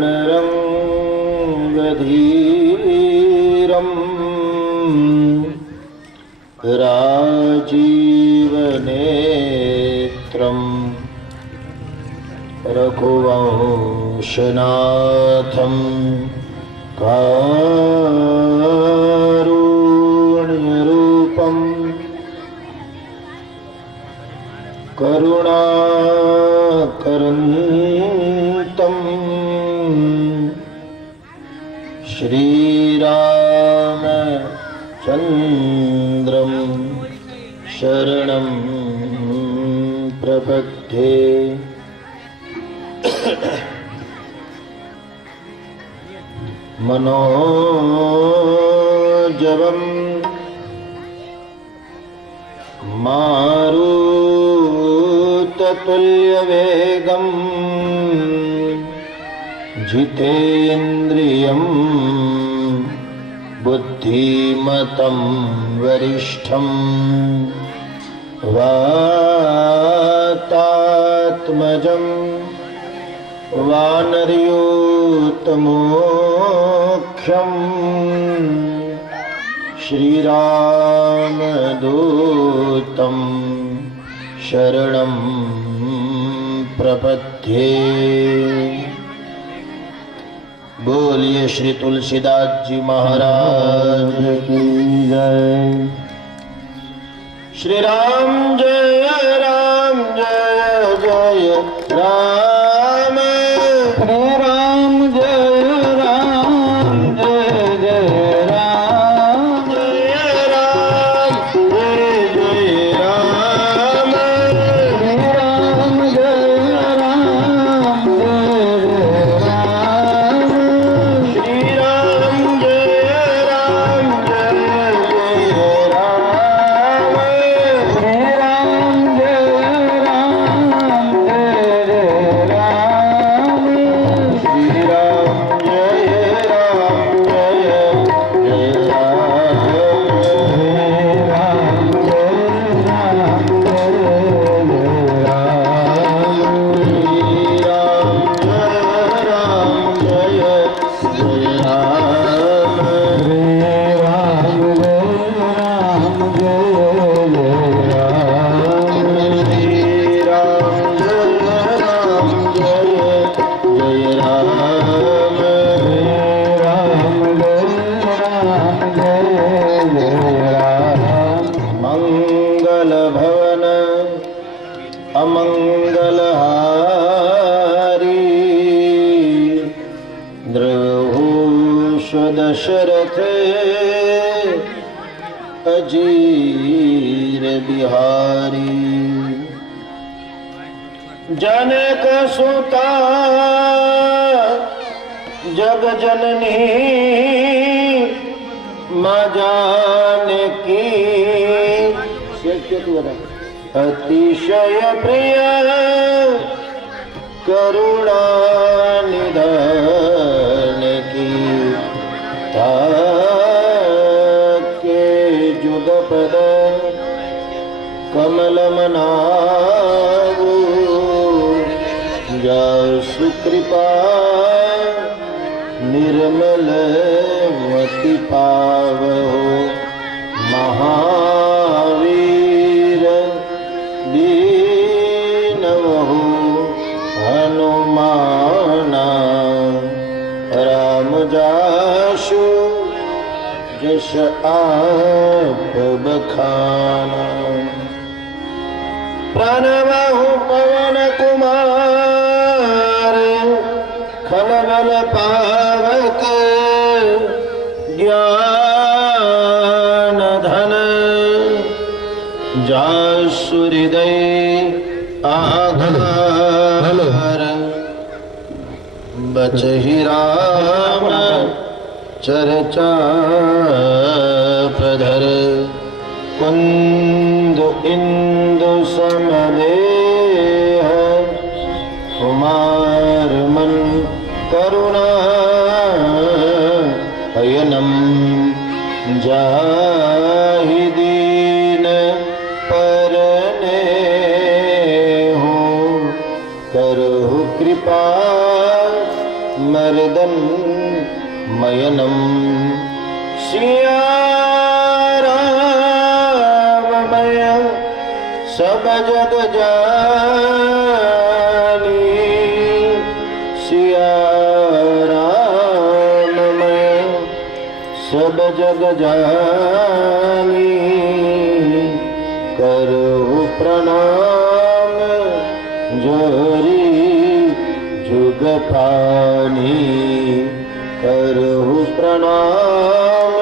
रणरङ्गधीरं राजीवनेत्रं रघुवंशनाथं कारुण्यरूपं करुणाकरन्तं श्रीरामचन्द्रं शरणं प्रपद्ये। मनोजवं मारुततुल्यवेगं जितेन्द्रियं बुद्धिमतं वरिष्ठं वातात्मजं वानरयूतमोक्षं श्रीरामदूतं शरणं प्रपद्ये। बोलिए श्री तुलसीदास जी महाराज की जय। श्री राम जय राम जय जय राम, श्री राम जय राम जय जय राम, जय राम जय जय राम, श्री राम जय राम जय जय राम, श्री राम जय राम जय जय राम, श्री राम जय राम जय जय राम, श्री राम जय राम जय जय राम, राम जय राम जय जय राम, श्री राम जय राम जय जय राम, श्री राम जय राम जय जय राम, श्री राम जय राम जय जय राम, राम जय राम जय जय राम, मंगल भवन अमंगलहारी, द्रवहूष दशरथे अजीर बिहारी, जनक सुता जग जननी माँ जानकी, अतिशय प्रिय करुणा निधान की, ताके जुगपद कमलमनावु, जासु कृपा निर्मल मति पावहो, महावीर दीनवहु हनुमाना, राम जासु जस आप बखाना, प्रणवहु पवन कुमार, खलबल पावक ज्ञान धन, जासु हृदय आधार, बचहि राम चर्चा प्रधर, कुंद इंदु समदेह, कुमार मन करुणा अयनम, जाहि दीन परने हो, करहु कृपा मर्दन मयनम सिया राममय सब जग जानी सिया राममय सब जग जानी करो प्रणाम जोरी जुग पानी करो प्रणाम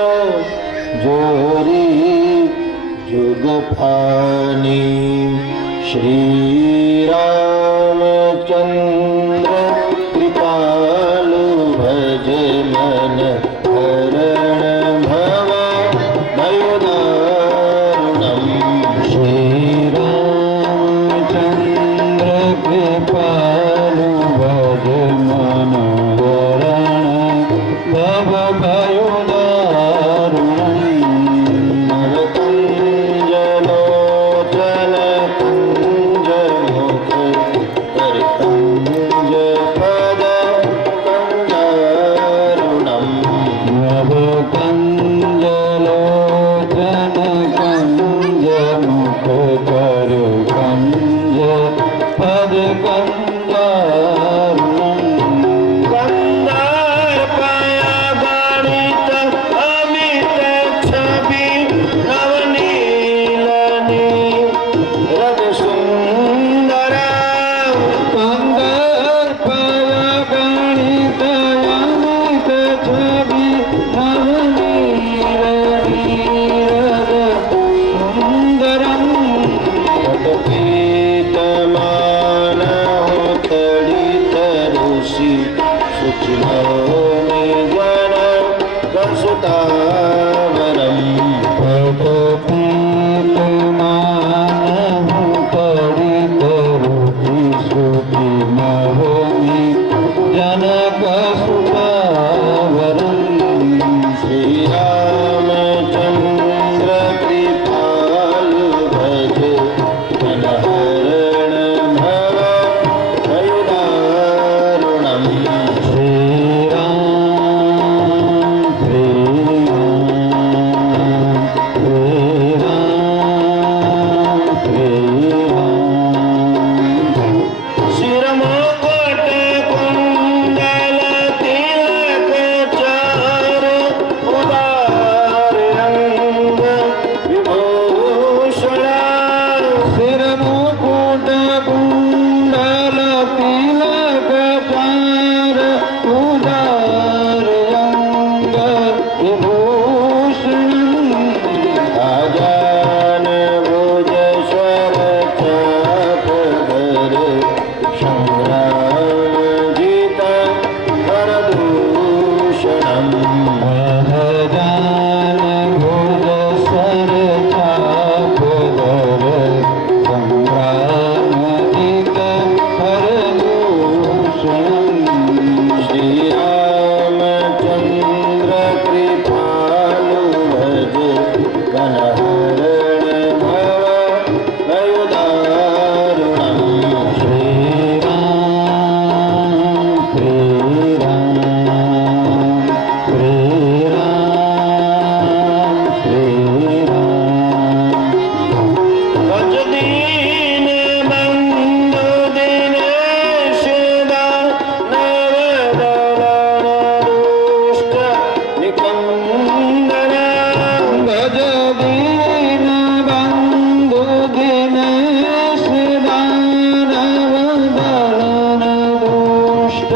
जोरी जुग पानी श्री रामचंद्र कृपालु भज मन हरण भव भयुदारुणम श्री रामचंद्र कृपालु भज मन हरण भव भयुदारुणम नवकंजलोचन कुंज मुख कर कुंज पद कंदारुणम नवकंजलोचन कंज मुख कर कंज पद कंदारुणम कंदार्पया गणित अमित छवि नवनीलनी रग सुंदरा कंदर्पया गणित अमित छवि नवनीलनीरद सुंदरम पटपीतमान तड़ित ऋषि सुचिनोमि जन कसुतावरम पटपीतमानहु तडित रुचि सुखिनोमि जनकसुतावरम् श्री रामचंद्र कृपालु भज मन हरण भव भयुदारुणम श्रीराम शिरमुकुट कुंडल तिलक चार उदार अंग विभूषण सिरमुकुट कुंडल तिलक चार उदार अंग विभूषण आजान भुज स्वर चाप धर संग्राम जीत हरदूषणम महजान भुज सर चाप धर संग्राम जित हरदूषणम् श्री रामचंद्र कृपालु भज मन हरण भव भयुदारुणम श्रीराम भज दीन बंधु दिनेश नवदलन दुष्ट निकंदन भज दीन बंधु दिनेश दानव दलन दुष्ट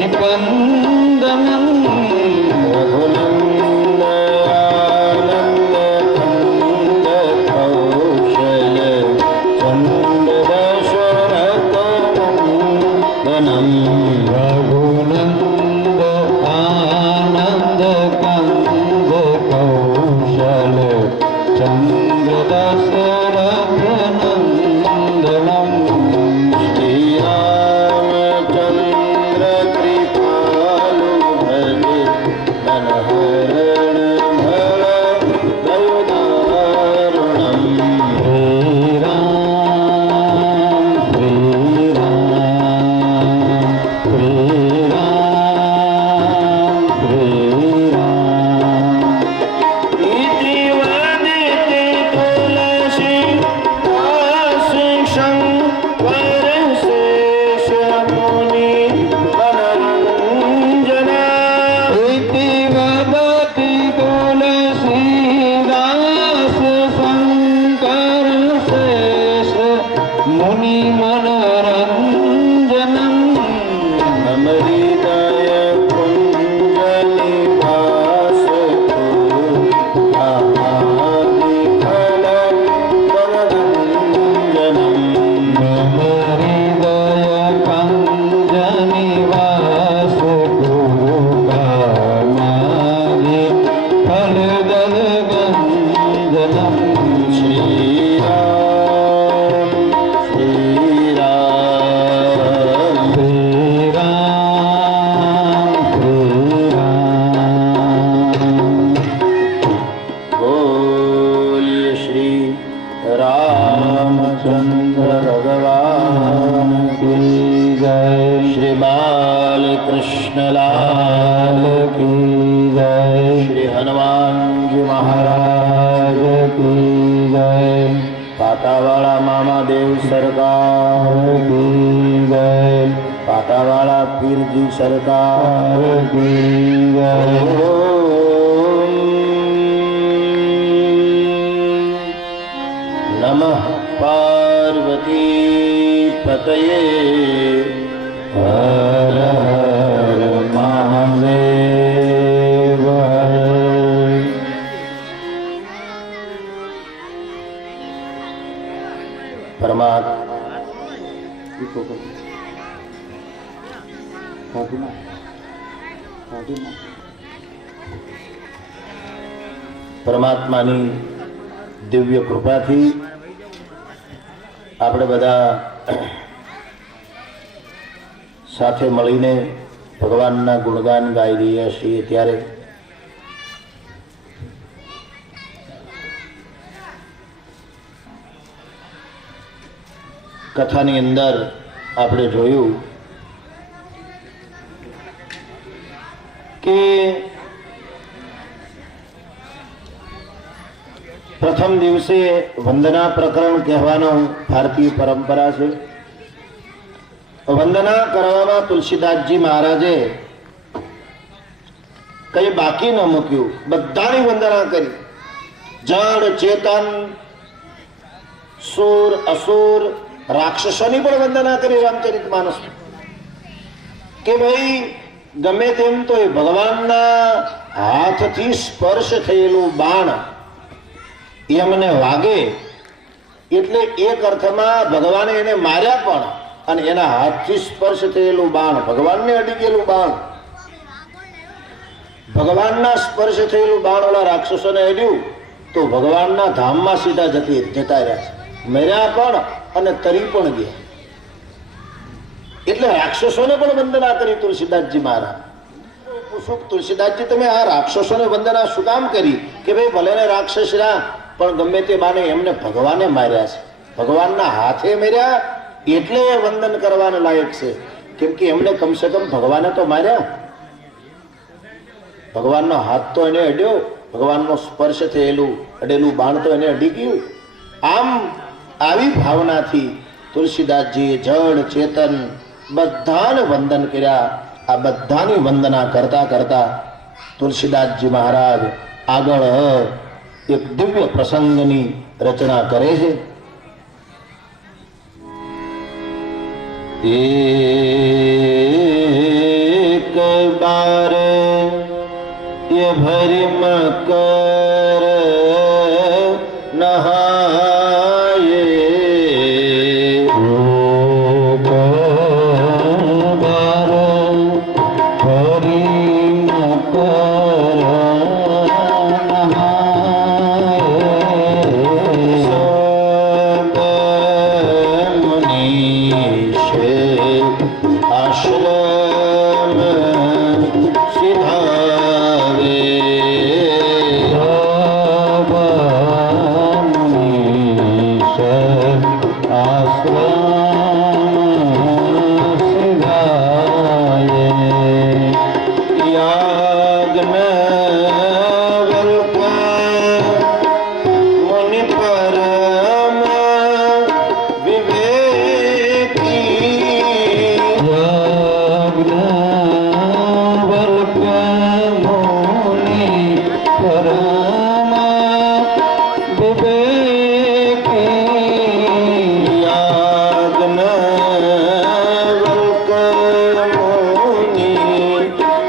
निकंदनम् रघुनंदन आनंद कंद कौशल चंद दशरथ नंदनम रघुनंद आनंद कंद कौशल चंद्र दशरथ नंदनम श्री रामचंद्र कृपालु भज मन लाल की जय। श्री हनुमान जी महाराज महाराज की जय। पाटावाड़ा मामा देव सरकार की जय। पाटावाड़ा पीर जी सरकार की जय। ओम नमः पार्वती पतये हर हर महादेव हर। परमात्मा પરમાત્માની દિવ્ય કૃપાથી આપણે બધા સાથે મળીને ભગવાનના ગુણગાન ગાઈ રહ્યા છીએ ત્યારે કથાની અંદર આપણે જોયું કે પ્રથમ દિવસે વંદના પ્રકરણ કહેવાનો ભારતીય પરંપરા છે. વંદના કરવામાં તુલસીદાસજી મહારાજે કઈ બાકી ન મૂક્યું, બધાની વંદના કરી. જડ ચેતન, સુર અસુર, રાક્ષસોની પણ વંદના કરી રામચરિતમાનસ કે ભાઈ ગમે તેમ તો એ ભગવાનના હાથથી સ્પર્શ થયેલું બાણ એમને વાગે એટલે એક અર્થમાં ભગવાને એને માર્યા પણ, અને એના હાથથી સ્પર્શ થયેલું બાણ ભગવાનને અડી ગયેલું બાણ, ભગવાનના સ્પર્શ થયેલું બાણ ઓલા રાક્ષસોને અડ્યું તો ભગવાનના ધામમાં સીધા જતા રહ્યા છે, મર્યા પણ અને તરી પણ ગયા. એટલે રાક્ષસોને પણ વંદના કરી તુલસીદાસજી મહારાજ. પૂછું તુલસીદાસજી તમે આ રાક્ષસોને વંદના શું કામ કરી? કે ભાઈ ભલે ને રાક્ષસ રહ્યા પણ ગમે તે બાને એમને ભગવાને માર્યા છે, ભગવાનના હાથે માર્યા એટલે એ વંદન કરવાને લાયક છે. કેમ કે એમને કમસે કમ ભગવાને તો માર્યા, ભગવાનનો હાથ તો એને અડ્યો, ભગવાનનો સ્પર્શ થયેલું અડેલું બાણ તો એને અડી ગયું. આમ આવી ભાવનાથી તુલસીદાસજીએ જડ ચેતન બધાને વંદન કર્યા. આ બધાની વંદના કરતા કરતા તુલસીદાસજી મહારાજ આગળ એક દિવ્ય પ્રસંગની રચના કરે છે. એક બાર ये भरी मकर नहाए आश्रम सिधावे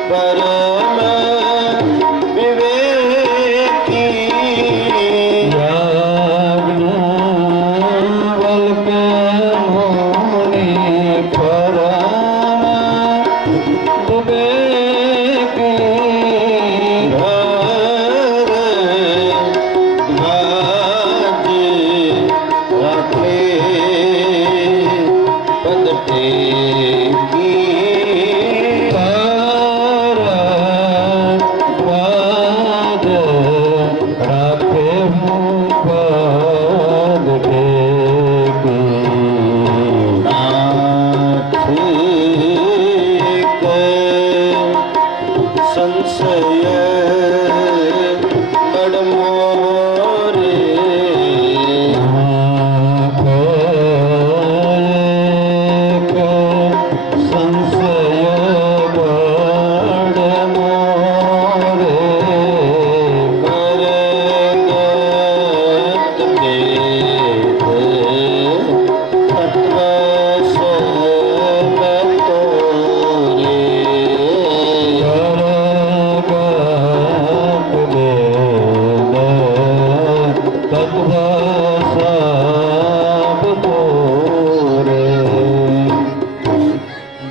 परम સંશય બડમો રે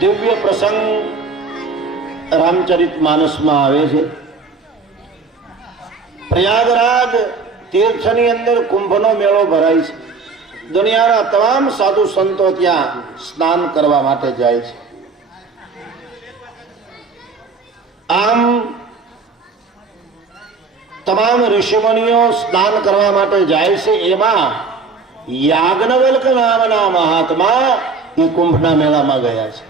દિવ્ય પ્રસંગ રામચરિત માનસમાં આવે છે. પ્રયાગરાજ તીર્થની અંદર કુંભનો મેળો ભરાય છે. દુનિયાના તમામ સાધુ સંતો ત્યાં સ્નાન કરવા માટે જાય છે. આમ તમામ ઋષિમુનિઓ સ્નાન કરવા માટે જાય છે. એમાં યાજ્ઞવલ્ક નામના મહાત્મા એ કુંભના મેળામાં ગયા છે.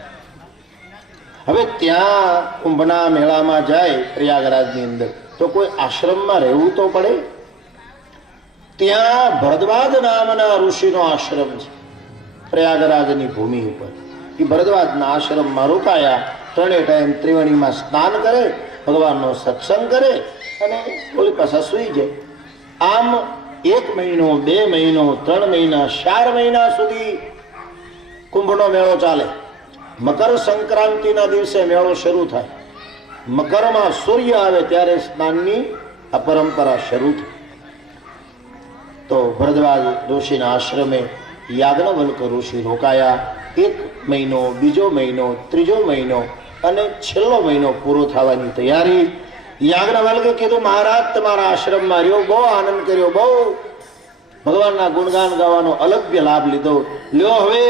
હવે ત્યાં કુંભના મેળામાં જાય પ્રયાગરાજની અંદર તો કોઈ આશ્રમમાં રહેવું તો પડે. ત્યાં ભરદ્વાજ નામના ઋષિનો આશ્રમ છે પ્રયાગરાજની ભૂમિ ઉપર. એ ભરદ્વાજના આશ્રમમાં રોકાયા. ત્રણે ટાઈમ ત્રિવેણીમાં સ્નાન કરે, ભગવાનનો સત્સંગ કરે અને ઓલી પાછા સુઈ જાય. આમ 1 મહિનો, 2 મહિનો, 3 મહિના, 4 મહિના સુધી કુંભનો મેળો ચાલે. મકર સંક્રાંતિના દિવસે મેળો શરૂ થાય. મકરમાં સૂર્ય આવે ત્યારે સ્નાનની આ પરંપરા શરૂ થઈ. તો ભરદ્વાજ ઋષિના આશ્રમે યાજ્ઞવલ્ક ઋષિ રોકાયા. 1 મહિનો, 2જો મહિનો, 3જો મહિનો અને છેલ્લો મહિનો પૂરો થવાની તૈયારી. યાજ્ઞવલ્કે કીધું, મહારાજ તમારા આશ્રમમાં રહ્યો, બહુ આનંદ કર્યો, બહુ ભગવાનના ગુણગાન ગાવાનો અલભ્ય લાભ લીધો. લ્યો હવે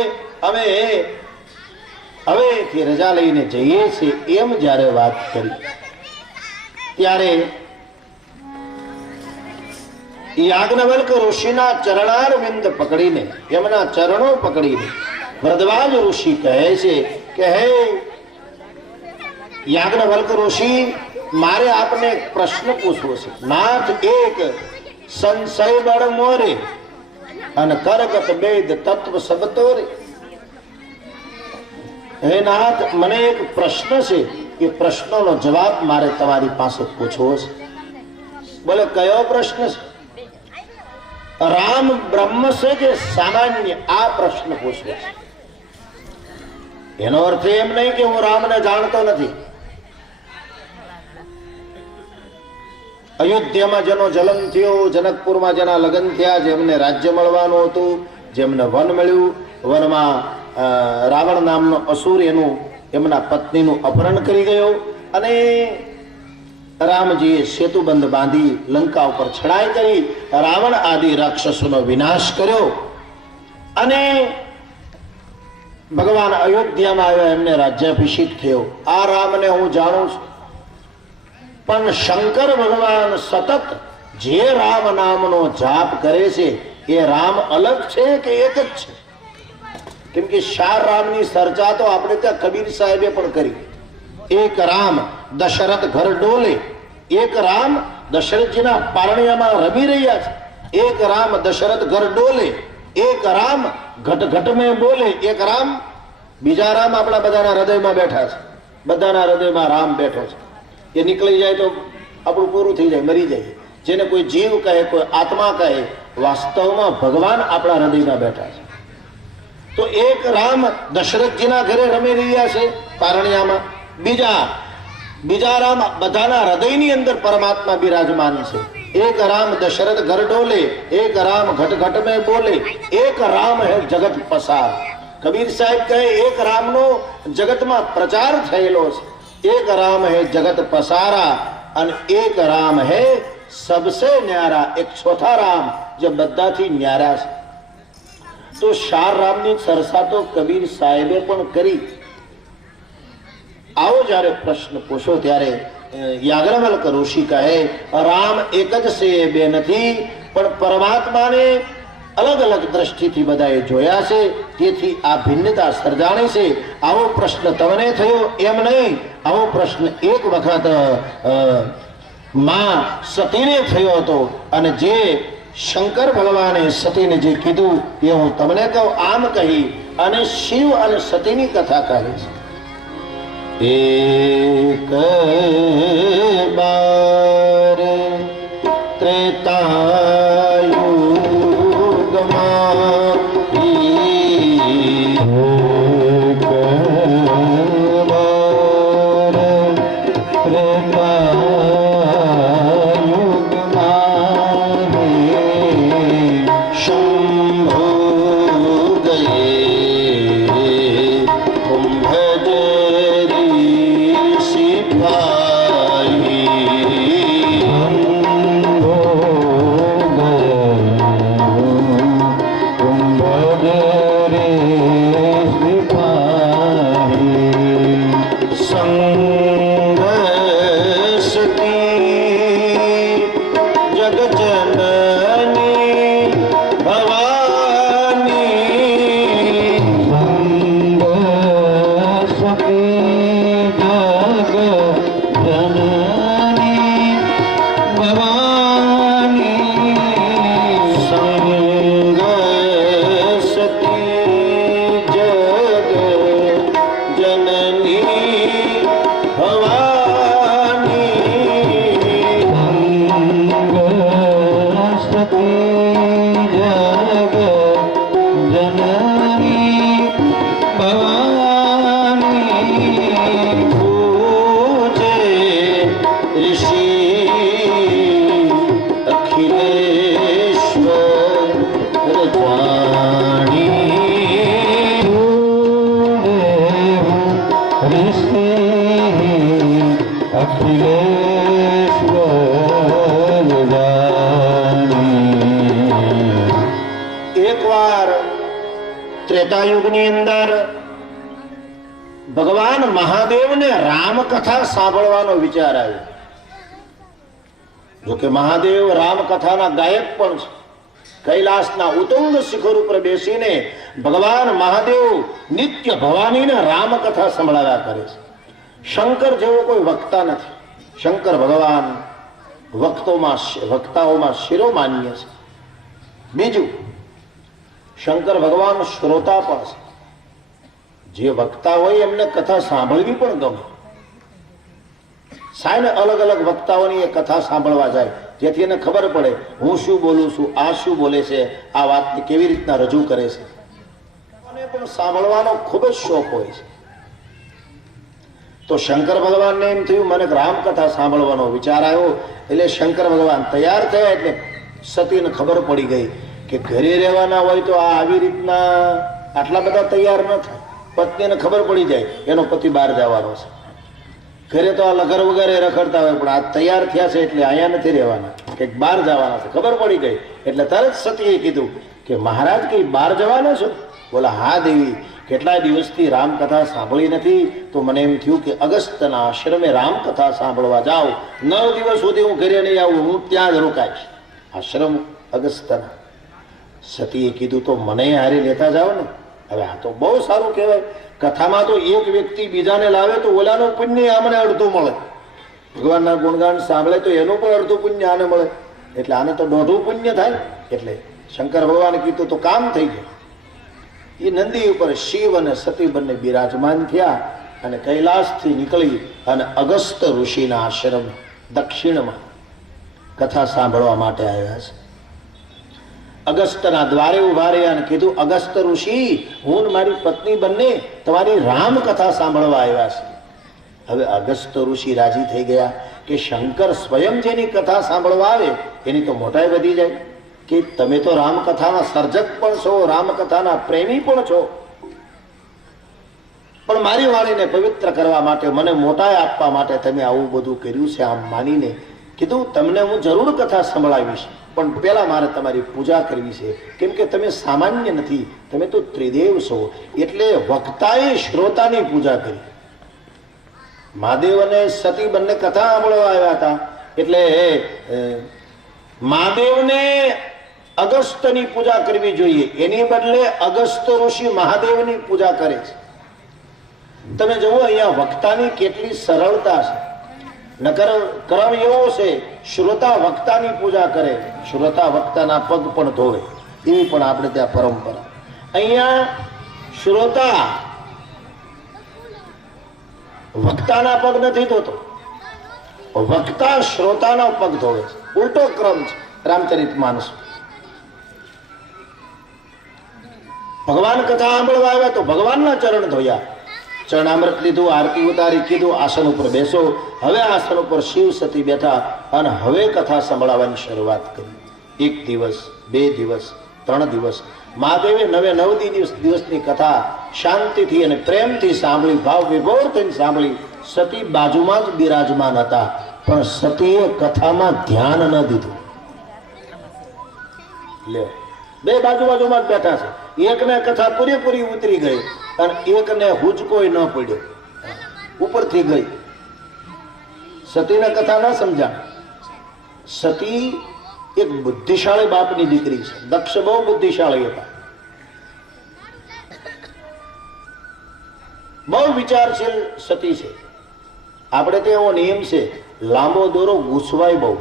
હવેથી રજા લઈને જઈએ છીએ. એમ જ્યારે વાત કરી ત્યારે યાજ્ઞવલ્ક ઋષિના ચરણારવિંદ પકડીને, એમના ચરણો પકડીને ભરદ્વાજ ઋષિ કહે છે કે હે યાજ્ઞવલ્ક ઋષિ, મારે આપને એક પ્રશ્ન પૂછવો છે. નાથ એક સંશય બળ મોરે અને કરગત બેદ તત્વ સબતોરે. હે નાથ, મને એક પ્રશ્ન છે. એ પ્રશ્નનો જવાબ મારે તમારી પાસે પૂછવો છે. બોલે, કયો પ્રશ્ન છે? રામ બ્રહ્મ છે કે સામાન્ય? આ પ્રશ્ન પૂછવો છે. એનો અર્થ એમ નહીં કે હું રામને જાણતો નથી. અયોધ્યામાં જેનો જન્મ થયો, જનકપુરમાં જેના લગ્ન થયા, જેમને રાજ્ય મળવાનું હતું, જેમને વન મળ્યું, વનમાં રાવણ નામનો અસુર એમના પત્નીનું અપહરણ કરી ગયો અને રામજીએ સેતુબંધ બાંધી લંકા ઉપર ચડાઈ કરી, રાવણ આદિ રાક્ષસોનો વિનાશ કર્યો અને ભગવાન અયોધ્યામાં આવ્યા, એમને રાજ્યાભિષેક થયો. આ રામને હું જાણું છું. પણ શંકર ભગવાન સતત જે રામ નામનો જાપ કરે છે એ રામ અલગ છે કે એક જ છે? કેમ કે 4 રામની ચર્ચા તો આપણે ત્યાં કબીર સાહેબે પણ કરી. એક રામ દશરથ ઘર ડોલે, એક રામ દશરથજીના પારણિયામાં રમી રહ્યા છે, એક રામ દશરથ ઘર ડોલે, એક રામ ઘટ ઘટ મેં બોલે, એક રામ, બીજા રામ આપણા બધાના હૃદયમાં બેઠા છે. બધાના હૃદયમાં રામ બેઠો છે. એ નીકળી જાય તો આપણું પૂરું થઈ જાય, મરી જાય. જેને કોઈ જીવ કહે, કોઈ આત્મા કહે, વાસ્તવમાં ભગવાન આપણા હૃદયમાં બેઠા છે. તો એક રામ દશરથજીના ઘરે રમી રહ્યા છે પારણિયામાં, બીજા રામ બધાના હૃદયની અંદર પરમાત્મા બિરાજમાન છે. એક રામ દશરથ ઘર ડોલે, એક રામ ઘટ ઘટ મેં બોલે, એક રામ હે જગત પસાર. કબીર સાહેબ કહે એક રામનો જગતમાં પ્રચાર થયેલો છે. એક રામ હે જગત પસારા અને એક રામ હે સબસે ન્યારા. એક ચોથા રામ જે બધાથી ન્યારા છે. તો 4 રામની ચર્ચા તો કબીર સાહેબે પણ કરી. આવો જ્યારે પ્રશ્ન પૂછો ત્યારે યાજ્ઞવલ્ક ઋષિ કહે, રામ એક જ છે, બે નથી. પણ પરમાત્માને અલગ અલગ દ્રષ્ટિથી બધાએ જોયા છે, તેથી આ ભિન્નતા સર્જાણી છે. આવો પ્રશ્ન તમને થયો એમ નહીં, આવો પ્રશ્ન એક વખત માં સતીને થયો હતો, અને જે શંકર ભગવાને સતીને જે કીધું એ હું તમને કહું. આમ કહી અને શિવ અને સતીની કથા કહે છે. એક બાર ત્રેતાયુગમાં એકવાર ત્રેતાયુગની અંદર ભગવાન મહાદેવને રામકથા સાંભળવાનો વિચાર આવ્યો. જો કે મહાદેવ રામકથાના ગાયક પણ છે. કૈલાસના ઉત્તુંગ શિખર ઉપર બેસીને ભગવાન મહાદેવ નિત્ય ભવાનીને રામકથા સંભળાવ્યા કરે છે. શંકર જેવો કોઈ વક્તા નથી. શંકર ભગવાન વક્તાઓમાં શિરોમાન્ય છે. બીજું, શંકર ભગવાન શ્રોતા પણ છે. જે વક્તા હોય એમને કથા સાંભળવી પણ ગમે. સાહેબ અલગ અલગ વક્તાઓની એ કથા સાંભળવા જાય, જેથી એને ખબર પડે હું શું બોલું છું, આ શું બોલે છે, આ વાતને કેવી રીતના રજૂ કરે છે. અને પણ સાંભળવાનો ખૂબ જ શોખ હોય છે. તો શંકર ભગવાનને એમ થયું મને રામકથા સાંભળવાનો વિચાર આવ્યો. એટલે શંકર ભગવાન તૈયાર થયા. એટલે સતીને ખબર પડી ગઈ કે ઘરે રહેવાના હોય તો આ આવી રીતના આટલા બધા તૈયાર ન થાય. પત્નીને ખબર પડી જાય એનો પતિ બહાર જવાનો છે. ઘરે તો આ લગર વગેરે રખડતા હોય, પણ આ તૈયાર થયા છે એટલે અહીંયા નથી રહેવાના, કે બહાર જવાના છે. ખબર પડી ગઈ એટલે તરત સતીએ કીધું કે મહારાજ કઈ બહાર જવાના છો? બોલા હા દેવી, કેટલા દિવસથી રામકથા સાંભળી નથી, તો મને એમ થયું કે અગસ્ત્યના આશ્રમે રામકથા સાંભળવા જાઉં. 9 દિવસ સુધી હું ઘરે નહીં આવું, હું ત્યાં જ રોકાઈશ. આશ્રમ અગસ્ત્યના. સતીએ કીધું તો મને હારે લેતા જાઓ ને. હવે આ તો બહુ સારું કહેવાય. કથામાં તો એક વ્યક્તિ બીજાને લાવે તો ઓલાનું પુણ્ય આમને અડધું મળે. ભગવાનના ગુણગાન સાંભળે તો એનું પણ અડધું પુણ્ય આને મળે. એટલે આને તો 1.5 પુણ્ય થાય. એટલે શંકર ભગવાને કીધું તો કામ થઈ ગયું. એ નંદી ઉપર શિવ અને સતી બંને બિરાજમાન થયા અને કૈલાસથી નીકળી અને અગસ્ત્ય ઋષિના આશ્રમ દક્ષિણમાં કથા સાંભળવા માટે આવ્યા છે. અગસ્ત્યના દ્વારે ઉભા રહ્યા અને કીધું અગસ્ત્ય ઋષિ, હું મારી પત્ની બંને તમારી રામકથા સાંભળવા આવ્યા છે. હવે અગસ્ત્ય ઋષિ રાજી થઈ ગયા કે શંકર સ્વયં જેની કથા સાંભળવા આવે એની તો મોટાઈ વધી જાય, કે તમે તો રામકથાના સર્જક પણ છો, રામકથાના પ્રેમી પણ છો, પણ મારી વાણીને પવિત્ર કરવા માટે, મને મોટાઈ આપવા માટે તમે આવું બધું કર્યું છે. આમ માનીને કીધું તમને હું જરૂર કથા સંભળાવીશ, પણ પહેલા મારે તમારી પૂજા કરવી છે, કેમ કે તમે સામાન્ય નથી, તમે તો ત્રિદેવ છો. એટલે વક્તાએ શ્રોતાની પૂજા કરી. મહાદેવ અને સતી બંને કથા સાંભળવા આવ્યા હતા. એટલે મહાદેવને અગસ્ત્યની પૂજા કરવી જોઈએ, એની બદલે અગસ્ત્ય ઋષિ મહાદેવની પૂજા કરે છે. તમે જુઓ અહીંયા વક્તાની કેટલી સરળતા છે. નકર ક્રમ એવો છે, શ્રોતા વક્તાની પૂજા કરે, શ્રોતા વક્તાના પગ પણ ધોવે, એવી પણ આપણે ત્યાં પરંપરા. અહીંયા શ્રોતા વક્તાના પગ નથી ધોતો, વક્તા શ્રોતાના પગ ધોવે છે. ઉલટો ક્રમ છે રામચરિતમાનસ. ભગવાન કથા સાંભળવા આવ્યા તો ભગવાનના ચરણ ધોયા, ચરણામૃત લીધું, આરતી ઉતારી, કીધું આસન ઉપર બેસો. હવે આસન ઉપર શિવ સતી બેઠા અને હવે કથા સંભળાવવાની શરૂઆત કરી. 1 દિવસ, 2 દિવસ, 3 દિવસ મહાદેવે 9 દિવસની કથા શાંતિથી અને પ્રેમથી સાંભળી, ભાવ વિભોર થઈને સાંભળી. સતી બાજુમાં જ બિરાજમાન હતા, પણ સતીએ કથામાં ધ્યાન ન દીધું. લે, બે બાજુમાં જ બેઠા છે. એકને કથા પૂરેપૂરી ઉતરી ગઈ અને એકને હુજકોય ન પડ્યો, ઉપરથી ગઈ. સતીને કથા ન સમજાણ. સતી એક બુદ્ધિશાળી બાપની દીકરી છે. દક્ષ બહુ બુદ્ધિશાળી હતા, બહુ વિચારશીલ સતી છે. આપણે તો એવો નિયમ છે, લાંબો દોરો ગૂંચવાય બહુ.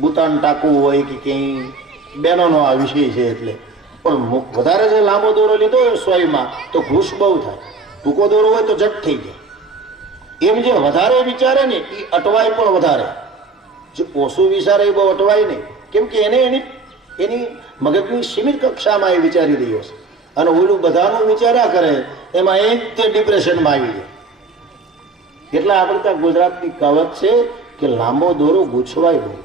બુતાન ટાંકવું હોય કે ક્યાંય બહેનોનો આ વિષય છે એટલે, પણ વધારે જે લાંબો દોરો લીધો હોય સોયમાં તો ઘૂસ બહુ થાય. ટૂંકો દોરો હોય તો જટ થઈ જાય. એમ જે વધારે વિચારે ને એ અટવાય પણ વધારે, જે ઓછું વિચારે એ બહુ અટવાય નહીં. કેમ કે એને એની મગજની સીમિત કક્ષામાં એ વિચારી રહ્યો છે, અને ઓલું બધાનું વિચાર્યા કરે એમાં એ તે ડિપ્રેશનમાં આવી જાય. એટલે આપણે ત્યાં ગુજરાતની કહેવત છે કે લાંબો દોરો ગૂંચવાય બહુ.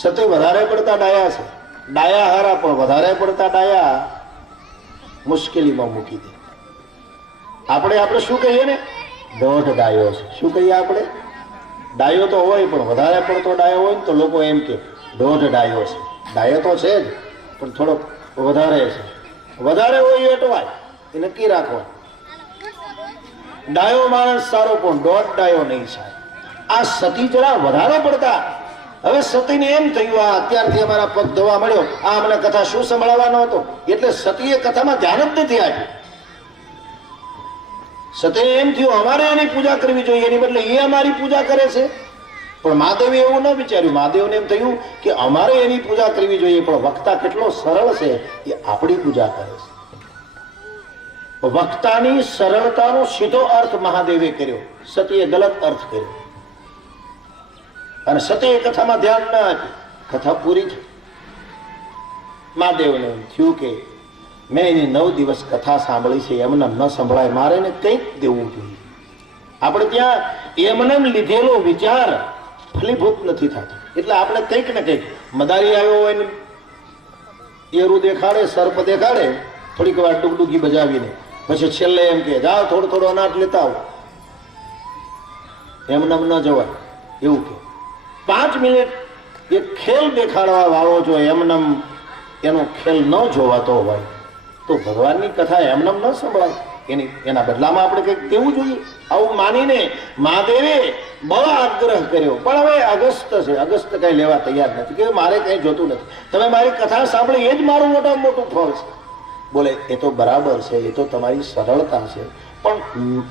સતે વધારે પડતા ડાયા છે, ડાયા હારા, પણ વધારે પડતા ડાયા મુશ્કેલીમાં મૂકી દે. આપણે શું કહીએ ને, દોઢ ડાયો છે. શું કહીએ આપણે? ડાયો તો હોય, પણ વધારે પડતો ડાયો હોય ને તો લોકો એમ કે દોઢ ડાયો છે. ડાયો તો છે જ, પણ થોડોક વધારે છે. વધારે હોય એ અટવાય, એ નક્કી રાખવા. ડાયો માણસ સારો, પણ દોઢ ડાયો નહીં સારો. આ સતી જરા વધારે પડતા. હવે સતીને એમ થયું, આ અત્યારથી અમારા પગ ધોવા મળ્યો, આ અમને કથા શું સંભળાવવાનો હતો, એટલે સતીએ કથામાં ધ્યાન જ નથી આપ્યું. સતીને એમ થયું અમારે એની પૂજા કરવી જોઈએ, એની બદલે એ અમારી પૂજા કરે છે. પણ મહાદેવે એવું ન વિચાર્યું. મહાદેવને એમ થયું કે અમારે એની પૂજા કરવી જોઈએ, પણ વક્તા કેટલો સરળ છે, એ આપણી પૂજા કરે છે. વક્તાની સરળતાનો સીધો અર્થ મહાદેવે કર્યો, સતીએ ગલત અર્થ કર્યો. અને સતીએ કથામાં ધ્યાન ન આપ્યું. કથા પૂરી થઈ. મહાદેવને એમ થયું કે મેં એની 9 દિવસ કથા સાંભળી છે, એમને ન સંભળાય, મારે એને કંઈક દેવું જોઈએ. આપણે ત્યાં એમને લીધેલો વિચાર ફલીભૂત નથી થતો, એટલે આપણે કંઈક ને કંઈક, મદારી આવ્યો હોય ને એરું દેખાડે, સર્પ દેખાડે, થોડીક વાર ડુગડુગી બજાવીને પછી છેલ્લે એમ કે જાઓ થોડો અનાજ લેતા આવો. એમને ન જવાય. એવું કે 5 મિનિટ એક ખેલ દેખાડવા વાળો જો એમને એનો ખેલ ન જોવાતો હોય તો ભગવાનની કથા એમને ન સંભળાય. એના બદલામાં આપણે કંઈક દેવું જોઈએ. આવું માનીને મહાદેવે બહુ આગ્રહ કર્યો, પણ હવે અગસ્ત્ય છે, અગસ્ત્ય કઈ લેવા તૈયાર નથી કે મારે કઈ જોતું નથી, તમે મારી કથા સાંભળી એ જ મારું મોટામાં મોટું ફળ છે. બોલે એ તો બરાબર છે, એ તો તમારી સરળતા છે, પણ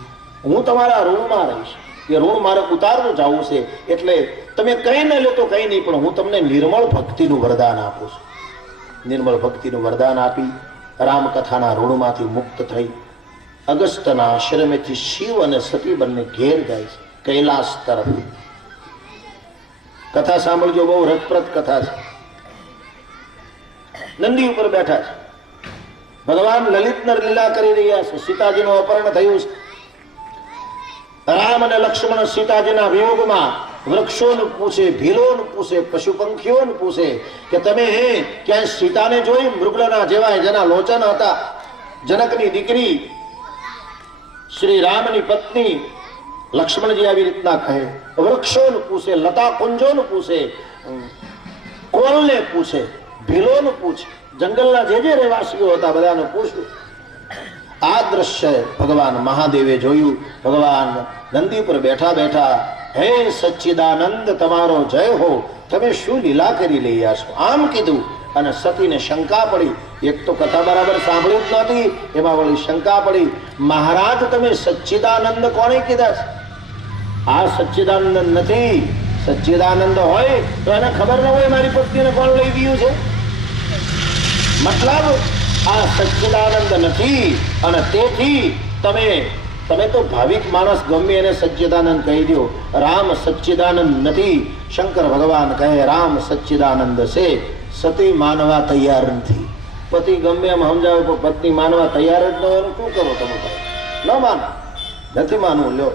હું તમારા ઋણમાં રહીશ. એ ઋણ મારે ઉતારવું જવું છે, એટલે તમે કઈ ન લો તો કઈ નહીં, પણ હું તમને નિર્મળ ભક્તિનું વરદાન આપું છું. નિર્મળ ભક્તિનું વરદાન આપી રામકથાના ઋણમાંથી મુક્ત થઈ અગસ્ત્યના આશ્રમેથી શિવ અને સતી બંને ઘેર જાય છે કૈલાસ તરફ. કથા સાંભળજો, બહુ રસપ્રદ કથા છે. નંદી ઉપર બેઠા છે, ભગવાન લલિતને લીલા કરી રહ્યા છે. સીતાજીનું અપહરણ થયું છે. રામ અને લક્ષ્મણ સીતાજીના વિયોગમાં વૃક્ષોને પૂછે, ભીલોને પૂછે, પશુ પંખીઓને પૂછે કે તમે ક્યાંય સીતાને જોઈ? મૃગના જેવા જેના લોચન હતા. જનકની દીકરી શ્રી રામની પત્ની લક્ષ્મણજી આવી રીતના કહે. વૃક્ષોને પૂછે, લતા કુંજોને પૂછે, કોલને પૂછે, ભીલોને પૂછે, જંગલના જે રહેવાસીઓ હતા બધાને પૂછ્યું. આ દ્રશ્ય ભગવાન મહાદેવે જોયું. ભગવાન નંદી પર બેઠા બેઠા હે સચ્ચિદાનંદ તમારો જય હો, તમે શું લીલા કરી રહ્યા છો? આમ કીધું અને સતીને શંકા પડી. એક તો કથા બરાબર સાંભળી જ નહોતી, એમાં વળી શંકા પડી. મહારાજ તમે સચ્ચિદાનંદ કોને કીધા છે? આ સચ્ચિદાનંદ નથી. સચ્ચિદાનંદ હોય તો એને ખબર ન હોય મારી પત્નીને કોણ લઈ ગયું છે? મતલબ આ સચ્ચિદાનંદ નથી. અને તેથી તમે તો ભાવિક માણસ ગમે એને સચ્ચિદાનંદ કહી દો. રામ સચ્ચિદાનંદ નથી. શંકર ભગવાન કહે રામ સચ્ચિદાનંદ છે. સતી માનવા તૈયાર નથી. પતિ ગમે એમ સમજાવે પણ પત્ની માનવા તૈયાર જ ન હોય. શું કરો તમે? ન માનો, નથી માનવું. લ્યો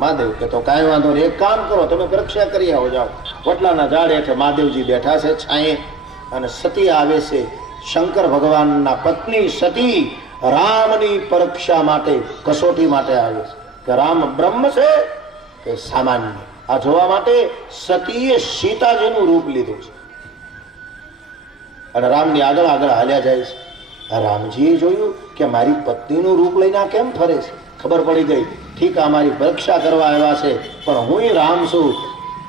મહાદેવ કે તો કાંઈ વાંધો નહીં, એક કામ કરો, તમે પરીક્ષા કરી આવો. જાઓ વટલાના ઝાડ હેઠે મહાદેવજી બેઠા છે છાંયે, અને સતી આવે છે. શંકર ભગવાનના પત્ની સતી રામની પરીક્ષા માટે, કસોટી માટે આવે છે કે રામ બ્રહ્મ છે કે સામાન્ય. આ જોવા માટે સતીએ સીતાજીનું રૂપ લીધું છે અને રામની આગળ આગળ હાલ્યા જાય છે. રામજીએ જોયું કે મારી પત્નીનું રૂપ લઈને આ કેમ ફરે છે. ખબર પડી ગઈ, ઠીક આ મારી પરીક્ષા કરવા આવ્યા છે, પણ હું રામ છું.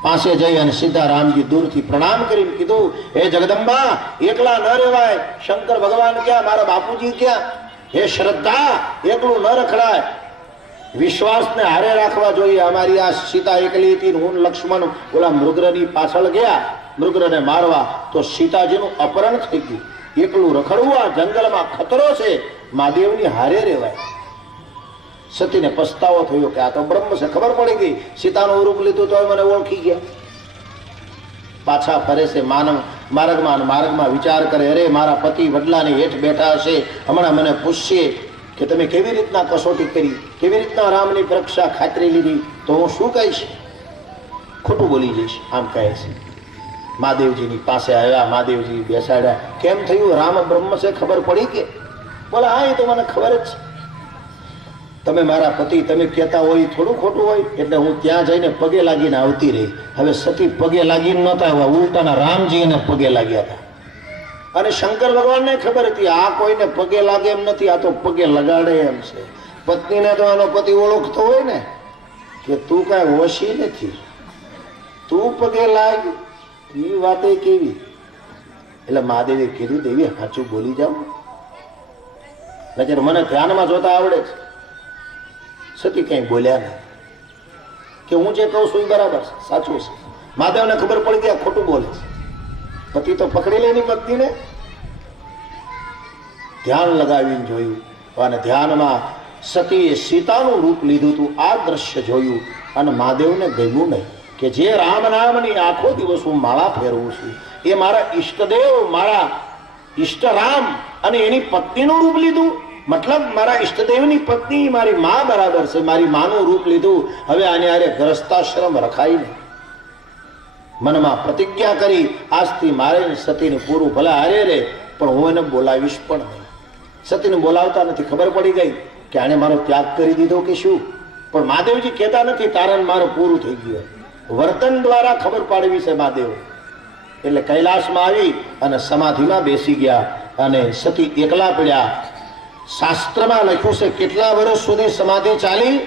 પાસે જઈ અને સીધા રામજી દૂરથી પ્રણામ કરીને કીધું, હે જગદંબા, એકલા ન રહેવાય. શંકર ભગવાન ક્યાં? મારા બાપુજી ક્યાં? હે શ્રદ્ધા, એકલું ન રખડાય. વિશ્વાસને હારે રાખવા જોઈએ. અમારી આ સીતા એકલી હતી, હું લક્ષ્મણ ઓલા મૃગની પાછળ ગયા મૃગને મારવા, તો સીતાજીનું અપહરણ થઈ ગયું. એકલું રખડવું આ જંગલમાં ખતરો છે. મહાદેવની હારે રહેવાય. સતીને પસ્તાવો થયો કે આ તો બ્રહ્મ છે. ખબર પડી ગઈ, સીતાનું રૂપ લીધું તો મને ઓળખી ગયા. પાછા ફરે છે માર્ગમાં વિચાર કરે, અરે મારા પતિ વડલાની હેઠ બેઠા હશે, હમણાં મને પૂછશે કે તમે કેવી રીતના કસોટી કરી, કેવી રીતના રામની પરીક્ષા ખાતરી લીધી, તો હું શું કહીશ? ખોટું બોલી જઈશ. આમ કહે છે. મહાદેવજીની પાસે આવ્યા, મહાદેવજી બેસાડ્યા. કેમ થયું? રામ બ્રહ્મ છે ખબર પડી કે? બોલે હા, એ તો મને ખબર જ છે. તમે મારા પતિ, તમે કહેતા હોય થોડું ખોટું હોય. એટલે હું ત્યાં જઈને પગે લાગીને આવતી રહી. હવે સતી પગે લાગીને નહોતા આવ્યા, ઉલટાના રામજી એને પગે લાગ્યા હતા. અને શંકર ભગવાનને ખબર હતી આ કોઈને પગે લાગે એમ નથી, આ તો પગે લગાડે એમ છે. પત્નીને તો એનો પતિ ઓળખતો હોય ને કે તું કાંઈ હોશી નથી, તું પગે લાગ. એ વાતે કેવી? એટલે મહાદેવે કીધું, દેવી સાચું બોલી જાઓ, નજર મને ધ્યાનમાં જોતા આવડે છે. સતી કઈ બોલ્યા નહીં કે હું જે કહું છું એ બરાબર છે, સાચું છે. મહાદેવને ખબર પડી ગયા ખોટું બોલે છે. પતિ તો પકડી લે ની પત્નીને. ધ્યાન લગાવીને જોયું અને ધ્યાનમાં સતીએ સીતાનું રૂપ લીધું હતું. આ દ્રશ્ય જોયું અને મહાદેવને ગમ્યું નહીં કે જે રામ નામની આખો દિવસ હું માળા ફેરવું છું, એ મારા ઈષ્ટદેવ, મારા ઈષ્ટ રામ અને એની પત્નીનું રૂપ લીધું. મતલબ મારા ઈષ્ટદેવની પત્ની મારી માં બરાબર છે, મારી માનું રૂપ લીધું. હવે આને આરે ગ્રસ્તાશ્રમ રખાય નહીં. મનમાં પ્રતિજ્ઞા કરી, આજથી મારે સતીને પૂરું ભલે હારે રે પણ હું એને બોલાવીશ પણ નહીં. સતીને બોલાવતા નથી. ખબર પડી ગઈ કે આને મારો ત્યાગ કરી દીધો કે શું. પણ મહાદેવજી કહેતા નથી તારે મારું પૂરું થઈ ગયું. વર્તન દ્વારા ખબર પાડવી છે મહાદેવ. એટલે કૈલાસમાં આવી અને સમાધિમાં બેસી ગયા અને સતી એકલા પડ્યા. શાસ્ત્રમાં લખ્યું છે કેટલા વર્ષ સુધી સમાધિ ચાલી?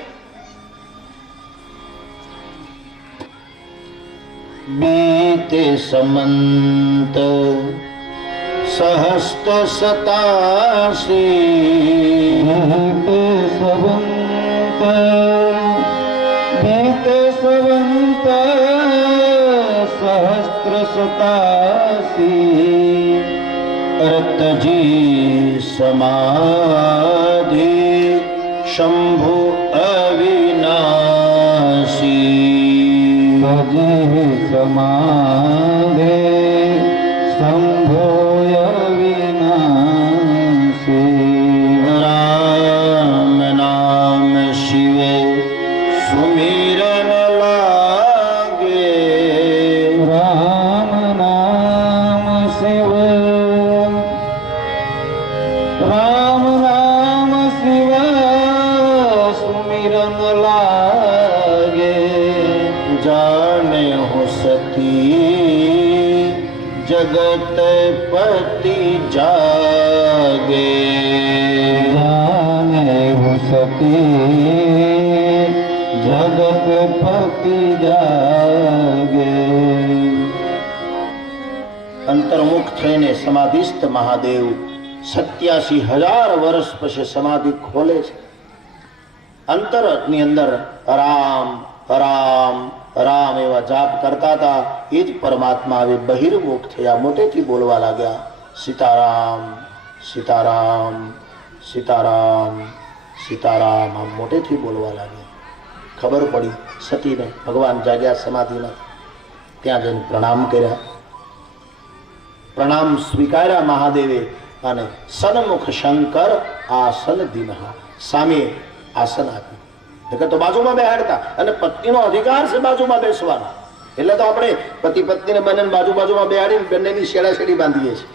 बीते समंत सहस्त्र सतासी, बीते संवंत सहस्त्र सतासी, रतजी समाधि शंभु अविनाशी, समाधे शंभोय विनाशी, राम नाम शिवे सुमिरन लागे, राम नाम शिव, राम नाम शिव सुमिरन लागे, जाने हो सती जगत पति जागे, जाने हो सती જગતપતિ જાગે. અંતર્મુખ થઈને સમાધિસ્થ મહાદેવ 87,000 વર્ષ પછી સમાધિ ખોલે છે. અંતરની અંદર રામ રામ રામ એવા જાપ કરતા હતા. એ જ પરમાત્મા હવે બહિર્મુખ થયા, મોટેથી બોલવા લાગ્યા, સીતારામ સીતારામ સીતારામ સીતારામ. આમ મોટેથી બોલવા લાગ્યા. ખબર પડી સતીને, ભગવાન જાગ્યા સમાધિમાં. ત્યાં જઈને પ્રણામ કર્યા. પ્રણામ સ્વીકાર્યા મહાદેવે અને સન્મુખ શંકર આસન દિનહા, સામે આસન આપ્યું. નકર તો બાજુમાં બેહાડતા, અને પત્નીનો અધિકાર છે બાજુમાં બેસવાનો. એટલે તો આપણે પતિ પત્નીને બંનેને બાજુમાં બેહાડીને બંનેની શેડાશેડી બાંધીએ છીએ.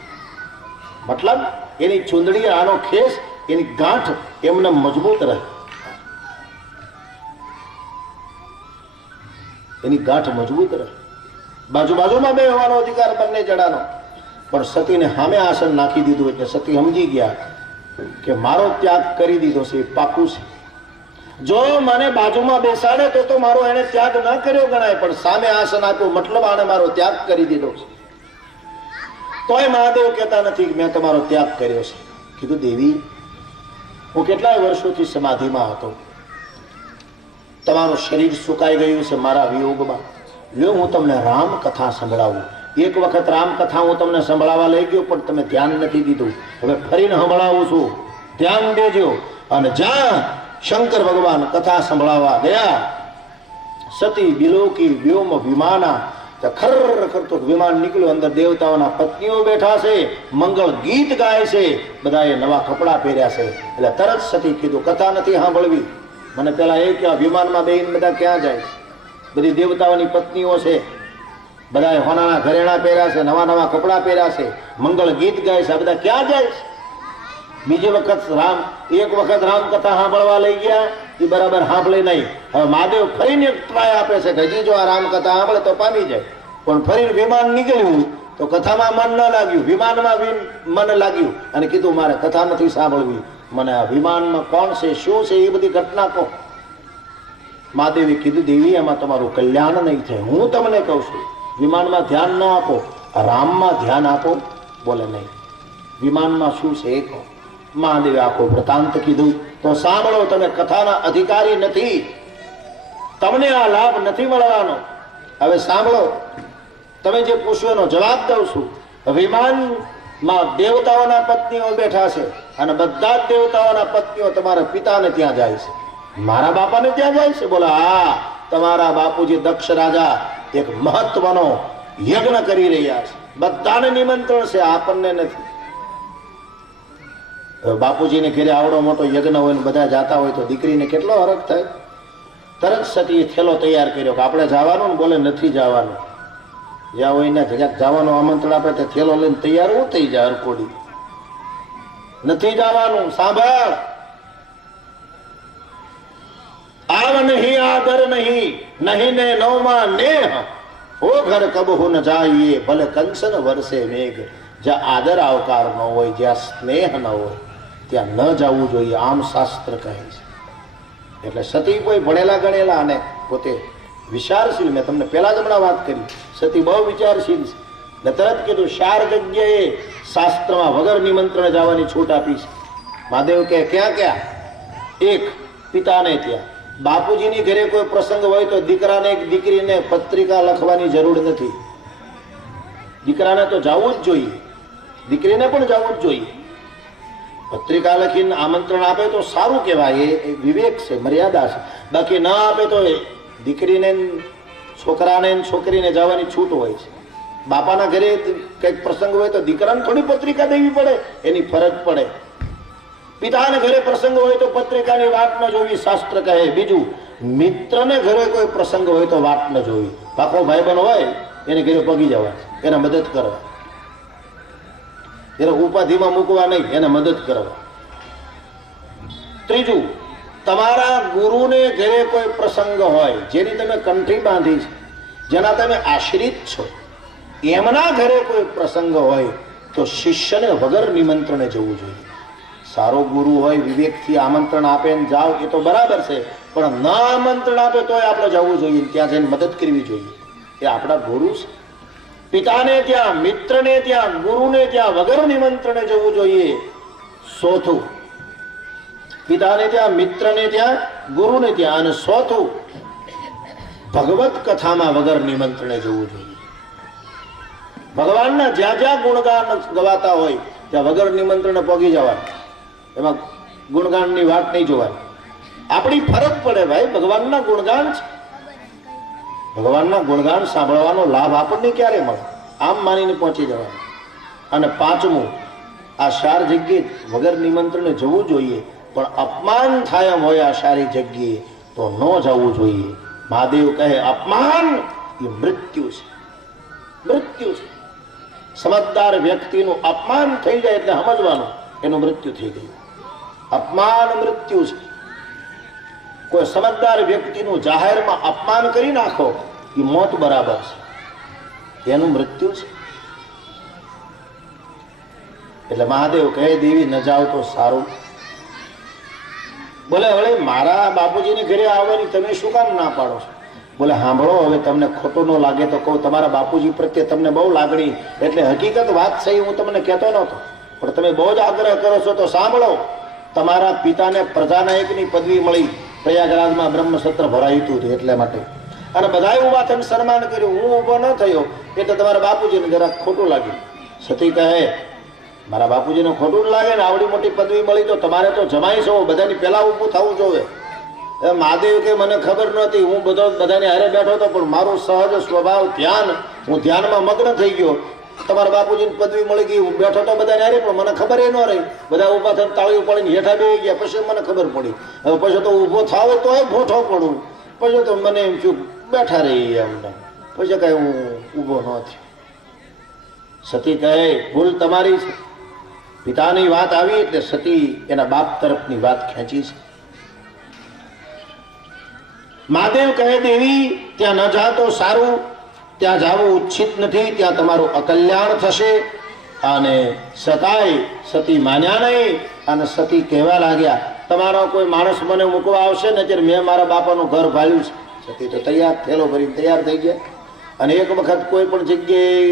મતલબ એની ચૂંદડી, આનો ખેસ, એની ગાંઠ એમને મજબૂત રહે, એની ગાંઠ મજબૂત રહે. બાજુમાં બેહવાનો અધિકાર બંને જણાનો. પણ સતીને સામે આસન નાખી દીધું એટલે સતી સમજી ગયા કે મારો ત્યાગ કરી દીધો છે, એ પાકું છે. જો મને બાજુમાં બેસાડે તો મારો એને ત્યાગ ન કર્યો ગણાય, પણ સામે આસન આપ્યું મતલબ આને મારો ત્યાગ કરી દીધો છે. તોય મહાદેવ કહેતા નથી કે મેં તમારો ત્યાગ કર્યો છે. કીધું દેવી, હું કેટલાય વર્ષોથી સમાધિમાં હતો, તમારું શરીર સુકાઈ ગયું છે મારા વિયોગમાં. લ્યો હું તમને રામ કથા સંભળાવું. એક વખત રામ કથા હું તમને સંભળાવવા લઈ ગયો, પણ તમે ધ્યાન નથી દીધું. હવે ફરીને સંભળાવું છું, ધ્યાન દેજો. અને જ્યાં શંકર ભગવાન કથા સંભળાવવા ગયા, સતી બિલોકી વ્યોમ વિમાના, ખર તો વિમાન નીકળ્યું. અંદર દેવતાઓના પત્નીઓ બેઠા છે, મંગળ ગીત ગાય છે, બધાએ નવા કપડા પહેર્યા છે. એટલે તરત સતી કીધું કથા નથી સાંભળવી. મને પેલા એ કે વિમાનમાં બેહીને બધા ક્યાં જાય? બધી દેવતાઓની પત્નીઓ છે, બધાએ હોનાના ઘરેણા પહેર્યા છે, નવા કપડા પહેર્યા છે, મંગળ ગીત ગાય છે, આ બધા ક્યાં જાય છે? બીજી વખત એક વખત રામ કથા સાંભળવા લઈ ગયા, એ બરાબર સાંભળી નહીં. હવે મહાદેવ ફરીને એક ટ્રાય આપે છે કે હજી જો આ રામ કથા સાંભળે તો પામી જાય. પણ ફરીને વિમાન નીકળ્યું તો કથામાં મન ન લાગ્યું, વિમાનમાં મન લાગ્યું. અને કીધું મારે કથા નથી સાંભળવી, મને આ વિમાનમાં કોણ છે, શું છે, એ બધી ઘટના કહો. મહાદેવે કીધું દેવી, એમાં તમારું કલ્યાણ નહીં થાય. હું તમને કહું છું, વિમાનમાં ધ્યાન ન આપો, રામમાં ધ્યાન આપો. બોલે નહીં, વિમાનમાં શું છે એ કહો. મહાદેવે આખો વૃતાંત કીધું. તો સાંભળો, તમે કથાના અધિકારી નથી, તમને આ લાભ નથી મળવાનો. હવે સાંભળો, તમે જે પૂછ્યું એનો જવાબ દઉં છું. વિમાનમાં દેવતાઓના પત્નીઓ બેઠા છે, અને બધા જ દેવતાઓના પત્નીઓ તમારા પિતાને ત્યાં જાય છે, મારા બાપાને ત્યાં જાય છે. બોલા હા, તમારા બાપુજી દક્ષ રાજા એક મહત્વનો યજ્ઞ કરી રહ્યા છે, બધાને નિમંત્રણ છે, આપણને નથી. બાપુજીને ઘરે આવડો મોટો યજ્ઞ હોય ને બધા જાતા હોય તો દીકરીને કેટલો હરખ થાય. તરત સતીએ થેલો તૈયાર કર્યો કે આપણે જવાનું ને? બોલે નથી જવાનું. જ્યાં હોય ને જવાનું આમંત્રણ આપે તો થેલો લઈને તૈયાર હું થઈ જાય હરકોડી. નથી જવાનું. સાંભળ, આવ નહીં આદર નહીં, નહીં ને નવમાં નેહ, ઓ ઘર કબહુ ન જાઈએ, ભલે કંસન વરસે મેઘ. જ્યાં આદર આવકાર ન હોય, જ્યાં સ્નેહ ન હોય, ત્યાં ન જવું જોઈએ, આમ શાસ્ત્ર કહે છે. એટલે સતી કોઈ ભણેલા ગણેલા અને પોતે વિચારશીલ. મેં તમને પહેલા જ હમણાં વાત કરી, સતી બહુ વિચારશીલ છે. ને તરત કીધું 4 જગ્યાએ શાસ્ત્રમાં વગર નિમંત્રણ જવાની છૂટ આપી છે. મહાદેવ કે ક્યાં ક્યાં? એક, પિતાને ત્યાં. બાપુજીની ઘરે કોઈ પ્રસંગ હોય તો દીકરાને એક દીકરીને પત્રિકા લખવાની જરૂર નથી. દીકરાને તો જવું જ જોઈએ, દીકરીને પણ જવું જ જોઈએ. પત્રિકા લખીને આમંત્રણ આપે તો સારું કહેવાય, એ વિવેક છે, મર્યાદા છે. બાકી ન આપે તો દીકરીને છોકરાને છોકરીને જવાની છૂટ હોય છે. બાપાના ઘરે કંઈક પ્રસંગ હોય તો દીકરાને થોડી પત્રિકા દેવી પડે, એની ફરજ પડે. પિતાને ઘરે પ્રસંગ હોય તો પત્રિકાની વાત ન જોવી, શાસ્ત્ર કહે. બીજું, મિત્રને ઘરે કોઈ પ્રસંગ હોય તો વાત ન જોવી. પાકો ભાઈબંધ હોય એને ઘરે પગી જવા, એને મદદ કરવા, એને ઉપાધિમાં મૂકવા નહીં, એને મદદ કરવા. ત્રીજું, તમારા ગુરુને ઘરે કોઈ પ્રસંગ હોય, જેની તમે કંઠી બાંધી છે, જેના તમે આશ્રિત છો, એમના ઘરે કોઈ પ્રસંગ હોય તો શિષ્યને વગર નિમંત્રણે જવું જોઈએ. સારો ગુરુ હોય વિવેકથી આમંત્રણ આપે ને જાઓ એ તો બરાબર છે, પણ ન આમંત્રણ આપે તોય આપણે જવું જોઈએ, ત્યાં જઈને મદદ કરવી જોઈએ. એ આપણા ગુરુ છે. પિતાને ત્યાં, મિત્રને ત્યાં, ગુરુને ત્યાં વગર નિમંત્રણે જવું જોઈએ. ચોથું, પિતાને ત્યાં, મિત્રને ત્યાં, ગુરુને ત્યાં, અને ચોથું ભગવત કથામાં વગર નિમંત્રણે જવું જોઈએ. ભગવાનના જ્યાં જ્યાં ગુણગાન ગવાતા હોય ત્યાં વગર નિમંત્રણે પહોંચી જવાનું, એમાં ગુણગાનની વાત નહીં જોવાની. આપણી ફરજ પડે ભાઈ, ભગવાનના ગુણગાન છે. ભગવાનના ગુણગાન સાંભળવાનો લાભ આપણને ક્યારે મળે? આમ માનીને પહોંચી જવાનું. અને પાંચમું, આ સાર જગ્યાએ વગર નિમંત્રણે જવું જોઈએ, પણ અપમાન થાય એમ હોય આ સારી જગ્યાએ તો ન જવું જોઈએ. મહાદેવ કહે અપમાન એ મૃત્યુ છે, મૃત્યુ છે. સમજદાર વ્યક્તિનું અપમાન થઈ જાય એટલે સમજવાનું એનું મૃત્યુ થઈ ગયું. અપમાન મૃત્યુ છે. કોઈ સમજદાર વ્યક્તિનું જાહેરમાં અપમાન કરી નાખો એ મોત બરાબર છે, એનું મૃત્યુ છે. એટલે મહાદેવ કહે દેવી ન જાઓ તો સારું. બોલે હવે મારા બાપુજીને ઘરે આવવાની તમે શું કામ ના પાડો છો? બોલે સાંભળો, હવે તમને ખોટું ન લાગે તો કહું, તમારા બાપુજી પ્રત્યે તમને બહુ લાગણી, એટલે હકીકત વાત છે હું તમને કહેતો નહોતો, પણ તમે બહુ જ આગ્રહ કરો છો તો સાંભળો. તમારા પિતાને પ્રજાનાયકની પદવી મળી, પ્રયાગરાજમાં બ્રહ્મસત્ર ભરાયું હતું એટલા માટે, અને બધાએ ઉભા થઈને સન્માન કર્યું. હું ઊભો ન થયો એટલે તમારા બાપુજીને જરાક ખોટું લાગ્યું. સતી કહે મારા બાપુજીને ખોટું જ લાગે ને, આવડી મોટી પદવી મળી તો તમારે તો જમાઈ છો, બધાની પહેલા ઊભું થવું જોઈએ. મહાદેવ કે મને ખબર નહોતી, હું બધાને હારે બેઠો હતો, પણ મારું સહજ સ્વભાવ ધ્યાન, હું ધ્યાનમાં મગ્ન થઈ ગયો. તમારા બાપુજીની પદવી મળી ગઈ, હું બેઠો તો બધાને હારે, પણ મને ખબર એ ન રહી. બધા ઊભા થઈને તાળીઓ પાડીને હેઠા બેસી ગયા, પછી મને ખબર પડી. હવે પછી તો ઊભો થાવ તોય ભોઠો પડું, પછી તો મને એમ થયું બેઠા રહી એમને, પછી કઈ હું ઊભો ન થયો. સતી કહે ભૂલ તમારી છે. પિતાની વાત આવી એટલે સતી એના બાપ તરફની વાત ખેંચી છે. મહાદેવ કહે દેવી ત્યાં ન જા તો સારું, ત્યાં જવું ઉચિત નથી, ત્યાં તમારું અકલ્યાણ થશે. અને સતાય સતી માન્યા નહીં, અને સતી કહેવા લાગ્યા તમારો કોઈ માણસ મને મૂકવા આવશે ને ત્યારે મેં મારા બાપાનું ઘર ભાળ્યું છે. સતી તો તૈયાર, થેલો ભરીને તૈયાર થઈ ગયા. અને એક વખત કોઈ પણ જગ્યાએ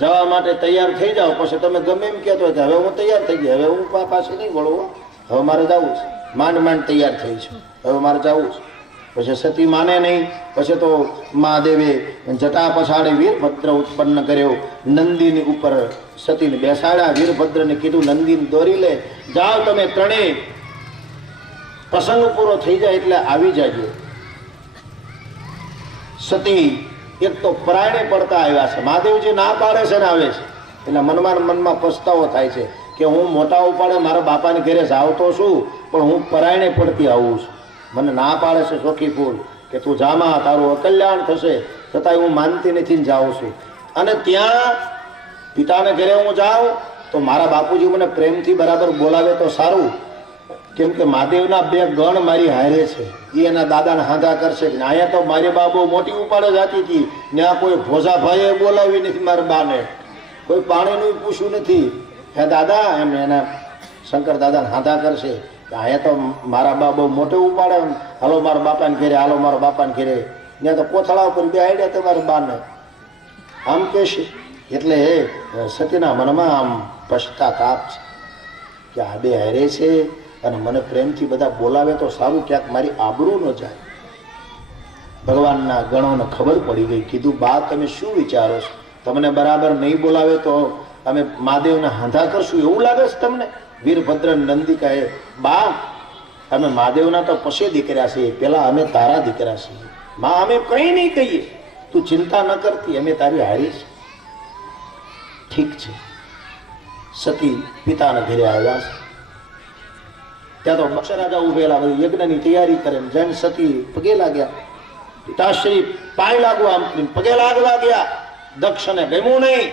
જવા માટે તૈયાર થઈ જાઓ, પછી તમે ગમે એમ કહેતો હોય કે હવે હું તૈયાર થઈ ગયા, હવે હું પાછી નહીં વળવું, હવે મારે જવું છે, માંડ માંડ તૈયાર થઈ છું, હવે મારે જવું છે. પછી સતી માને નહીં. પછી તો મહાદેવે જટા પછાડે વીરભદ્ર ઉત્પન્ન કર્યો, નંદીની ઉપર સતીને બેસાડ્યા. વીરભદ્રને કીધું નંદીને દોરી લે, જાઓ તમે ત્રણેય, પ્રસંગ પૂરો થઈ જાય એટલે આવી જાજો. સતી એક તો પરાયણે પડતા આવ્યા છે, મહાદેવજી ના પાડે છે ને આવે છે, એટલે મનમાં પસ્તાવો થાય છે કે હું મોટા ઉપાડે મારા બાપાને ઘરે જાવ તો શું, પણ હું પરાયણે પડતી આવું છું. મને ના પાડે છે ચોખી ફૂલ કે તું જામાં, તારું અકલ્યાણ થશે, છતાંય હું માનતી નથી જાઉં છું. અને ત્યાં પિતાને ઘરે હું જાઉં તો મારા બાપુજી મને પ્રેમથી બરાબર બોલાવે તો સારું, કેમ કે મહાદેવના બે ગણ મારી હારે છે, એ એના દાદાને હાંધા કરશે. અહીંયા તો મારી બા બહુ મોટી ઉપાડે જાતી હતી, ત્યાં કોઈ ભોજા ભાઈએ બોલાવી નથી, મારા બાને કોઈ પાણીનું પૂછ્યું નથી. હે દાદા એમ એના શંકર દાદાને હાંધા કરશે. અહીંયા તો મારા બા બહુ મોટો ઉપાડે, હાલો મારા બાપાને ઘેરે, હાલો મારા બાપાને ઘેરે. ત્યાં તો કોથળા ઉપર બે આડ્યા તમારા બાને આમ કહેશે. એટલે સતીના મનમાં આમ પશ્ચાતાપ છે કે આ બે હારે છે અને મને પ્રેમથી બધા બોલાવે તો સારું, ક્યાંક મારી આબરૂ ન જાય. ભગવાનના ગણોને ખબર પડી ગઈ. કીધું બા તમે શું વિચારો છો? તમને બરાબર નહીં બોલાવે તો અમે મહાદેવને હાંધા કરશું એવું લાગે છે તમને? વીરભદ્ર નંદી કહે બા અમે મહાદેવના તો પછી દીકરા છીએ, પેલા અમે તારા દીકરા છીએ. માં અમે કંઈ નહીં કહીએ, તું ચિંતા ન કરતી, અમે તારી હારી છે. ઠીક છે. સતી પિતાને ઘરે આવ્યા છે. ત્યાં તો દક્ષરાજા ઉભેલા, બધી યજ્ઞની તૈયારી કરે. જૈન સતી પગે લાગ્યા, પિતાશ્રી પાય લાગવા આમ પગે લાગવા ગયા. દક્ષને ગમ્યું નહીં,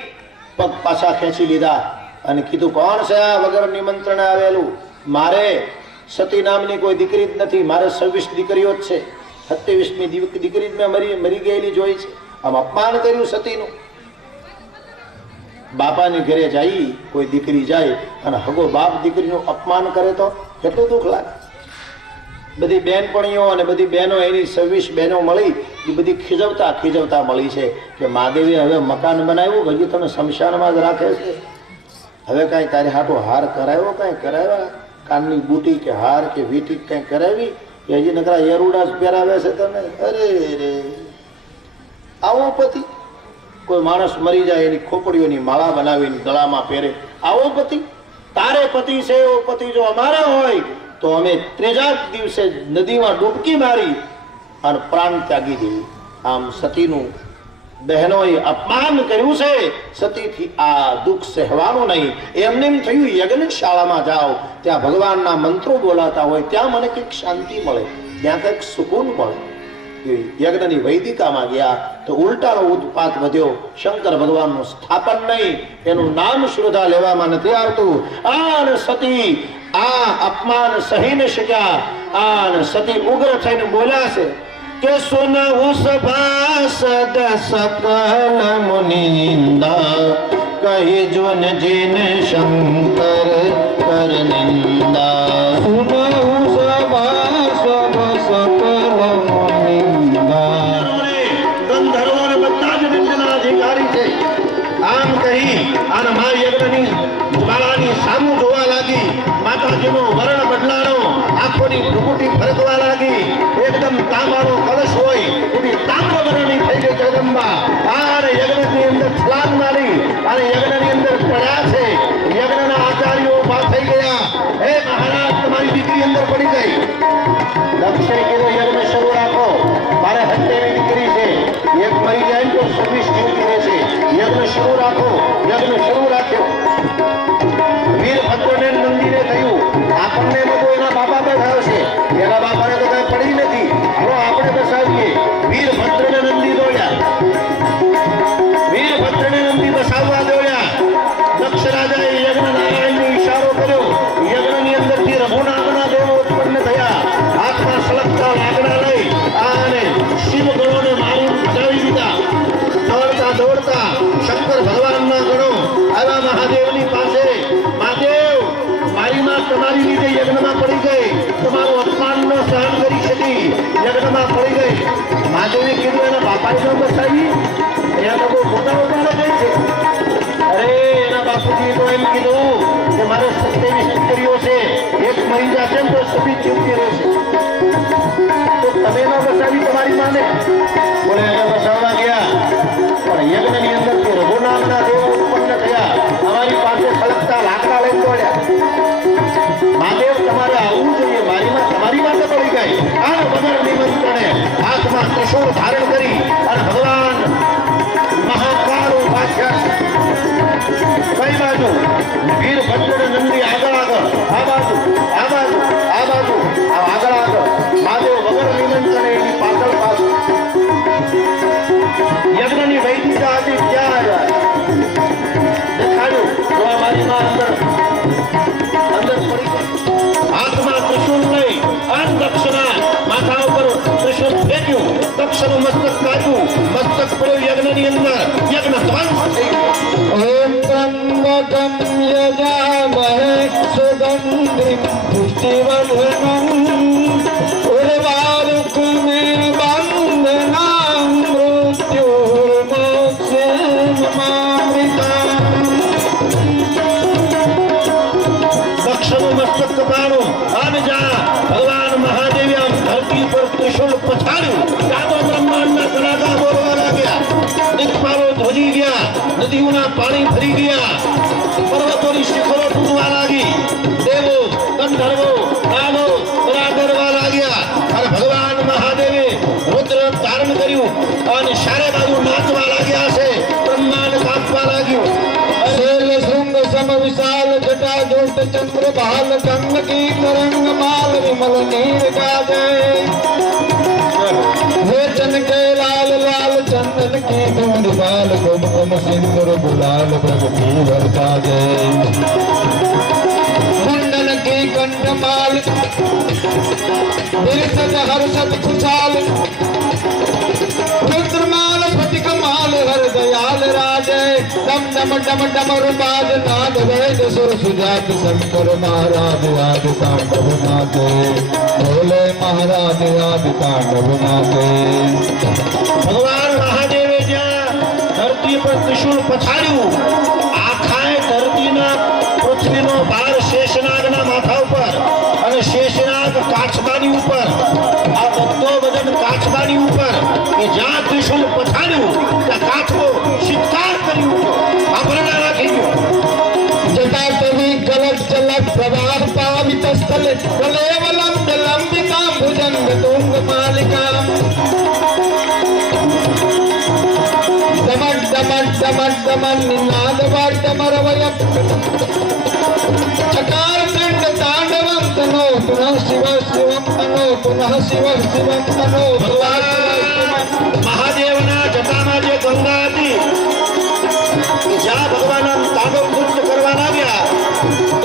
પગ પાછા ખેંચી લીધા અને કીધું કોણ છે આ વગર નિમંત્રણે આવેલું? મારે સતી નામની કોઈ દીકરી જ નથી, મારે 26 દીકરીઓ જ છે. 27મી દીકરી જ મેં મરી ગયેલી જોઈ છે. આમ અપમાન કર્યું સતીનું. બાપાની ઘરે જાય કોઈ દીકરી જાય અને હગો બાપ દીકરીનું અપમાન કરે તો કેટલું દુઃખ લાગે. બધી બહેનપણીઓ અને બધી બહેનો એની 26 બહેનો મળી એ બધી ખીજવતા મળી છે કે મહાદેવે હવે મકાન બનાવ્યું, હજી તમે શમશાનમાં જ રાખે છે. હવે કાંઈ તારે હાટો હાર કરાવ્યો, કાંઈ કરાવ્યા કાનની બુટી કે હાર કે વીટી કાંઈ કરાવી કે હજી નકરા એરુડા જ પહેરાવે છે તમે? અરે રે, આવો પતિ. કોઈ માણસ મરી જાય એની ખોપડીઓની માળા બનાવીને ગળામાં પહેરે, આવો પતિ? તારે પતિ છે એવો પતિ જો અમારા હોય તો અમે ત્રીજા દિવસે નદીમાં ડૂબકી મારી અને પ્રાણ ત્યાગી દેવી. આમ સતીનું બહેનોએ અપમાન કર્યું છે, સતીથી આ દુઃખ સહેવાનું નહીં. એમને એમ થયું યજ્ઞશાળામાં જાઓ, ત્યાં ભગવાનના મંત્રો બોલાતા હોય, ત્યાં મને કંઈક શાંતિ મળે, ત્યાં કંઈક સુકૂન મળે. યજ્ઞની વૈદિકામાં ગયા તો ઉલટાનો ઉત્પાત વધ્યો. શંકર ભગવાનનું સ્થાપન નહીં, એનું નામ શ્રદ્ધા લેવામાં નથી આવતું. આ સતી આ અપમાન સહી ન શક્યા. આ સતી ઉગ્ર થઈને બોલ્યા છે કે સુનહુ સભાસદ સકલ મુનિંદા, કહી જોન જીન શંકર કર નિંદા. સુનહુ સભાસદ સકલ મુનિંદા, ગંધર્વોને બધા જ નિંદના અધિકારી છે. આમ કહી અને મા યજ્ઞની જ્વાળાની સામું જોવા લાગી. માતાજીનો વર્ણ બદલાણો, આંખોની ભ્રુકુટી ફરકવા લાગી. એકદમ તાંબાનો કળશ હોય એવી તામ્ર વર્ણની થઈ ગઈ જગદંબા. અને યજ્ઞની અંદર છલાંગ મારી અને યજ્ઞની અંદર પડ્યા છે. યજ્ઞના આચાર્યો ઉભા થઈ ગયા. હે મહારાજ, તમારી દીકરી અંદર પડી ગઈ. દક્ષે કીધું યજ્ઞ શરૂ રાખો, મારે હત્યાની દીકરી છે, એક મરી જાય તો 26 જીવતી રહેશે. યજ્ઞ શરૂ રાખો. યજ્ઞ શરૂ રાખ્યો. વીરભદ્રને નંદીને થયું આપણને બધું એના બાપા બેઠા છે, એના બાપાને તો કઈ પડી નથી, હવે આપણે બસાવીએ. વીરભદ્રને નંદી દોડ્યા. વીરભદ્રને નંદી બસાવવા દોડ્યા. દક્ષ રાજાએ યજ્ઞ નારાયણને ઈશારો કર્યો. યજ્ઞની અંદરથી રઘુ નામના દેવો ઉત્પન્ન થયા. હાથમાં સળગતા લાકડા લઈ અને શિવગણોને મારી ઉઠાવી દીધા. દોડતા શંકર ભગવાનના ગણો આવ્યા મહાદેવની પાસે. મહાદેવ, મારી માં તમારી લીધે યજ્ઞમાં પડી ગઈ, તમારું અપમાન ન સહન કરી શકી, યજ્ઞમાં પડી ગઈ. મહાદેવે કીધું એના બાપાએ ન બસાવી, અહીંયા તો બહુ મોટા મોટા જાય છે. અરે એના બાપુજી તો એમ કીધું કે મારે 27 દીકરીઓ છે, એક મરી જશે તો 26 જીવતી રહેશે. તો તમે ન બસાવી તમારી માને? બોલે એને બસાવવા ગયા, પણ યજ્ઞની અંદરથી રઘુ નામના દેવ ઉત્પન્ન થયા. અમારી પાસે સળગતા લાકડા લઈને દોડ્યા. મહાદેવ, તમારે આવવું જોઈએ, મારીમાં તમારી માટે પડી ગઈ. આનો વગર નિમંત્રણે હાથમાં ત્રિશૂળ ધારણ કરી અને ભગવાન મહાકાળ ઉભા થયા. કઈ બાજુ? વીરભદ્ર નંદી આગળ આગળ, આ બાજુ આ બાજુ આ બાજુ, આગળ આગળ. મહાદેવ વગર નિમંત્રણે એની પાછળ પાછળ. યજ્ઞની વૈદિકા હતી ત્યાં દેખાડ્યું તો અમારી માં અંદર પડી ગઈ. હાથમાં ત્રિશૂળ લઈ અન દક્ષના માથા ઉપર ત્રિશૂળ ફેંક્યું. દક્ષનું મસ્તક કાઢ્યું, મસ્તક પડ્યું યજ્ઞની અંદર. યજ્ઞ ધ્વંસ થઈ ગયો. ઓમ ત્રંબકમ યજામહે સુગંધિમ પુષ્ટિવર્ધનમ ઉર્વારુકમેવ બંધનામ મૃત્યુર્મોક્ષેમામૃતમ. દક્ષનું મસ્તક કપાણું અને જા ભગવાન મહાદેવે આમ ધરતી પર ત્રિશૂળ પછાડ્યું. ચાતો બ્રહ્માંડના કડાકા બોલવા લાગ્યા. દિક્પાલો ધ્વજી ગયા, નદીઓના પાણી ફરી ગયા, પર્વતોની શિખરો તૂટવા લાગી. દેવો, ગંધર્વો, દાનો બધા ડરવા લાગ્યા. અને ભગવાન મહાદેવે રુદ્ર ધારણ કર્યું અને ચારે બાજુ નાચવા લાગ્યા છે. બ્રહ્માંડ કાપવા લાગ્યું. શૈલ શૃંગ સમ વિશાલ જટા જોટ ચંદ્ર ભાલ કંગ કી તરંગ માલ વિમલ નીર ગાજે. लोचन के लाल लाल चंदन की धूल बाल कुमकुम सिंदूर गुलाल प्रगति वर्षा जय मुंडन की कंठमाल बिरसत हर्षत खुशाल रुद्रमाल स्फटिक माल हर दयाल राजे दम डम डम डमरु बाज नाद वेद सुर सुजात शंकर महाराज आदि तांडव नाचे बोले महाराज आदि तांडव नाचे भगवान महादेवे ज्યાં ધરતી પર ત્રિશૂળ પછાડ્યું આખાય ધરતીના પૃથ્વીનો ભાર શેષનાગના માથા ઉપર અને શેષનાગ કાચબાની ઉપર આ બધો વજન કાચબાની ઉપર કે જ્યાં ત્રિશૂળ પછાડ્યું ત્યાં કાચબો શિકાર કરી ઉઠ્યો આભરણા રાખી ગયો जटा तवी गलत चलत प्रभार पावित स्थल कलेवलम जलंबिका भुजंग तुंग मालिका दमट दमट दमट दमन निनाद वाद्यमरवय चकार दंड तांडवम तनो पुनः शिव शिवम तनो पुनः शिव शिवम तनो ભગવાન મહાદેવના જટામાં જે ગંગા હતી જ્યાં ભગવાન તાંડવ નૃત્ય કરવા લાગ્યા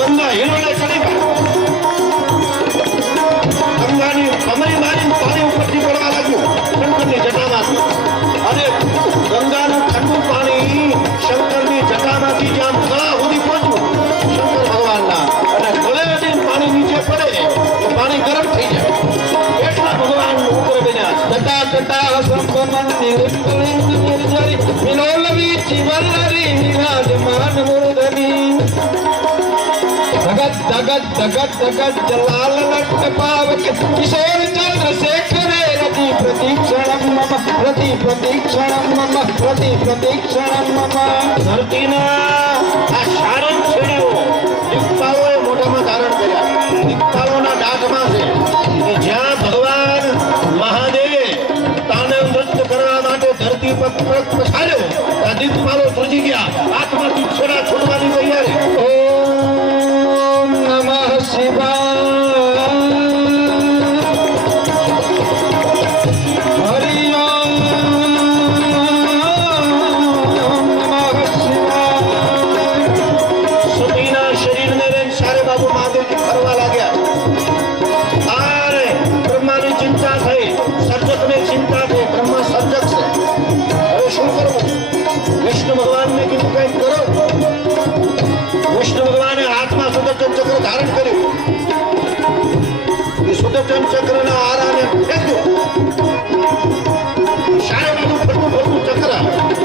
ગંગા હિલોળે ચડી ગઈ ગંગાની કમરી મારી પાણી ઉપરથી પડવા લાગ્યું શંકરની જટામાંથી અને ગંગાનું ઠંડુ પાણી શંકરની જટામાંથી જ્યાં ગળા સુધી પહોંચ્યું શંકર ભગવાનના અને ગળે સુધી પાણી નીચે પડે તો પાણી ગરમ થઈ જાય એટલા ભગવાન ઉપર બન્યા जटा जटा संपमन निरुपलिंग निर्जरी विलोलवी चिवल्लरी विराजमान मूर्धनी जगत जगत जगत जगत जलाल लट पावक किशोर चंद्रशेखरे रति प्रतीक्षणम मम रति प्रतीक्षणम मम रति प्रतीक्षणम मम ધરતીના આ શારદ છેડો દિક્પાલોએ મોઢામાં ધારણ કર્યા દિક્પાલોના દાંતમાં છે કે જ્યાં ભગવાન મહાદેવે તાંડવ નૃત્ય કરવા માટે ધરતી પર પગ પછાડ્યો ત્યાં દિક્પાલો ધ્રુજી ગયા હાથમાંથી છેડા છોડવાની તૈયારી ओम नमः शिवाय हरि ओम नमः शिवाय સતીના શરીરને લઈને સારે બાજુ મહાદેવજી ફરવા લાગ્યા અરે બ્રહ્માની ચિંતા થઈ સર્જકને ચિંતા થઈ બ્રહ્મા સર્જક છે હવે શું કરવું વિષ્ણુ ભગવાનને કીધું કંઈક કરો વિષ્ણુ ભગવાને હાથમાં સુદર્શન ચક્ર ધારણ કર્યું એ સુદર્શન ચક્રના આરાને ફેંક્યું સારે બાજુ ફરતું ફરતું ચક્ર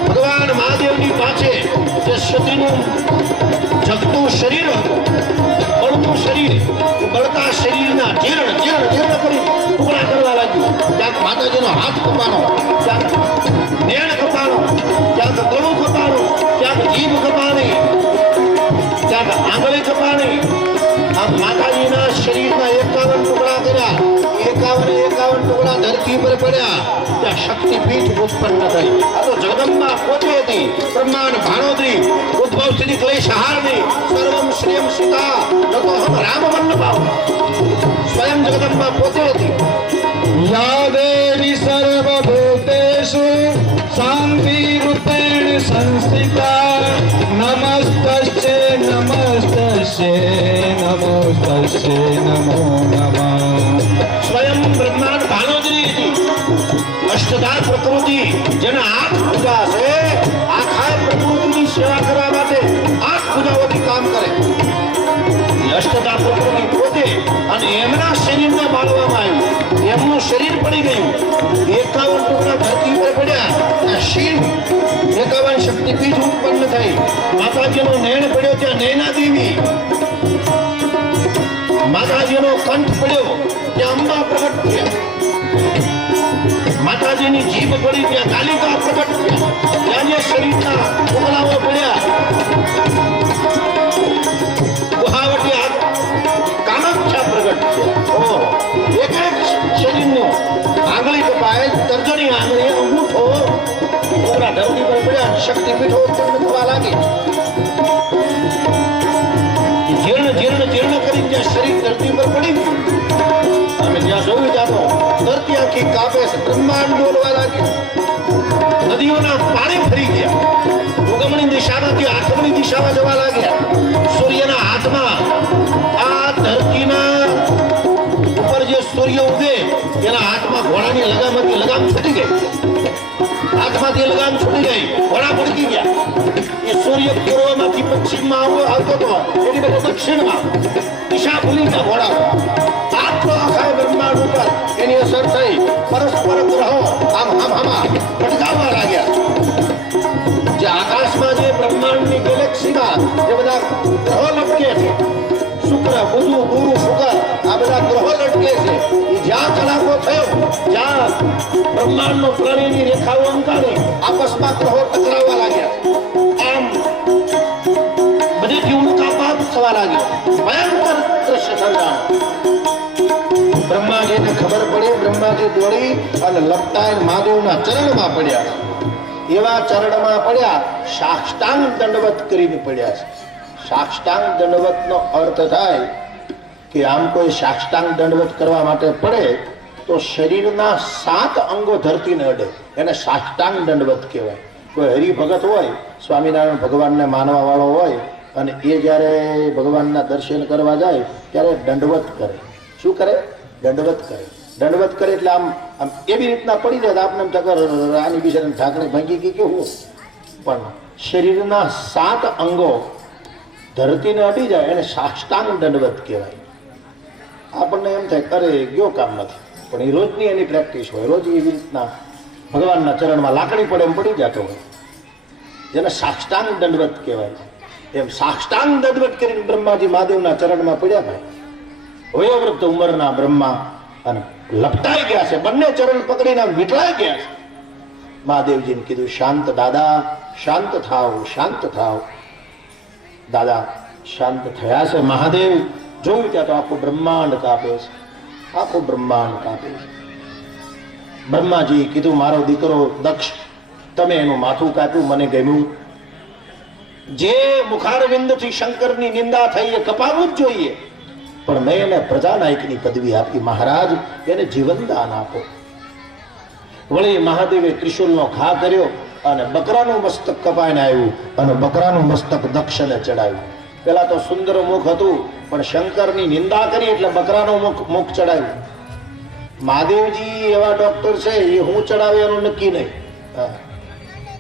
ભગવાન મહાદેવની પાસે જે સતીનું જગતું શરીર હતું બળતું શરીર બળતા શરીરના જીર્ણ જીર્ણ જીર્ણ કરી ટુકડા કરવા લાગ્યું ક્યાંક માતાજીનો હાથ કપાનો ક્યાંક નેણ કપાનો ક્યાંક ગળું કપાનું ક્યાંક જીભ કપાણી ક્યાંક આંગળી કપાણી આમ માતાજીના શરીરના 51 ટુકડા કર્યા 51 ટુકડા ધરતી પર પડ્યા ત્યાં શક્તિપીઠ ઉત્પન્ન થઈ આ તો જગદંબા પોતે હતી બ્રહ્માંડ ભાણોદરી ઉદ્ભવ સ્થિતિ ક્લેશ હારની સર્વમ શ્રેયમ સીતા નતો હમ રામ વલ્લભાવ સ્વયં જગદંબા પોતે હતી या देवी सर्वभूतेषु शांति रूपेण संस्थिता नमस्तस्ये नमस्तस्ये नमोस्तस्ये नमो नमः સ્વયં બ્રહ્માંડ ભાણોદરી હતી અષ્ટધાર પ્રકૃતિ જેના 8 ભુજા છે આખા પ્રકૃતિની સેવા કરવા માટે 8 ભુજાઓથી કામ કરે અષ્ટધાર પ્રકૃતિ પોતે અને એમના શરીરને બાળવામાં આવ્યું એમનું શરીર પડી ગયું 51 ટુકડા ધરતી પર પડ્યા અને શિવ 51 શક્તિપીઠ ઉત્પન્ન થઈ માતાજીનો નેણ પડ્યો ત્યાં નૈના દેવી માતાજીનો કંઠ પડ્યો ત્યાં અંબા પ્રગટ થયા માતાજીની જીભ પડી ત્યાં કાલિકા પ્રગટ થયા ત્યાં જે શરીરના ટુકડાઓ પડ્યા ગુહાવટી કામાખ્યા પ્રગટ થયા એક એક શરીરનું આંગળી કપાય તર્જની આંગળી અંગૂઠો ટુકડા ધરતી પર પડ્યા શક્તિપીઠો ઉત્પન્ન થવા લાગી જીર્ણ જીર્ણ જીર્ણ કરી જ્યાં શરીર ધરતી પર પડી અને જ્યાં જોયું ત્યાં ધરતી આખી કાપે છે બ્રહ્માંડ બોલવા લાગ્યું નદીઓના પાણી ફરી ગયા ઉગમણી દિશામાંથી આથમણી દિશામાં જવા લાગ્યા સૂર્યના હાથમાં આ ધરતીના ઉપર જે સૂર્ય ઉગે એના હાથમાં ઘોડાની લગામથી લગામ છૂટી ગઈ હાથમાં હાથમાંથી લગામ છૂટી ગઈ, ઘોડા ભડકી ગયા. એ સૂર્ય પૂર્વમાંથી પશ્ચિમમાં આવતો હતો, એની બધી દક્ષિણમાં દિશા ભૂલી ગયા ઘોડા. આટલો આખા બ્રહ્માંડ ઉપર એની અસર થઈ. પરસ્પર ગ્રહો આમ ભટકાવવા લાગ્યા. જે આકાશમાં જે બ્રહ્માંડની ગેલેક્સીમાં જે બધા ગ્રહો લટકે છે, શુક્ર, બુધ, ગુરુ, શુક્ર, આ બધા ગ્રહો લટકે છે. એ જ્યાં કલાકો થયો, જ્યાં બ્રહ્માંડનો પ્રણયની રેખાઓ અંકારી આપસમાં ગ્રહો ટકરાવવા લાગ્યા. આમ બધીથી ઉલ્કાપાત થવા લાગ્યો. ભયંકર દ્રશ્ય સર્જાયું. બ્રહ્માજીને ખબર પડી. બ્રહ્માજી દોડી અને લપટાઈને મહાદેવના ચરણમાં પડ્યા. એવા ચરણમાં પડ્યા, સાષ્ટાંગ દંડવત કરીને પડ્યા છે. સાષ્ટાંગ દંડવતનો અર્થ થાય કે આમ કોઈ સાષ્ટાંગ દંડવત કરવા માટે પડે તો શરીરના 7 અંગો ધરતીને અડે, એને સાષ્ટાંગ દંડવત કહેવાય. કોઈ હરિભગત હોય, સ્વામિનારાયણ ભગવાનને માનવા વાળો હોય, અને એ જ્યારે ભગવાનના દર્શન કરવા જાય ત્યારે દંડવત કરે. શું કરે? દંડવત કરે. દંડવત કરે એટલે આમ આમ એવી રીતના પડી જાય આપને એમ થાય આની બિચારાની ઢાંકણી ભાંગી ગઈ કે હું. પણ શરીરના 7 અંગો ધરતીને અડી જાય એને સાષ્ટાંગ દંડવત કહેવાય. આપણને એમ થાય અરે ગયો કામ નથી, પણ એ રોજની એની પ્રેક્ટિસ હોય. રોજ એવી રીતના ભગવાનના ચરણમાં લાકડી પડે એમ પડી જતો હોય, જેને સાષ્ટાંગ દંડવત કહેવાય. એમ સાષ્ટાંગ દંડવત કરીને બ્રહ્માજી મહાદેવના ચરણમાં પડ્યા ભાઈ. વયોવૃદ્ધ ઉંમરના બ્રહ્મા અને લપટાઈ ગયા છે, બંને ચરણ પકડીને વીટળાઈ ગયા છે. મહાદેવજીને કીધું શાંત દાદા, શાંત થાવ, શાંત થાવ. દાદા શાંત થયા છે. મહાદેવ જોયું ત્યાં તો આખું બ્રહ્માંડ કાપે છે, આખું બ્રહ્માંડ કાપે છે. બ્રહ્માજી કીધું મારો દીકરો દક્ષ, તમે એનું માથું કાપ્યું, મને ગમ્યું. જે મુખારવિંદથી શંકરની નિંદા થઈ એ કપાવવું જ જોઈએ, પણ મેં એને પ્રજાનાયકની પદવી આપી. મહારાજ એને જીવનદાન આપો. વળી મહાદેવે ત્રિશુલનો ઘા કર્યો અને બકરાનું મસ્તક કપાઈને આવ્યું અને બકરાનું મસ્તક દક્ષને ચડાવ્યું. પેલા તો સુંદર મુખ હતું, પણ શંકરની નિંદા કરી એટલે બકરાનું મુખ ચડાવ્યું. મહાદેવજી એવા ડોક્ટર છે, એ હું ચડાવે એનું નક્કી નહીં.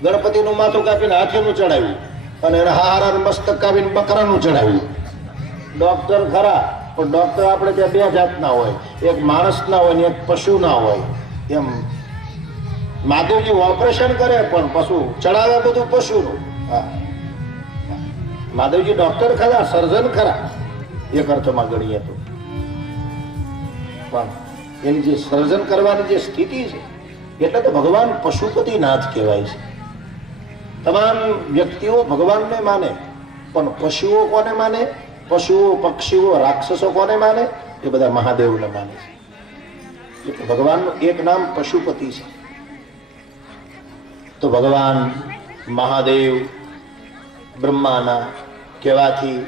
ગણપતિનું માથું કાપીને હાથીનું ચડાવ્યું અને એને હારાનું મસ્તક કાપીને બકરાનું ચડાવ્યું. ડોક્ટર ખરા, પણ ડોક્ટર આપણે ત્યાં 2 જાતના હોય, એક માણસના હોય ને એક પશુના હોય. એમ મહાદેવજી ઓપરેશન કરે પણ પશુ ચડાવે બધું પશુનું. હા, મહાદેવજી ડોક્ટર ખરા, સર્જન ખરા એક અર્થમાં ગણીએ તો. પણ એની જે સર્જન કરવાની જે સ્થિતિ છે એટલે તો ભગવાન પશુપતિનાથ કહેવાય છે. તમામ વ્યક્તિઓ ભગવાનને માને, પણ પશુઓ કોને માને? પશુઓ, પક્ષીઓ, રાક્ષસો કોને માને? એ બધા મહાદેવને માને છે. એટલે ભગવાનનું એક નામ પશુપતિ છે. તો ભગવાન મહાદેવ બ્રહ્માના કહેવાથી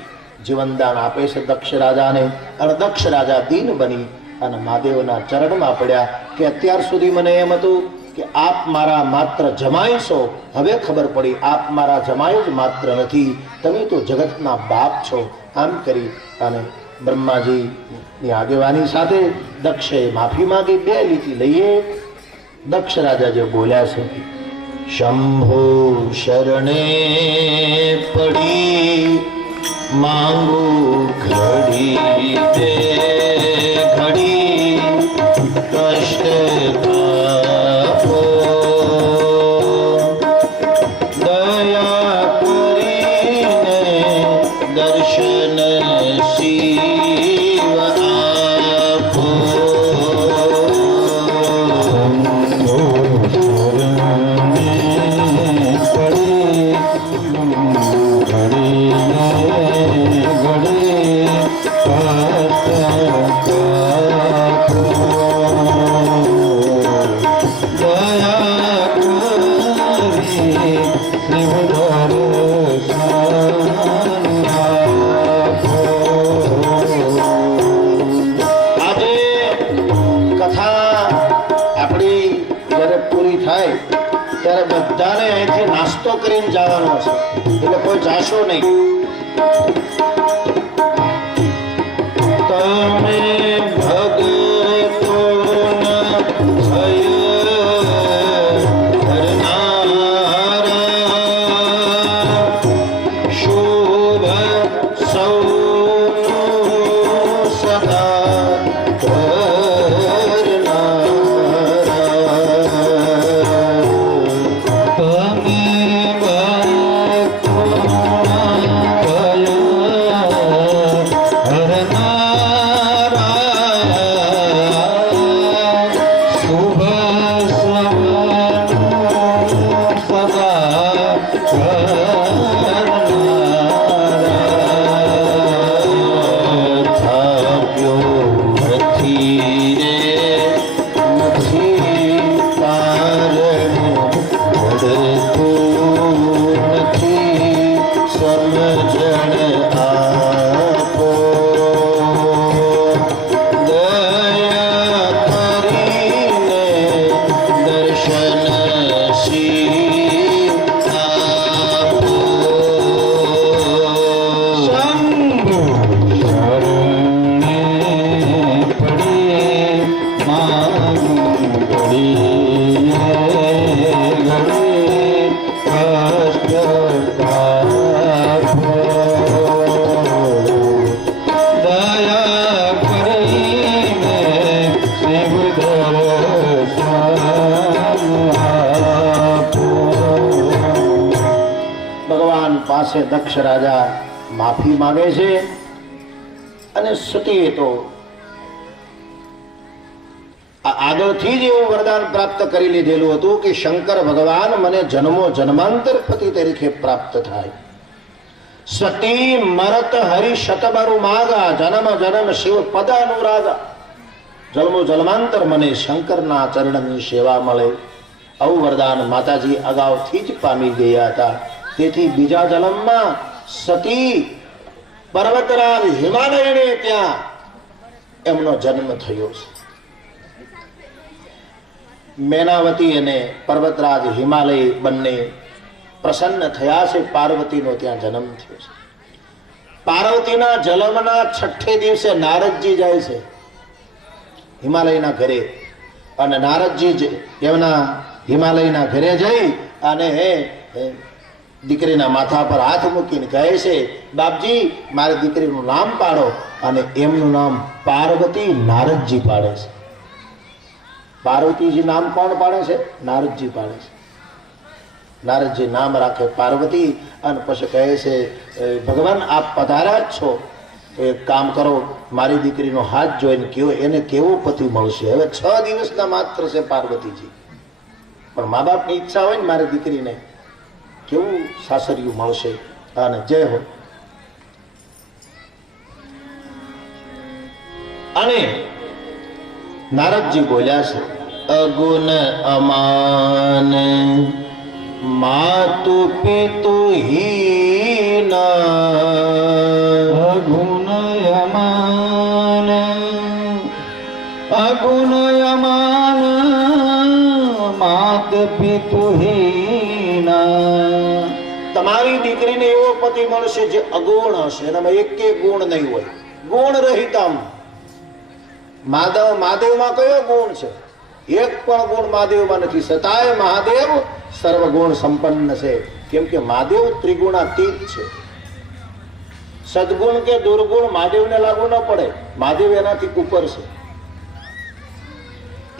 જીવનદાન આપે છે દક્ષ રાજાને. અને દક્ષ રાજા દીન બની અને મહાદેવના ચરણમાં પડ્યા કે અત્યાર સુધી મને એમ હતું કે આપ મારા માત્ર જમાઈ છો, હવે ખબર પડી આપ મારા જમાઈ જ માત્ર નથી, તમે તો જગતના બાપ છો. આમ કરી અને બ્રહ્માજીની આગેવાની સાથે દક્ષે માફી માંગી. 2 લીટી લઈએ. દક્ષ રાજા જે બોલ્યા છે, શંભો શરણે પડી માંગુ ઘડી તે ઘડી કષ્ટ આપો, દયા કરીને દર્શન શિવ આપો. બધાને અહીંથી નાસ્તો કરીને જવાનો છે, એટલે કોઈ જાશો નહીં. તમે ભગતોના ભય હરનાર પાસે દક્ષ રાજા માફી માંગે છે અને સતીએ તો આગળથી જ એવું વરદાન પ્રાપ્ત કરી લીધેલું હતું કે શંકર ભગવાન મને જન્મો જન્માંતર પતિ તરીકે પ્રાપ્ત થાય. સતી મરત હરિ શતબરુ માગા જન્મ જન્મ શિવ પદ અનુરાગા. જન્મો જન્માંતર મને શંકરના ચરણની સેવા મળે આવું વરદાન માતાજી અગાઉથી જ પામી ગયા હતા. તેથી બીજા જન્મમાં સતી પર્વતરાજ હિમાલયને ત્યાં એમનો જન્મ થયો છે. મેનાવતી અને પર્વતરાજ હિમાલય બંને પ્રસન્ન થયા છે. પાર્વતીનો ત્યાં જન્મ થયો છે. પાર્વતીના જન્મના છઠ્ઠે દિવસે નારદજી જાય છે હિમાલયના ઘરે અને નારદજી એમના હિમાલયના ઘરે જઈ અને દીકરીના માથા પર હાથ મૂકીને કહે છે, બાપજી મારી દીકરીનું નામ પાડો. અને એમનું નામ પાર્વતી નારદજી પાડે છે. પાર્વતીજી નામ કોણ પાડે છે? નારદજી પાડે છે. નારદજી નામ રાખે પાર્વતી અને પછી કહે છે, ભગવાન આપ પધાર્યા જ છો, એક કામ કરો, મારી દીકરીનો હાથ જોઈને કયો એને કેવો પતિ મળશે. હવે 6 દિવસના માત્ર છે પાર્વતીજી, પણ મા બાપની ઈચ્છા હોય ને મારી દીકરીને કેવું સાસરિયું મળશે. અને જય હો. અને નારદજી બોલ્યા છે, અગુણ અમાન માતુ પિતુ હીન. અગુણ યમાન અગુણ યમાન માત પિતુહીન. તમારી દીકરીને એવો પતિ મળશે જે અગુણ હશે, એનામાં એક ગુણ નહીં હોય, ગુણ રહિતમ. મહાદેવમાં કયો ગુણ છે? એક પણ ગુણ મહાદેવમાં નથી. સતાય મહાદેવ સર્વગુણ સંપન્ન છે. કેમ કે મહાદેવ ત્રિગુણાતીત છે. સદગુણ કે દુર્ગુણ મહાદેવને લાગુ ન પડે. મહાદેવ એનાથી ઉપર છે.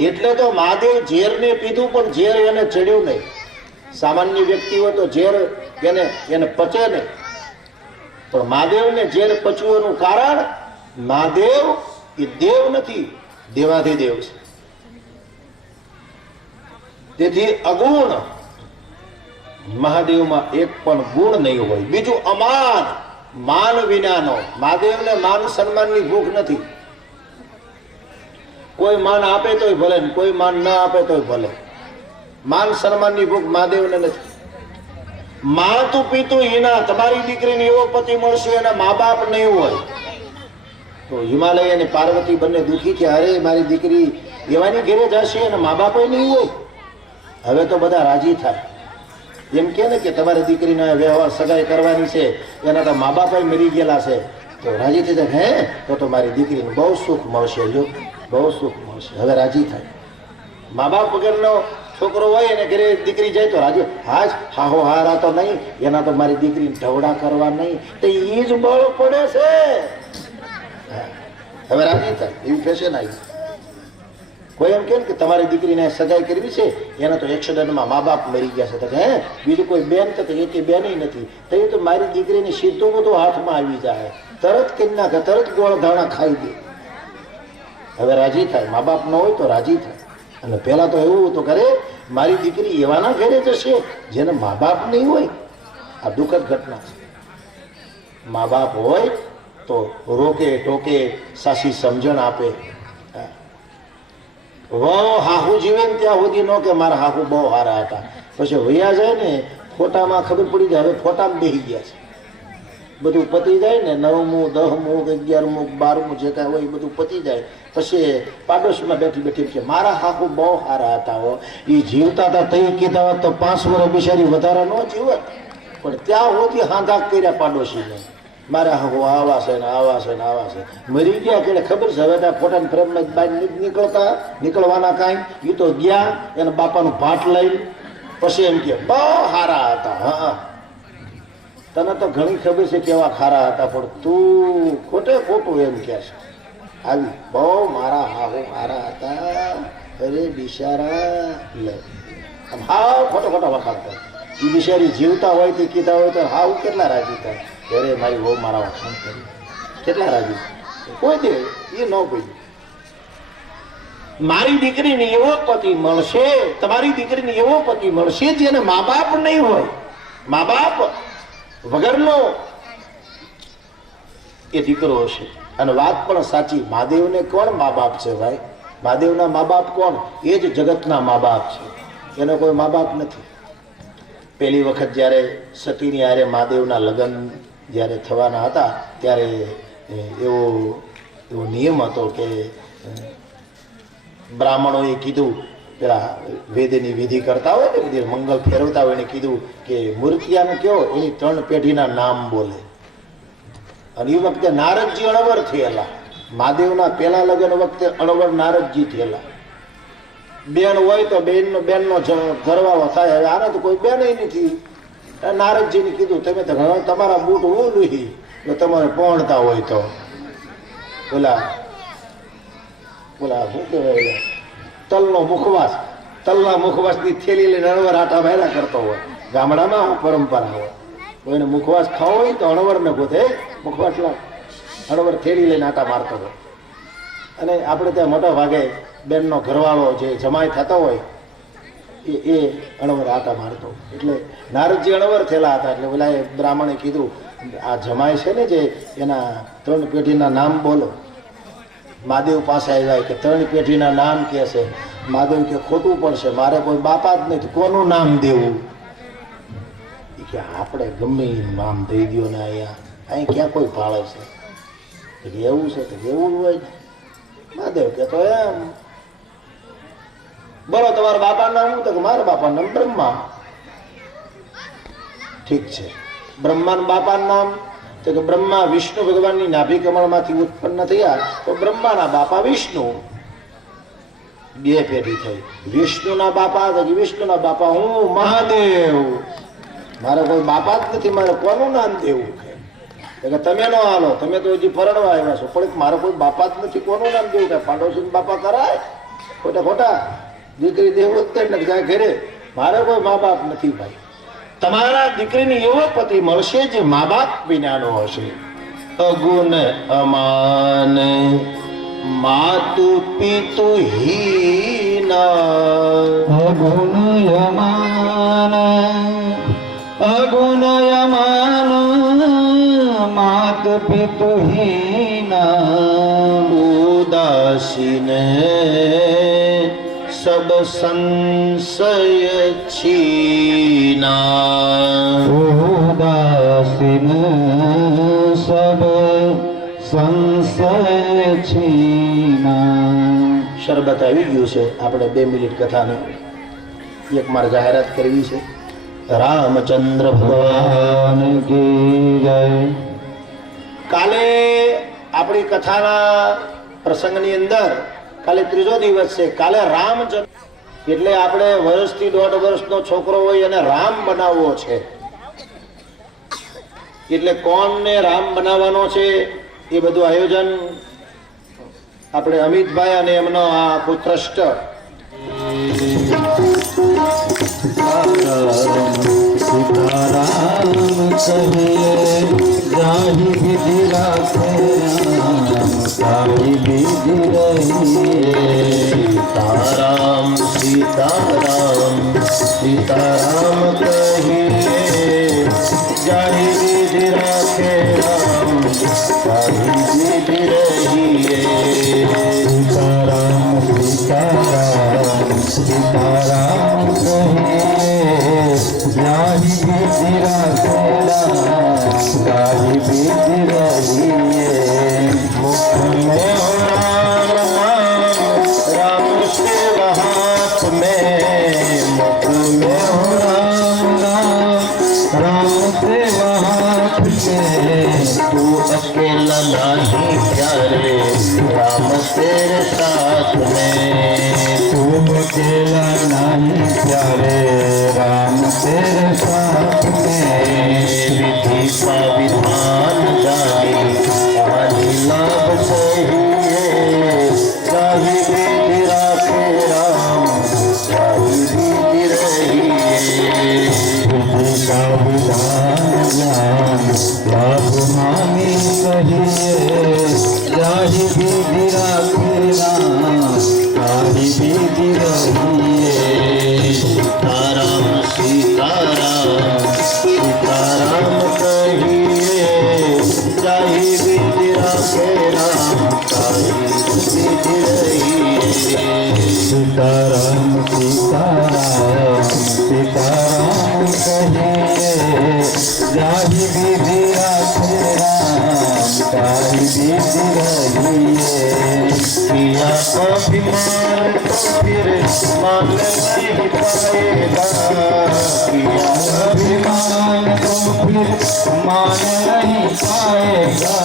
એટલે તો મહાદેવ ઝેરને પીધું પણ ઝેર એને ચડ્યું નહીં. સામાન્ય વ્યક્તિ હોય તો ઝેર એને પચે નહીં, પણ મહાદેવને ઝેર પચવું એનું કારણ મહાદેવ એ દેવ નથી, દેવાધિદેવ છે. તેથી અગુણ મહાદેવમાં એક પણ ગુણ નહીં હોય. બીજું અમાન, માન વિનાનો. મહાદેવને માન સન્માનની ભૂખ નથી. કોઈ માન આપે તોય ભલે, કોઈ માન ના આપે તોય ભલે. માન સન્માનની ભૂખ મહાદેવને નથી. માતું પીતું હિના. તમારી દીકરીને એવો પતિ મળશે એના મા બાપ નહીં હોય. તો હિમાલય અને પાર્વતી બંને દુઃખી છે. અરે મારી દીકરી એવાની ઘેરે જશે અને મા બાપ નહીં હોય. હવે તો બધા રાજી થાય. એમ કે ને કે તમારી દીકરીના વ્યવહાર સગાઈ કરવાની છે, એના તો મા બાપ મરી ગયેલા છે, તો રાજી થઈ જાય. હે તો મારી દીકરીને બહુ સુખ મળશે, જો બહુ સુખ મળશે. હવે રાજી થાય. મા બાપ વગરનો છોકરો હોય એને ઘરે દીકરી જાય તો રાજી. હા જ હાહો હારા તો નહીં, એના તો મારી દીકરીને ઢવડા કરવા નહીં, તો એ જ બળ પડે છે. હવે રાજી થાય એવી ફેશન આવી. કોઈ એમ કે તમારી દીકરીને સગાઈ કરવી છે, એના તો એક્સિડન્ટમાં મા બાપ મરી ગયા છે, તો હે બીજું કોઈ બેન તો એક બેન નથી, તો એ તો મારી દીકરીને સીધું બધું હાથમાં આવી જાય, તરત કરી નાખે, તરત ગોળ ધાણા ખાઈ દે. હવે રાજી થાય. મા બાપ ન હોય તો રાજી થાય. અને પહેલા તો એવું તો કરે મારી દીકરી એવાના ઘરે જશે જેને મા બાપ નહીં હોય. આ દુઃખદ ઘટના છે. મા બાપ હોય તો રોકે ટોકે, સાસી સમજણ આપે. હાહુ જીવે ને ત્યાં સુધી ન કે મારા હાહુ બહુ સારા હતા, પછી વૈયા જાય ને ફોટામાં ખબર પડી જાય હવે ફોટામાં બેસી ગયા છે. બધું પતી જાય ને 9મું 10મું 11મું 12મું જે કાંઈ હોય એ બધું પતી જાય પછી પાડોશીમાં બેઠી બેઠી કે મારા હાહુ બહુ સારા હતા હો, એ જીવતા હતા તઈ કીધા હોત તો 5 વર્ષ બિચારી વધારા ન જીવત, પણ ત્યાં હોતી હાંધા કર્યા પાડોશીને, મારા હાહુ આવા છે ને આવા છે ને આવા છે. મરી ગયા કે ખબર છે હવે ફોટાની ફ્રેમમાં બહાર નીકળવાના કાંઈ. એ તો ગયા એના બાપાનું ભાટ લઈને પછી એમ કે બહુ સારા હતા. હા તને તો ઘણી ખબર છે કેવા ખારા હતા, પણ તું ખોટે ખોટું એમ કે છે. આવી બહુ મારા હાહુ સારા હતા, અરે બિચારા લે આમ હાવ ખોટો ખોટો વખાણ કરે. એ બિચારી જીવતા હોય તે કીધા હોય તો હાવ કેટલા રાજી થાય, ઘરે મારી બહુ મારા વખાણ કરી, કેટલા રાજી થાય? કોઈ દે એ ન કોઈ. મારી દીકરીને એવો પતિ મળશે, તમારી દીકરીને એવો પતિ મળશે જેને મા બાપ નહીં હોય, મા બાપ વગરનો એ દીકરો હશે. અને વાત પણ સાચી, મહાદેવને કોણ મા બાપ છે ભાઈ? મહાદેવના મા બાપ કોણ? એ જ જગતના મા બાપ છે, એનો કોઈ મા બાપ નથી. પહેલી વખત જ્યારે સતીની હારે મહાદેવના લગ્ન જ્યારે થવાના હતા ત્યારે એવો નિયમ હતો કે બ્રાહ્મણોએ કીધું, પેલા વેદની વિધિ કરતા હોય ને, બધી મંગલ ફેરવતા હોય એને કીધું કે મૂર્તિયાને કયો એની 3 પેઢીના નામ બોલે. અને એ વખતે નારદજી અણવર થયેલા, મહાદેવના પહેલા લગ્ન વખતે અણવર નારદજી થયેલા. બેન હોય તો બેનનો ઘરવાળો થાય. હવે આને તો કોઈ બેન નથી. નારદજીને કીધું તમે તો તમારા બૂટ હું લુહી જો તમારે પહોંચતા હોય તો બોલા શું કહેવાય, તલનો મુખવાસ, તલના મુખવાસની થેલી લઈને અણવર આટા બહાર કરતો હોય. ગામડામાં પરંપરા હોય, કોઈને મુખવાસ ખાવો હોય તો અણવરને ગોતે મુખવાસ લાવ, અણવર થેલી લઈને આટા મારતો હોય. અને આપણે ત્યાં મોટા ભાગે બેનનો ઘરવાળો જે જમાઈ થતો હોય એ અણવર આટા મારતો. એટલે નારદજી અણવર થયેલા હતા. એટલે પેલા એ બ્રાહ્મણે કીધું આ જમાઈ છે ને જે એના 3 પેઢીના નામ બોલો. મહાદેવ પાસે આવ્યા કે 3 પેઢીના નામ કે છે. મહાદેવ કે ખોટું પડશે, મારે કોઈ બાપા જ નથી, કોનું નામ દેવું? એ કે આપણે ગમે એ નામ દઈ દો ને, અહીંયા અહીં ક્યાં કોઈ પાળે છે? એવું છે તો એવું જ હોય. મહાદેવ કે તો એમ બોલો તમારા બાપા નામ? તો કે મારા બાપા નામ બ્રહ્મા. ઠીક છે, બ્રહ્માના બાપાનું નામ? તો કે બ્રહ્મા વિષ્ણુ ભગવાનની નાભી કમળમાંથી ઉત્પન્ન થયા તો બ્રહ્માના બાપા વિષ્ણુ. 2 પેઢી થઈ. વિષ્ણુના બાપા તો વિષ્ણુના બાપા હું મહાદેવ. મારે કોઈ બાપા જ નથી, મારે કોનું નામ દેવું? કે તમે નો હાલો, તમે તો હજી પરણવા આવ્યા છો, પણ મારે કોઈ બાપા જ નથી, કોનું નામ દેવું? કે પાડોશી બાપા કરાય? ખોટા ખોટા દીકરી દેવું જ નથી જાય ઘરે. મારે કોઈ મા બાપ નથી ભાઈ. તમારા દીકરીને એવો પતિ મળશે જે મા બાપ વિનાનો હશે. અગુણ અમાન માતુ પિતુ હીના. અગુણ યમાન માત પિતુ હીના. ઉદાસીન સબ સંશય છીના. ઉદાસીન સબ સંશય છીના. શરબત આવી ગયું છે. આપણે 2 મિનિટ કથાને એક માર જાહેરાત કરવી છે. રામચંદ્ર ભગવાન કી જય. કાલે આપણી કથાના પ્રસંગની અંદર કાલે 3જો દિવસ છે. કાલે રામચંદ્ર એટલે આપણે વર્ષથી 1.5 વર્ષનો છોકરો હોય અને રામ બનાવવો છે. એટલે કોણને રામ બનાવવાનો છે એ બધું આયોજન આપણે અમિતભાઈ અને એમનો આ આખું ટ્રસ્ટ સીતારામ કહીએ જાહી વિધિ રાખે રામ, તારી વિધિ રહીએ. સીતારામ સીતારામ સીતારામ કહીએ જાહી વિધિ રાખે રામ, તારી વિધિ રહીએ. સીતારામ સીતારામ સીતારામ કહીએ જાહી વિધિ રાખે રામ, તારી વિધિ રહીએ. मुख में हो राम नाम राम सेवा हाथ में. मुख में हो राम नाम राम सेवा हाथ में. तू अकेला नहीं प्यारे राम तेरे साथ में. तुम अकेला नहीं प्यारे राम तेरे साथ में. विधि का विधान जाने आदि लाभ चाहिए. जाहि विधि राखे राम जाहि विधि रहिए. विधि राखे राम तारी विधि रहिए किया अभिमान तो फिर मान नहीं पाएगा किया अभिमान तो फिर मान नहीं पाएगा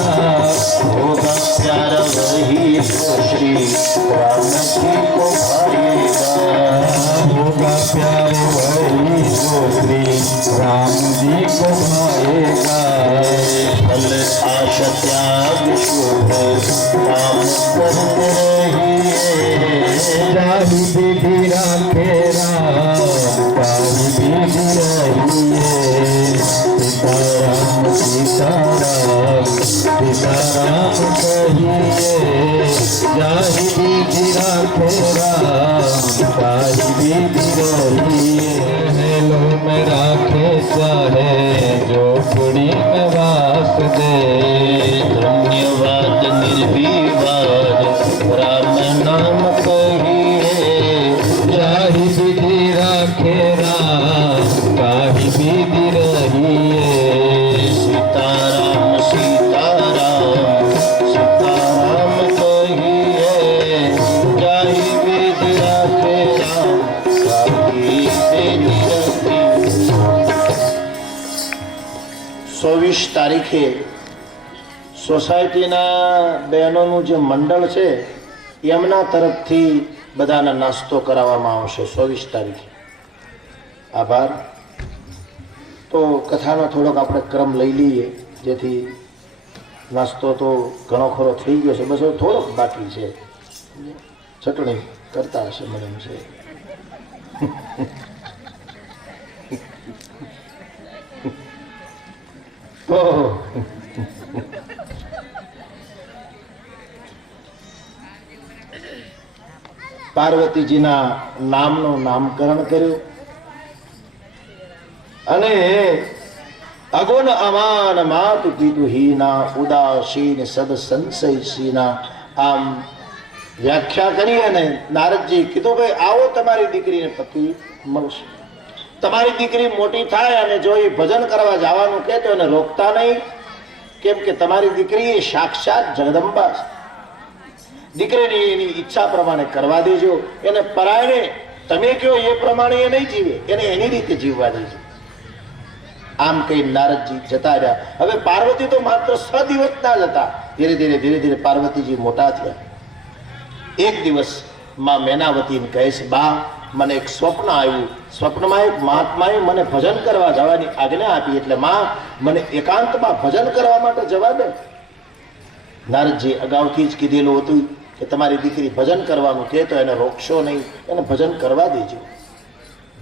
होगा प्यार वही तो श्री राम जी को भाएगा होगा प्यार वही जो श्री राम जी को भाएगा फल आशा त्याग शोभ काम करते रहिए जाहि विधि राखे राम ताहि विधि रहिए सीताराम सीताराम सीताराम कहिए जाहि विधि राखे राम ताहि विधि रहिए हेलो में राखे चाहे जो कुड़ी में वास दे धन्यवाद निर्विवाद राम नाम कहिए जाहि विधि राखे राम ताहि विधि रहिए सीताराम सीताराम सीताराम कहिए जाहि विधि राखे राम ताहि विधि रहिए 24 તારીખે સોસાયટીના બહેનોનું જે મંડળ છે એમના તરફથી બધાને નાસ્તો કરાવવામાં આવશે 24 તારીખે આભાર તો કથાનો થોડોક આપણે ક્રમ લઈ લઈએ જેથી નાસ્તો તો ઘણો ખરો થઈ ગયો છે બસ હવે થોડોક બાકી છે ચટણી કરતા હશે મને એમ છે ઓહો પાર્વતીજીના નામનું નામકરણ કર્યું અને અગુણ અમાન માતુ પિતુ હીના ઉદાસીન સદ સંશય સીના આમ વ્યાખ્યા કરી અને નારદજી કીધું ભાઈ આવો તમારી દીકરીને પતિ મળશે તમારી દીકરી મોટી થાય અને જો એ ભજન કરવા જવાનું કહે તો એને રોકતા નહીં કેમ કે તમારી દીકરી એ સાક્ષાત જગદંબા છે દીકરીની એની ઈચ્છા પ્રમાણે કરવા દેજો એને પરાયણે તમે કહો એ પ્રમાણે એ નહીં જીવે એને એની રીતે જીવવા દેજો આમ કહી નારદજી જતા રહ્યા હવે પાર્વતી તો માત્ર 6 દિવસના જ હતા ધીરે ધીરે પાર્વતીજી મોટા થયા એક દિવસ માં મેનાવતીને કહે છે બા મને એક સ્વપ્ન આવ્યું સ્વપ્નમાં એક મહાત્માએ મને ભજન કરવા જવાની આજ્ઞા આપી એટલે માં મને એકાંતમાં ભજન કરવા માટે જવા દે નારદજી અગાઉથી જ કીધેલું હતું કે તમારી દીકરી ભજન કરવાનું કહે તો એને રોકશો નહીં એને ભજન કરવા દેજો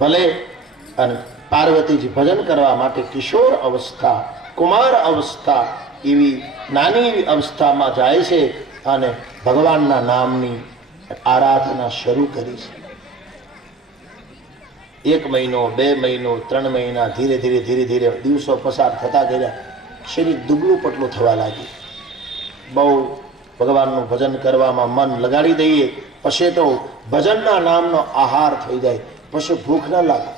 ભલે અને પાર્વતીજી ભજન કરવા માટે કિશોર અવસ્થા કુમાર અવસ્થા એવી નાની એવી અવસ્થામાં જાય છે અને ભગવાનના નામની આરાધના શરૂ કરી છે 1 મહિનો 2 મહિનો 3 મહિના ધીરે ધીરે દિવસો પસાર થતા ગયા શરીર દુબળું પટલું થવા લાગ્યું બહુ ભગવાનનું ભજન કરવામાં મન લગાડી દઈએ પછી તો ભજનના નામનો આહાર થઈ જાય પછી ભૂખ ન લાગે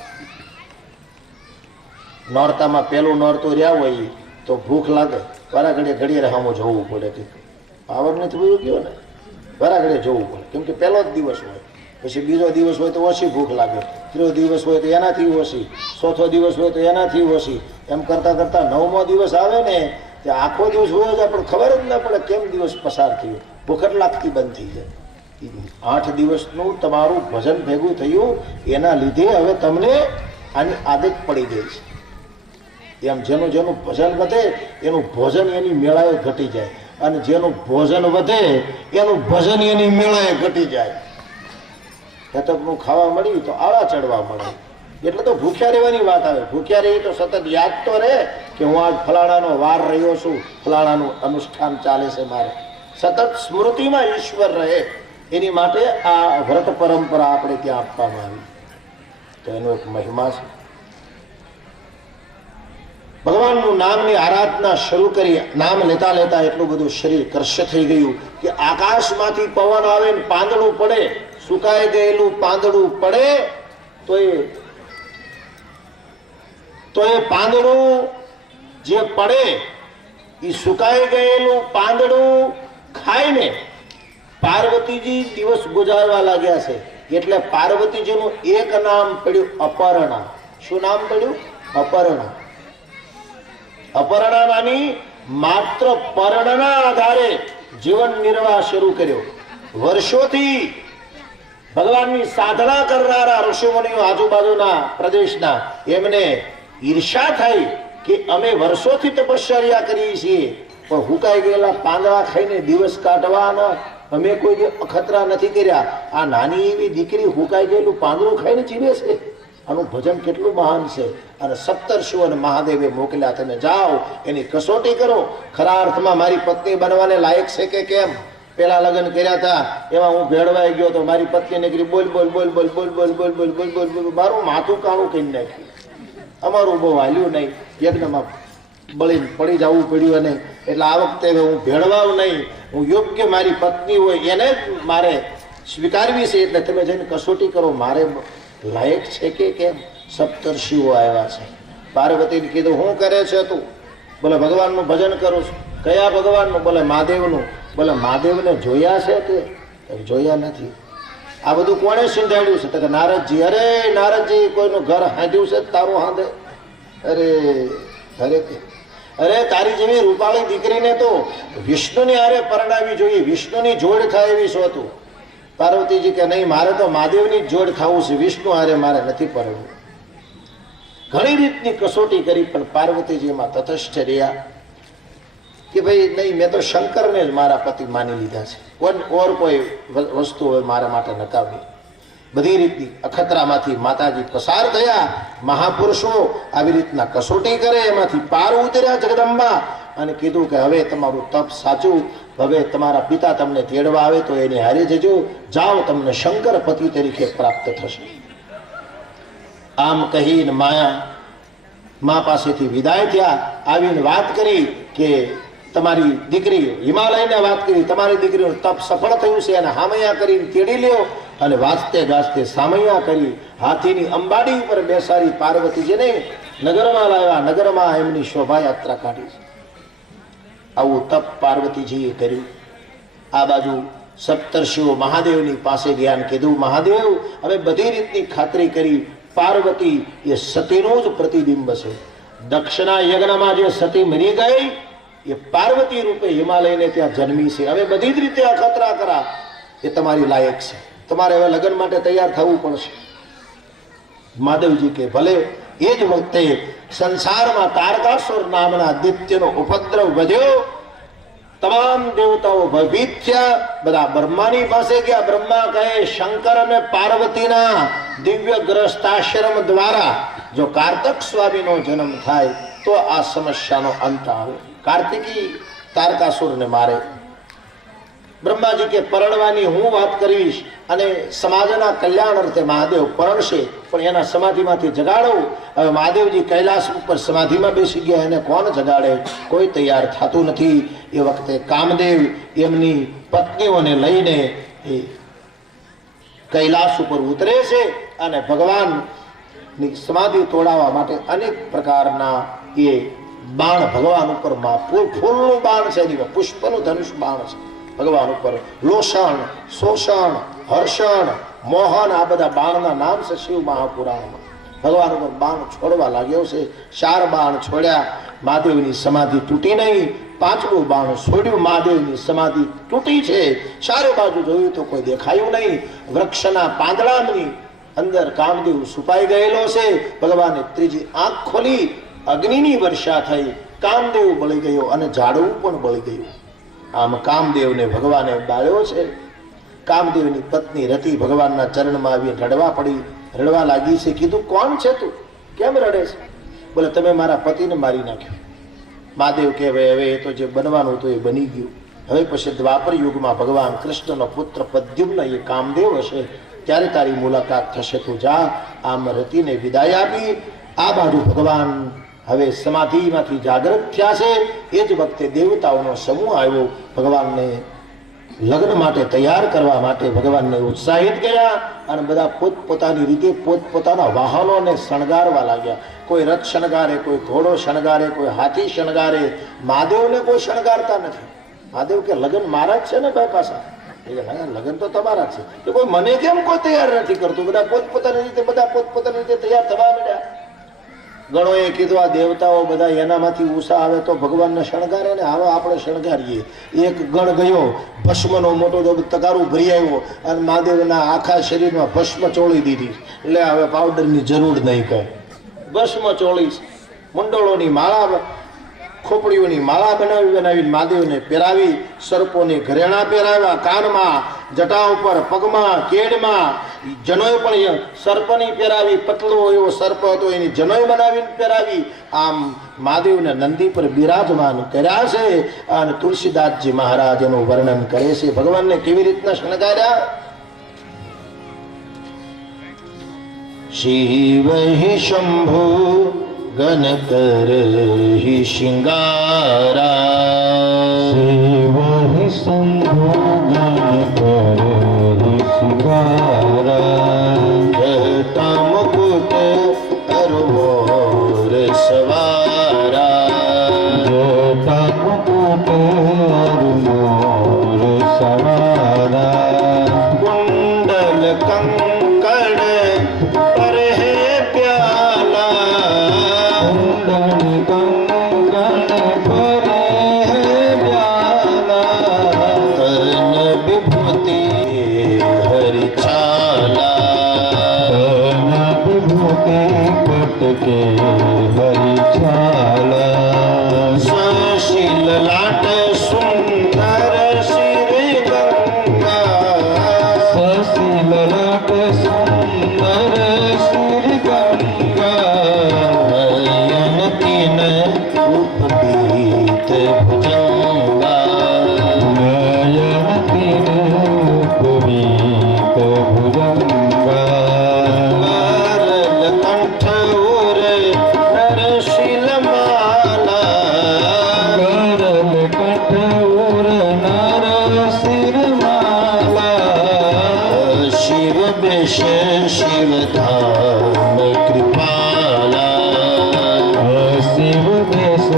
નોરતામાં પહેલું નોરતું રહ્યા હોય તો ભૂખ લાગે વારા ઘડીએ રહામો જોવું પડે કે પાવર નથી બધું ગયો ને વારા ઘડીએ જોવું પડે કેમ કે પહેલો જ દિવસ હોય પછી બીજો દિવસ હોય તો ઓછી ભૂખ લાગે ત્રીજો દિવસ હોય તો એનાથી ઓછી ચોથો દિવસ હોય તો એનાથી ઓછી એમ કરતાં 9મો દિવસ આવે ને તે આખો દિવસ હોય જાય પણ ખબર જ ના પડે કેમ દિવસ પસાર થયો ભૂખ જ લાગતી બંધ થઈ જાય 8 દિવસનું તમારું ભજન ભેગું થયું એના લીધે હવે તમને આની આદત પડી ગઈ છે એમ જેનું ભજન વધે એનું ભોજન એની મેળાએ ઘટી જાય અને જેનું ભોજન વધે એનું ભજન એની મેળાએ ઘટી જાય કતકનું ખાવા મળ્યું તો આળા ચડવા મળે એટલે તો ભૂખ્યા રહેવાની વાત આવે ભૂખ્યા રહી તો સતત યાદ તો રહે કે હું આજ ફલાણાનો વાર રહ્યો છું ફલાણાનું અનુષ્ઠાન ચાલે છે મારે સતત સ્મૃતિમાં ઈશ્વર રહે એની માટે આ વ્રત પરંપરા આપણે ત્યાં આપવામાં આવી તો એનો એક મહિમા છે ભગવાનનું નામની આરાધના શરૂ કરી નામ લેતા લેતા એટલું બધું શરીર કર્ષ થઈ ગયું કે આકાશમાંથી પવન આવે ને પાંદડું પડે સુકાઈ ગયેલું પાંદડું પડે તો એ પાંદડું જે પડે એ સુકાઈ ગયેલું પાંદડું ખાઈને પાર્વતીજી દિવસ ગુજારવા લાગ્યા છે. એટલે પાર્વતીજીનું એક નામ પડ્યું અપર્ણા. શું નામ પડ્યું? અપર્ણા. અપર્ણા માની માત્ર પર્ણના આધારે જીવન નિર્વાહ શરૂ કર્યો. વર્ષોથી ભગવાનની સાધના કરનારા ઋષિમુનિઓ આજુબાજુના પ્રદેશના એમને ઈર્ષા થઈ કે અમે વર્ષોથી તપશ્ચર્યા કરીએ છીએ પણ હુકાઈ ગયેલા પાંદડા ખાઈને દિવસ કાઢવાના અમે કોઈ અખતરા નથી કર્યા. આ નાની એવી દીકરી હુકાઈ ગયેલું પાંદડું ખાઈને જીવે છે. આનું ભજન કેટલું મહાન છે. અને સપ્તર્ષિઓને મહાદેવે મોકલ્યા, તમે જાઓ એની કસોટી કરો. ખરા અર્થમાં મારી પત્ની બનવાને લાયક છે કે કેમ? પેલા લગ્ન કર્યા હતા એમાં હું ભેળવાઈ ગયો તો મારી પત્ની નીકળી બોલ બોલ બોલ બોલ બોલ બોલ બોલ બોલ બોલ બોલ બોલ. મારું માથું કાણું કરી નાખ્યું. અમારું બહુ હાલ્યું નહીં. યજ્ઞમાં બળીને પડી જવું પડ્યું. અને એટલે આ વખતે હું ભેળવાઉં નહીં. હું યોગ્ય મારી પત્ની હોય એને જ મારે સ્વીકારવી છે. એટલે તમે જઈને કસોટી કરો મારે લાયક છે કે કેમ? સપ્તર્ષિઓ આવ્યા છે. પાર્વતીને કીધું શું કરે છે તું? બોલે ભગવાનનું ભજન કરું છું. કયા ભગવાનનું? બોલે મહાદેવનું. બોલે મહાદેવને જોયા છે તે? જોયા નથી. આ બધું કોણે સિંધાડ્યું છે? તો કે નારદજી. અરે નારદજી, કોઈનું ઘર હાંધ્યું છે તારું હાંધે? અરે અરે તારી જેવી રૂપાળી દીકરીને તો વિષ્ણુની હારે પરણાવી જોઈએ. વિષ્ણુની જોડ થાય એવી શું હતું? પાર્વતીજી કે નહીં, મારે તો મહાદેવની જોડ થવું છે, વિષ્ણુ હારે મારે નથી પરણવું. ઘણી રીતની કસોટી કરી પણ પાર્વતીજી એમાં તટસ્થ રહ્યા કે ભાઈ નહીં, મેં તો શંકરને જ મારા પતિ માની લીધા છે. કોઈ વસ્તુ હવે મારા માટે નકામી. બધી રીતની અખતરામાંથી માતાજી પસાર થયા. મહાપુરુષો આવી રીતના કસોટી કરે, એમાંથી પાર ઉતર્યા જગદંબા અને કીધું કે હવે તમારું તપ સાચું. હવે તમારા પિતા તમને તેડવા આવે તો એને હારી જજો. જાઓ, તમને શંકર પતિ તરીકે પ્રાપ્ત થશે. આમ કહીને માયા મા પાસેથી વિદાય થયા. આવીને વાત કરી કે તમારી દીકરી હિમાલયને વાત કરી, તમારી દીકરીનું તપ સફળ થયું છે અને હામૈયા કરીને તેડી લ્યો. અને વાજતે ગાજતે સામૈયા કરી હાથીની અંબાડી ઉપર બેસાડી પાર્વતીજીને નગરમાં લાવ્યા. નગરમાં એમની શોભાયાત્રા કાઢી. આવું તપ પાર્વતીજીએ કર્યું. આ બાજુ સપ્તર્ષિઓ મહાદેવની પાસે ગયા અને કીધું, મહાદેવ હવે બધી રીતની ખાતરી કરી. પાર્વતી એ સતીનું જ પ્રતિબિંબ છે. દક્ષના યજ્ઞમાં જે સતી મરી ગઈ એ પાર્વતી રૂપે હિમાલયને ત્યાં જન્મી છે. હવે બધી જ રીતે અખતરા કરા એ તમારી લાયક છે. તમારે હવે લગ્ન માટે તૈયાર થવું પડશે. મહાદેવજી કે ભલે. એ જ વખતે સંસારમાં તારકાસુર નામના દૈત્યનો ઉપદ્રવ વધ્યો. તમામ દેવતાઓ ભયભીત થયા. બધા બ્રહ્માની પાસે ગયા. બ્રહ્મા કહે, શંકર અને પાર્વતીના દિવ્ય ગ્રસ્તાશ્રમ દ્વારા જો કાર્તક સ્વામીનો જન્મ થાય તો આ સમસ્યાનો અંત આવે. કાર્તિકી તારકાસુરને મારે. બ્રહ્માજી કે પરણવાની હું વાત કરીશ અને સમાજના કલ્યાણ અર્થે મહાદેવ પરણશે, પણ એના સમાધિમાંથી જગાડો. હવે મહાદેવજી કૈલાસ ઉપર સમાધિમાં બેસી ગયા. એને કોણ જગાડે? કોઈ તૈયાર થતું નથી. એ વખતે કામદેવ એમની પત્નીઓને લઈને એ કૈલાસ ઉપર ઉતરે છે અને ભગવાનની સમાધિ તોડાવવા માટે અનેક પ્રકારના એ બાણ ભગવાન ઉપર ફૂલનું બાણ છે, પુષ્પનું ધનુષ બાણ છે ભગવાન ઉપર. લોષણ, શોષણ, હર્ષણ, મોહન, આ બધા બાણના નામ છે શિવ મહાપુરાણમાં. ભગવાન ઉપર બાણ છોડવા લાગ્યો છે. 4 બાણ છોડ્યા. મહાદેવની સમાધિ તૂટી નહીં. 5મું બાણ છોડ્યું. મહાદેવની સમાધિ તૂટી છે. ચારે બાજુ જોયું તો કોઈ દેખાયું નહીં. વૃક્ષના પાંદડાની અંદર કામદેવ છુપાઈ ગયેલો છે. ભગવાને ત્રીજી આંખ ખોલી. અગ્નિની વર્ષા થઈ. કામદેવ બળી ગયો અને ઝાડવું પણ બળી ગયું. આમ કામદેવને ભગવાને બાળ્યો છે. કામદેવની પત્ની રતિ ભગવાનના ચરણમાં આવી રડવા પડી. રડવા લાગી છે. કીધું, કોણ છે તું? કેમ રડે છે? બોલે, તમે મારા પતિને મારી નાખ્યો. મહાદેવ કે હવે એ તો જે બનવાનું હતું એ બની ગયું. હવે પછી દ્વાપર યુગમાં ભગવાન કૃષ્ણનો પુત્ર પ્રદ્યુમ્ન એ કામદેવ હશે ત્યારે તારી મુલાકાત થશે. તું જા. આમ રતિને વિદાય આપી. આ બાજુ ભગવાન હવે સમાધિમાંથી જાગૃત થયા છે. એ જ વખતે દેવતાઓનો સમૂહ આવ્યો. ભગવાનને લગ્ન માટે તૈયાર કરવા માટે ભગવાનને ઉત્સાહિત કર્યા અને બધા પોતપોતાની રીતે પોતપોતાના વાહનોને શણગારવા લાગ્યા. કોઈ રથ શણગારે, કોઈ ઘોડો શણગારે, કોઈ હાથી શણગારે. મહાદેવને કોઈ શણગારતા નથી. મહાદેવ કે લગ્ન મારા જ છે ને ભાઈ પાછા. લગ્ન તો તમારા જ છે. કે કોઈ મને કેમ કોઈ તૈયાર નથી કરતું? બધા પોતપોતાની રીતે તૈયાર થવા માંડ્યા. ગણોએ કીધું આ દેવતાઓ બધા એનામાંથી ઉષા આવે તો ભગવાનને શણગારે ને, હાલો આપણે શણગારીએ. એક ગણ ગયો, ભસ્મનો મોટો તગારું ભરી આવ્યો અને મહાદેવના આખા શરીરમાં ભસ્મ ચોળી દીધી. એટલે હવે પાવડરની જરૂર નહીં કહે, ભસ્મ ચોળી. મંડળોની માળા, ખોપડીઓની માળા બનાવી મહાદેવને પહેરાવી. સર્પોની ઘરેણા પહેરાવ્યા, કાનમાં, જટા ઉપર, પગમાં, કેડમાં. જનોય પણ સર્પની પહેરાવી. પતળો એવો સર્પ હતો એની જનોય બનાવીને પહેરાવી. આમ મહાદેવને નંદી પર બિરાજમાન કર્યા છે. અને તુલસીદાસજી મહારાજ એનું વર્ણન કરે છે ભગવાનને કેવી રીતના શણગાર્યા. શિવ શંભુ ગન કરહિ શિંગારા. શિવ શંભુ ગન કરહિ શિંગારા. જટા મુકુટ અરુમોર સવારા. જટા મુકુટ અરુમોર સવારા. કુંડલ કંકણ પરહે પ્યાલા. કંકણ પરહે પ્યાલા. તન વિભૂતિ હરિછાલા. તન વિભૂતિ પટકે હરિછાલા. સુશીલ લાટ સુંદર શ્રી ગંગા. સુશીલ લાટ સુંદર શ્રી ગંગા. નયન તીન ઉપબીત ભુજંગા. નયન તીન ઉપબીત ભુજંગા. કંઠ ઉર નરશીલ માલા. ગરલ કંઠ ઉર નરશીલ માલા. શિવ બેશ શિવ ધામ કૃપાલા. શિવ બેશ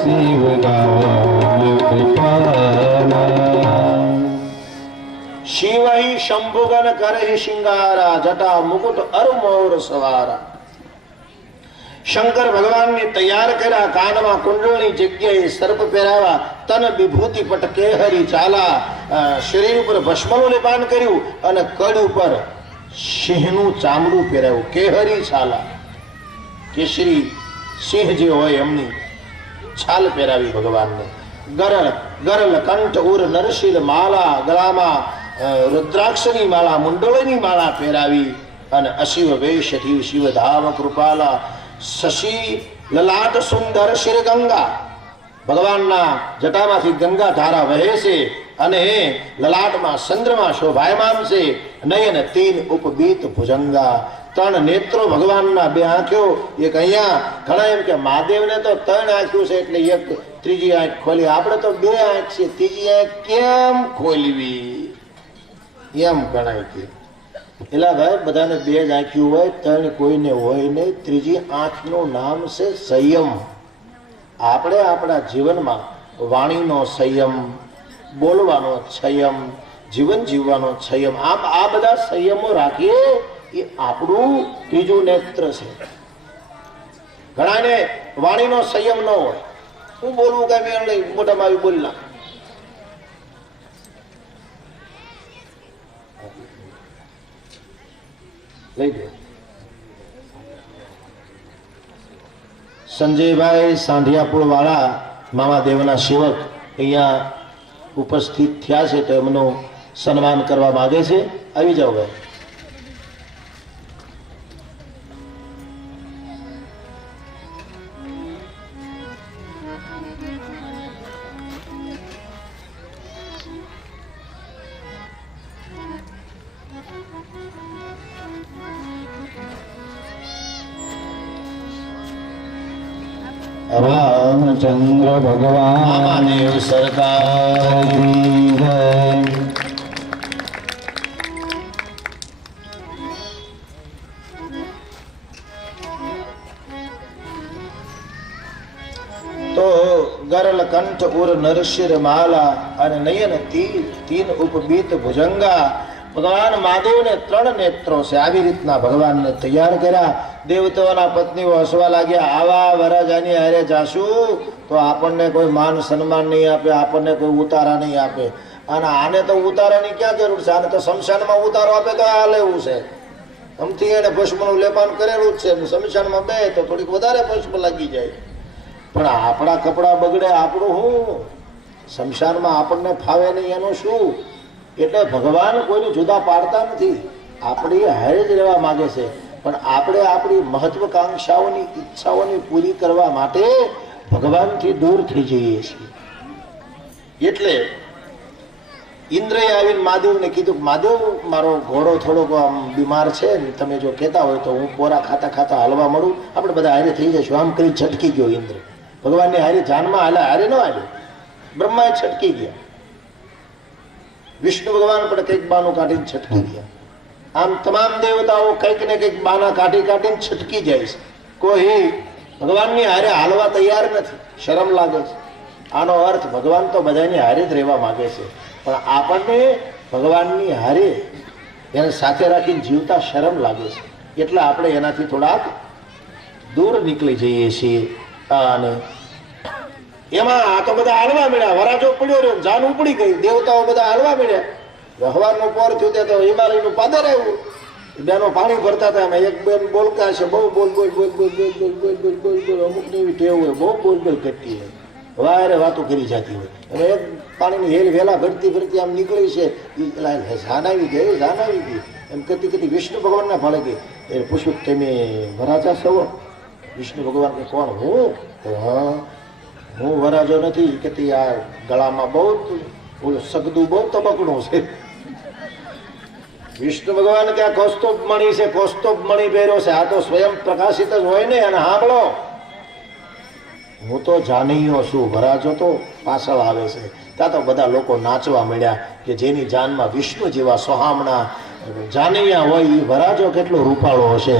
શિવ ધામ કૃપાલા. શિવ શંભુગન કરહિ શિંગારા. જટા મુકુટ અરુમોર સવારા. શંકર ભગવાનને તૈયાર કર્યા. કાનમાં કુંડળની જગ્યાએ સર્પ પહેરાવ્યા. તન વિભૂતિ પટ કેહરી ચાલા. શરીર ઉપર ભસ્મનું લેપાન કર્યું અને કડ ઉપર સિંહનું ચામડું પહેરાવ્યું. કેહરી છાલા, કેસરી સિંહ જે હોય એમની છાલ પહેરાવી ભગવાનને. ગરલ ગરલ કંઠ ઉર નરશીલ માલા. ગળામાં રુદ્રાક્ષની માળા, મુંડળોની માળા પહેરાવી અને અશિવ વેશથી શિવધામ કૃપાલા. શશી લલાટ સુંદર શિર ગંગા. ભગવાનના જટામાંથી ગંગા ધારા વહે છે અને લલાટમાં ચંદ્રમા શોભાયમાન છે. નયન તીન ઉપબીત ભુજંગા. ત્રણ નેત્રો ભગવાનના, બે આંખો. એક અહીંયા, ઘણા એમ કે મહાદેવને તો ત્રણ આંખ્યું છે એટલે એક ત્રીજી આંખ ખોલી. આપણે તો બે આંખ છે, ત્રીજી આંખ કેમ ખોલવી એમ ગણાય કે. એલા ભાઈ બધાને બે જ આંખ્યું હોય, ત્રણ કોઈને હોય નહીં. ત્રીજી આંખનું નામ છે સંયમ. આપણે આપણા જીવનમાં વાણીનો સંયમ, બોલવાનો સંયમ, જીવન જીવવાનો સંયમ, આમ આ બધા સંયમો રાખીએ એ આપણું ત્રીજું નેત્ર છે. ઘણાને વાણીનો સંયમ ન હોય. હું બોલવું કઈ મેળ નહીં, મોઢામાં આવી બોલી નાખ. લઈ દે. સંજયભાઈ સાંઢિયાપુર વાળા મામાદેવના સેવક અહીંયા ઉપસ્થિત થયા છે તો એમનું સન્માન કરવા માંગે છે. આવી જાઓ ભાઈ. રામચંદ્ર ભગવાન મહાદેવ સરકાર કી જય. તો ગરલ કંઠ ઉર નરશિર માલા અને નયન તીન ઉપબીત ભુજંગા. ભગવાન મહાદેવને 3 નેત્રો છે. આવી રીતના ભગવાનને તૈયાર કર્યા. દેવતાઓના પત્નીઓ હસવા લાગ્યા, આવા વરરાજાની હારે જાશું તો આપણને કોઈ માન સન્માન નહીં આપે, આપણને કોઈ ઉતારા નહીં આપે. અને આને તો ઉતારાની ક્યાં જરૂર છે? આને તો શમશાનમાં ઉતારો આપે તો આ લેવું છે. આમથી એને ભસ્મનું લેપાન કરેલું જ છે. શમશાનમાં બે તો થોડીક વધારે ભસ્મ લાગી જાય. પણ આપણા કપડાં બગડે, આપણું શું? શમશાનમાં આપણને ફાવે નહીં એનું શું? એટલે ભગવાન કોઈને જુદા પાડતા નથી, આપણી હારે જ રહેવા માંગે છે. પણ આપણે આપણી મહત્વકાંક્ષાઓની ઈચ્છાઓને પૂરી કરવા માટે ભગવાનથી દૂર થઈ જઈએ છીએ. એટલે ઇન્દ્રએ આવીને મહાદેવને કીધું, મહાદેવ મારો ઘોડો થોડોક આમ બીમાર છે, તમે જો કહેતા હોય તો હું પોરા ખાતા ખાતા હાલવા મળું, આપણે બધા હારે થઈ જઈશું. આમ કરી છટકી ગયો ઇન્દ્ર. ભગવાનની હારે જાનમાં હાલે, હારે ન હાલ્યો. બ્રહ્માએ છટકી ગયા, વિષ્ણુ ભગવાન પણ કંઈક બાનું કાઢીને છટકી ગયા. આમ તમામ દેવતાઓ કંઈક ને કંઈક બાના કાઢીને છટકી જાય છે. કોઈ ભગવાનની હારે હાલવા તૈયાર નથી, શરમ લાગે છે. આનો અર્થ ભગવાન તો બધાની હારે જ રહેવા માંગે છે, પણ આપણને ભગવાનની હારે એને સાથે રાખીને જીવતા શરમ લાગે છે. એટલે આપણે એનાથી થોડાક દૂર નીકળી જઈએ છીએ. અને એમાં આ તો બધા હાલવા મળ્યા, વરાજો પડ્યો રહ્યો, જાન ઉપડી ગઈ, દેવતાઓ બધા હાલવા મળ્યા. વ્યવહારનું પોર થયું તે તો હિમાલયનું પાદર આવ્યું. બેનો પાણી ભરતા હતા, એમાં એક બેન બોલકા છે, બહુ બોલ બોલ બોલ બોલ બોલ બોલ બોલ બોલ બોલ બોલ, અમુક એવી ટેવ હોય, બહુ બોલ બોલ કરતી હોય, વારે વાતો કરી જતી હોય. અને એક પાણીની હેલ વેલા ભરતી આમ નીકળી છે, જાન આવી ગઈ, જાન આવી ગઈ એમ કરતી વિષ્ણુ ભગવાનના ભાળે ગઈ. એ પૂછ્યું, તમે વરાજા છો? વિષ્ણુ ભગવાન કે કોણ? હું? હા, હું વરાજો નથી. કે આ ગળામાં બહુ સગદું બહુ તબકડું છે. વિષ્ણુ ભગવાન કે આ કૌસ્તુભ મણિ છે, કૌસ્તુભ મણિ પહેર્યો છે, આ તો સ્વયં પ્રકાશિત જ હોય ને. અને સાંભળો, હું તો જાનૈયો છું, વરાજો તો પાછળ આવે છે. ત્યાં તો બધા લોકો નાચવા મળ્યા કે જેની જાનમાં વિષ્ણુ જેવા સોહામણા જાનૈયા હોય એ વરાજો કેટલો રૂપાળો હશે.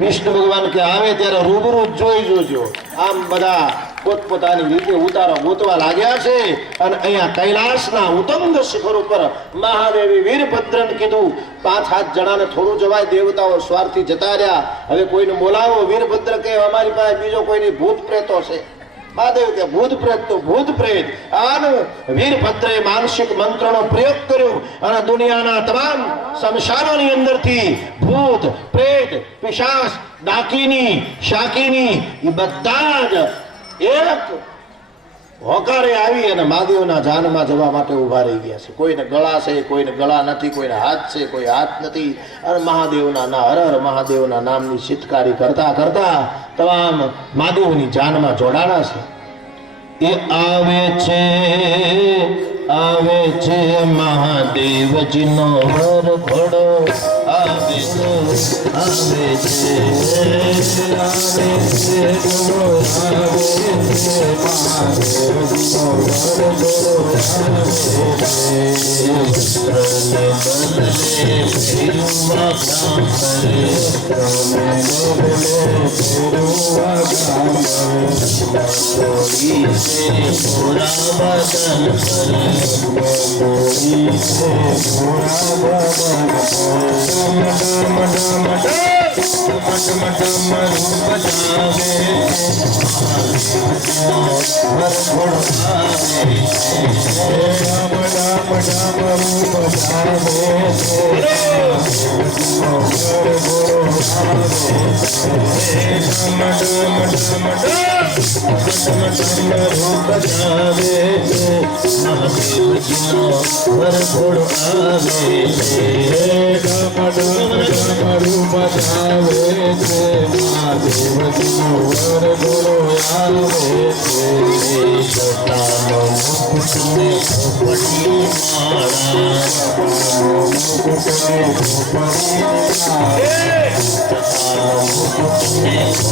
વિષ્ણુ ભગવાન કે આવે ત્યારે રૂબરૂ જોઈ જોજો. આમ બધા પોતપોતાની રીતે ઉતારો ગોતવા લાગ્યા છે. અને અહીંયા કૈલાસના ઉત્તંગ શિખર ઉપર મહાદેવી વીરભદ્રને કીધું, 5-7 જણાને થોડું જવાય, દેવતાઓ સ્વાર્થી જતા રહ્યા. હવે કોઈને બોલાવો. વીરભદ્ર કે અમારી પાસે બીજો કોઈની ભૂત પ્રેતો છે. મહાદેવ કે ભૂત પ્રેત તો ભૂત પ્રેત. આનું વીરભદ્રએ માનસિક મંત્રનો પ્રયોગ કર્યો અને દુનિયાના તમામ શમશાનોની અંદરથી ભૂત પ્રેત પિશાચ ડાકીની શાકીની એ બધા જ એક હોકારે આવી અને મહાદેવના જાનમાં જવા માટે ઊભા રહી ગયા છે. કોઈને ગળા છે, કોઈને ગળા નથી, કોઈને હાથ છે, કોઈ હાથ નથી. અને મહાદેવના હર હર મહાદેવના નામની શીતકારી કરતા કરતા તમામ મહાદેવની જાનમાં જોડાણા છે. એ આવે છે મહાદેવજીનો વર ઘોડો આવે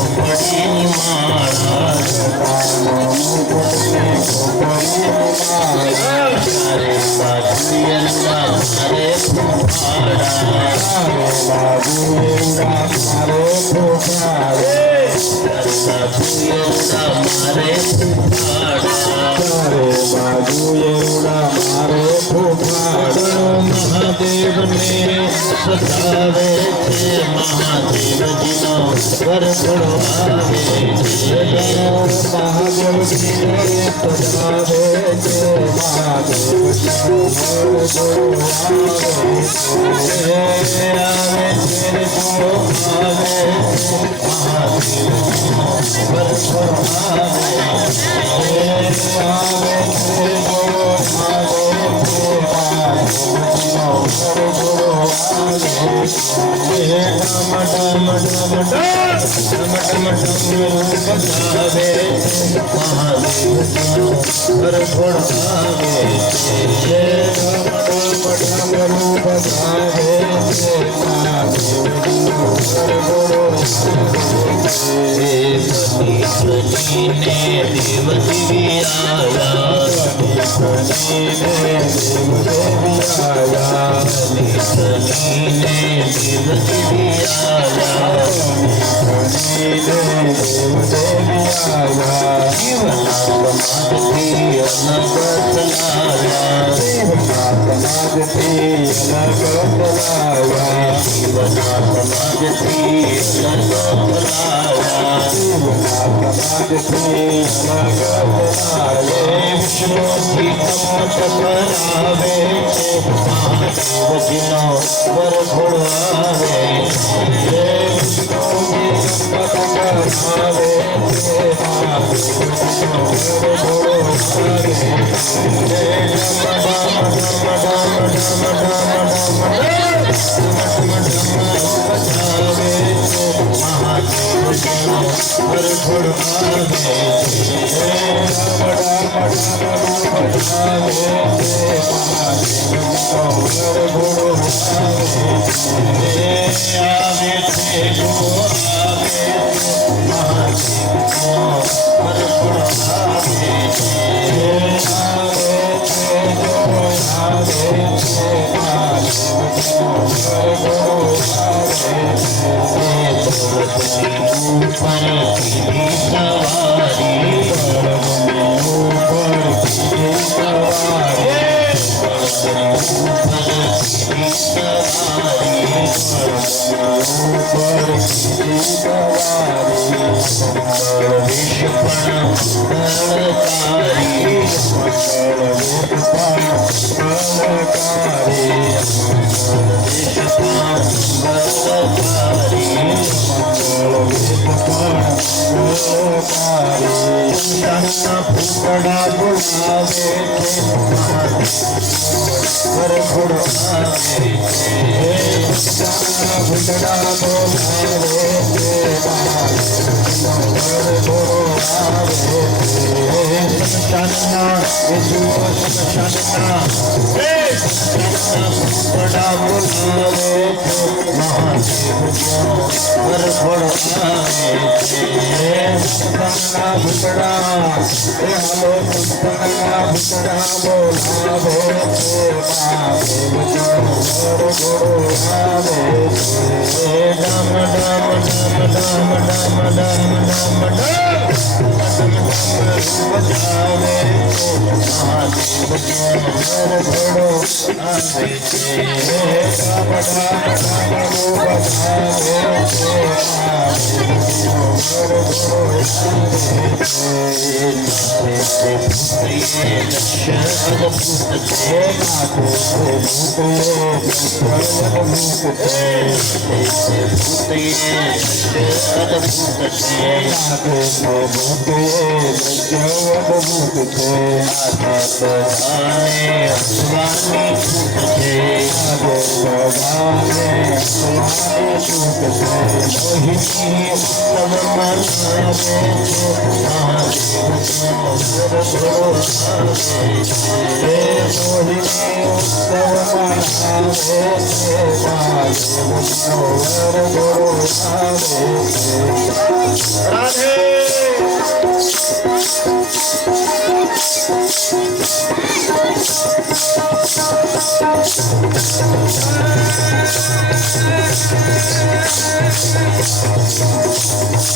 ખોપડીની માળા તારે બાજુયંગા મારે મહાદેવને સતાવે છે મહાદેવજીનો વરઘોડો આવે છે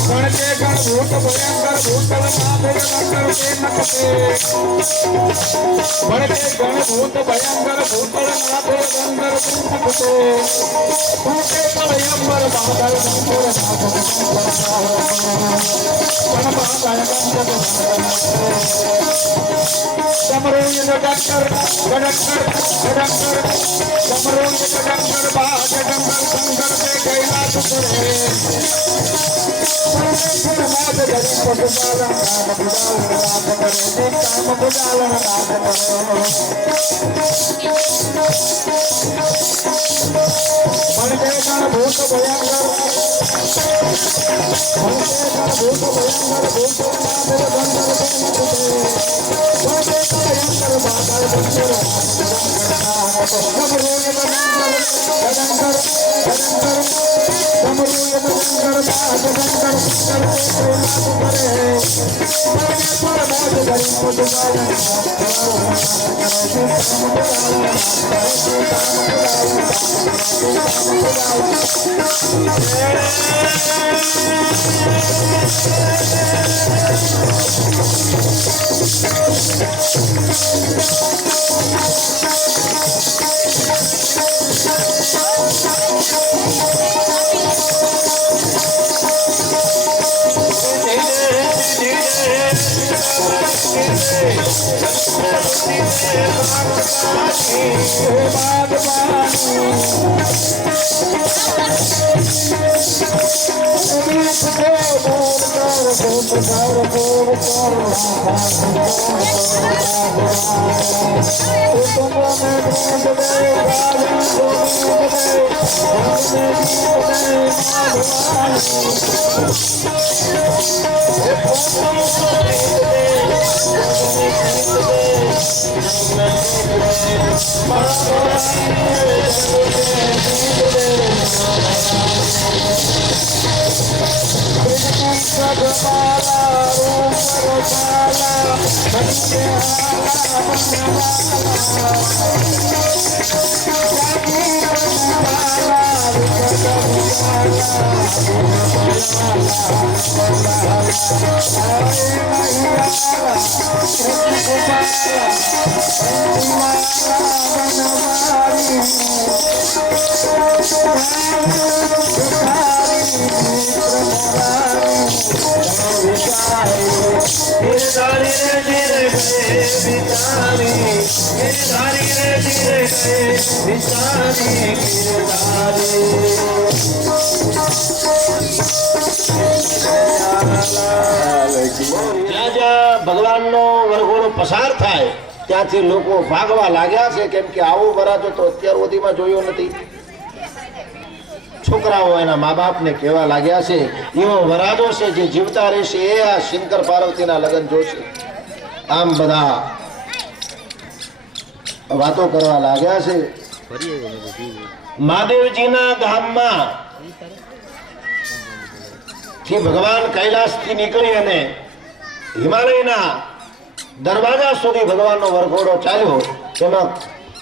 ગણકે ગણભૂત ભયંકર ભૂતલનાથ જગંદર તે નખતે ગણકે ગણભૂત ભયંકર ભૂતલનાથ જગંદર તે નખતે ભૂતે પ્રલયંબર બાદલ ગંધર સમરૂય જગંદર જગંદર જગંદર સમરૂય જગંદર બા જગંદર શંકર તે કૈલાસ કરે જ્યાં જ્યાં ભગવાનનો વરઘોડો પસાર થાય ત્યાંથી લોકો ભાગવા લાગ્યા છે, કેમ કે આવો વરાજો તો અત્યાર સુધીમાં જોયો નથી. છોકરાઓ એના મા બાપને કહેવા લાગ્યા છે એવો વરાજો છે જે જીવતા રહેશે એ આ શંકર પાર્વતીના લગ્ન જોશે. આમ બધા વાતો કરવા લાગ્યા છે. મહાદેવજીના ધામમાં થી ભગવાન કૈલાસથી નીકળી અને હિમાલયના દરવાજા સુધી ભગવાનનો વરઘોડો ચાલ્યો. એમાં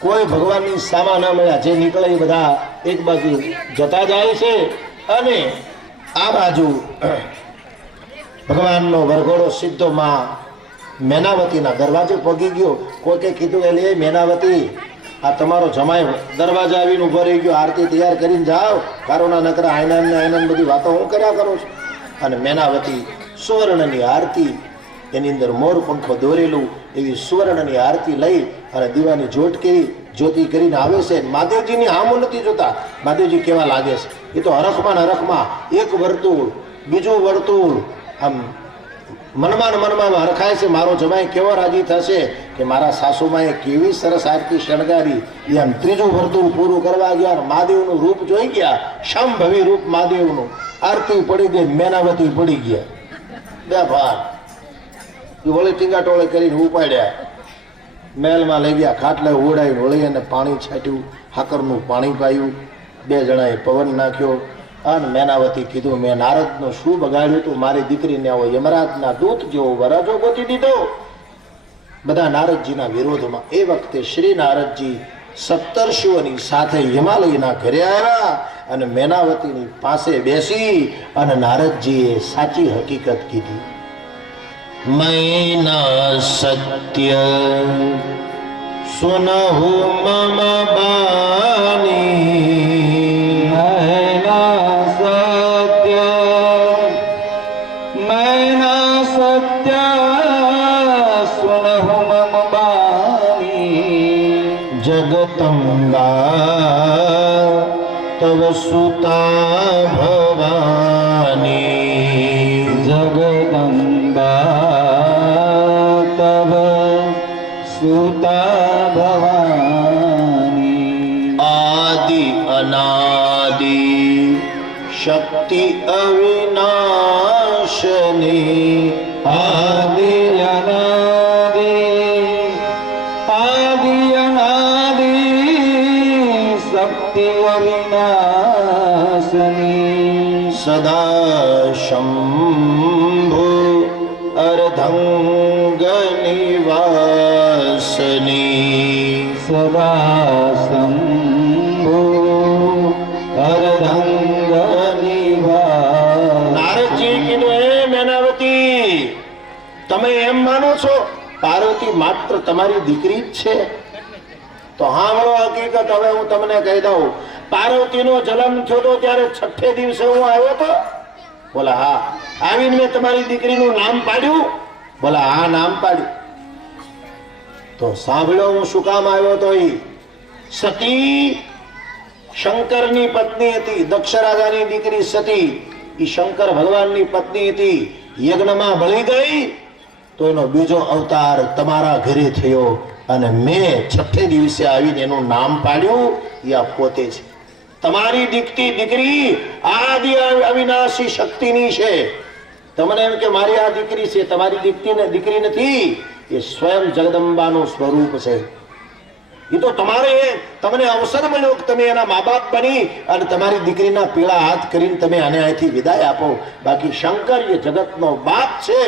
કોઈ ભગવાનની સામા ન મળ્યા. જે નીકળે એ બધા એક બાજુ જતા જાય છે અને આ બાજુ ભગવાનનો વરઘોડો સીધો માં મેનાવતીના દરવાજે પગી ગયો. કોઈકે કીધું કે લે મેનાવતી, આ તમારો જમાઈ દરવાજા આવીને ઉભો રહી ગયો, આરતી તૈયાર કરીને જાઓ. કારોના નકરા આયનાન બધી વાતો હું કર્યા કરું છું. અને મેનાવતી સુવર્ણની આરતી, એની અંદર મોર પંખો દોરેલું એવી સુવર્ણની આરતી લઈ અને દીવાની જ્યોતિ કરીને આવે છે. મહાદેવજીની આમો નથી જોતા. મહાદેવજી કેવા લાગે છે એ તો હરખમાં ને હરખમાં એક વર્તુળ બીજું વર્તુળ આમ મનમાં હરખાય છે. મારો જમાઈ કેવો રાજી થશે કે મારા સાસુમાએ કેવી સરસ આરતી શણગારી. એ આમ ત્રીજું વર્તુળ પૂરું કરવા ગયા. મહાદેવનું રૂપ જોઈ ગયા, શંભવી રૂપ મહાદેવનું. આરતી પડી ગઈ, મેનાવતી પડી ગયા. બે ભાર એ વળી ટીંગાટોળે કરીને ઉપાડ્યા, મહેલમાં લઈ ગયા, ખાટલે ઓડાવી વળી અને પાણી છાંટ્યું, હાકરનું પાણી પાયું, બે જણાએ પવન નાખ્યો. અને મેનાવતી કીધું, મેં નારદનું શું બગાડ્યું તું? મારી દીકરીને આવો યમરાજના દૂત જેવો વરાજો ગોતી દીધો. બધા નારદજીના વિરોધમાં. એ વખતે શ્રી નારદજી સપ્તર્ષિઓની સાથે હિમાલયના ઘરે આવ્યા અને મેનાવતીની પાસે બેસી અને નારદજીએ સાચી હકીકત કીધી. मैना सत्य सुनहु मम बानी, मैना सत्य सुनहु मम बानी, जगदम्बा तव सुता भवानी, जगदम्बा तव सुता भवानी, आदि अनादि शक्ति अविनाशनी, आदि अनादि शक्ति अविनाशनी, सदा शंभु अर्धंग निवासनी, सदा शंभु अर्धंग निवास. નારદજી કીધું, હે મેનાવતી, તમે એમ માનો છો પાર્વતી માત્ર તમારી દીકરી જ છે? તો સાંભળો હકીકત. હવે હું તમને કહી દઉં, પાર્વતીનો જન્મ થયો તો ત્યારે છઠ્ઠે દિવસે હું આવ્યો તો? બોલા હા. આવીને મેં તમારી દીકરીનું નામ પાડ્યું? બોલા હા, નામ પાડ્યું. તો સાંભળો હું શું કામ આવ્યો તો. એ સતી શંકરની પત્ની હતી, દક્ષ રાજાની દીકરી સતી. એ શંકર ભગવાનની પત્ની હતી. યજ્ઞમાં બળી ગઈ તો એનો બીજો અવતાર તમારા ઘરે થયો અને મેં છઠ્ઠે દિવસે આવીને એનું નામ પાડ્યું. એ આ પોતે છે. તમારી દીકરી આદિ અવિનાશી શક્તિની છે. તમને એમ કે મારી આ દીકરી છે, તમારી દીકરી નથી. એ સ્વયં જગદંબાનું સ્વરૂપ છે. એ તો તમને અવસર મળ્યો કે તમે એના મા બાપ બની અને તમારી દીકરીના પીળા હાથ કરીને તમે આને અહીંથી વિદાય આપો. બાકી શંકર એ જગતનો બાપ છે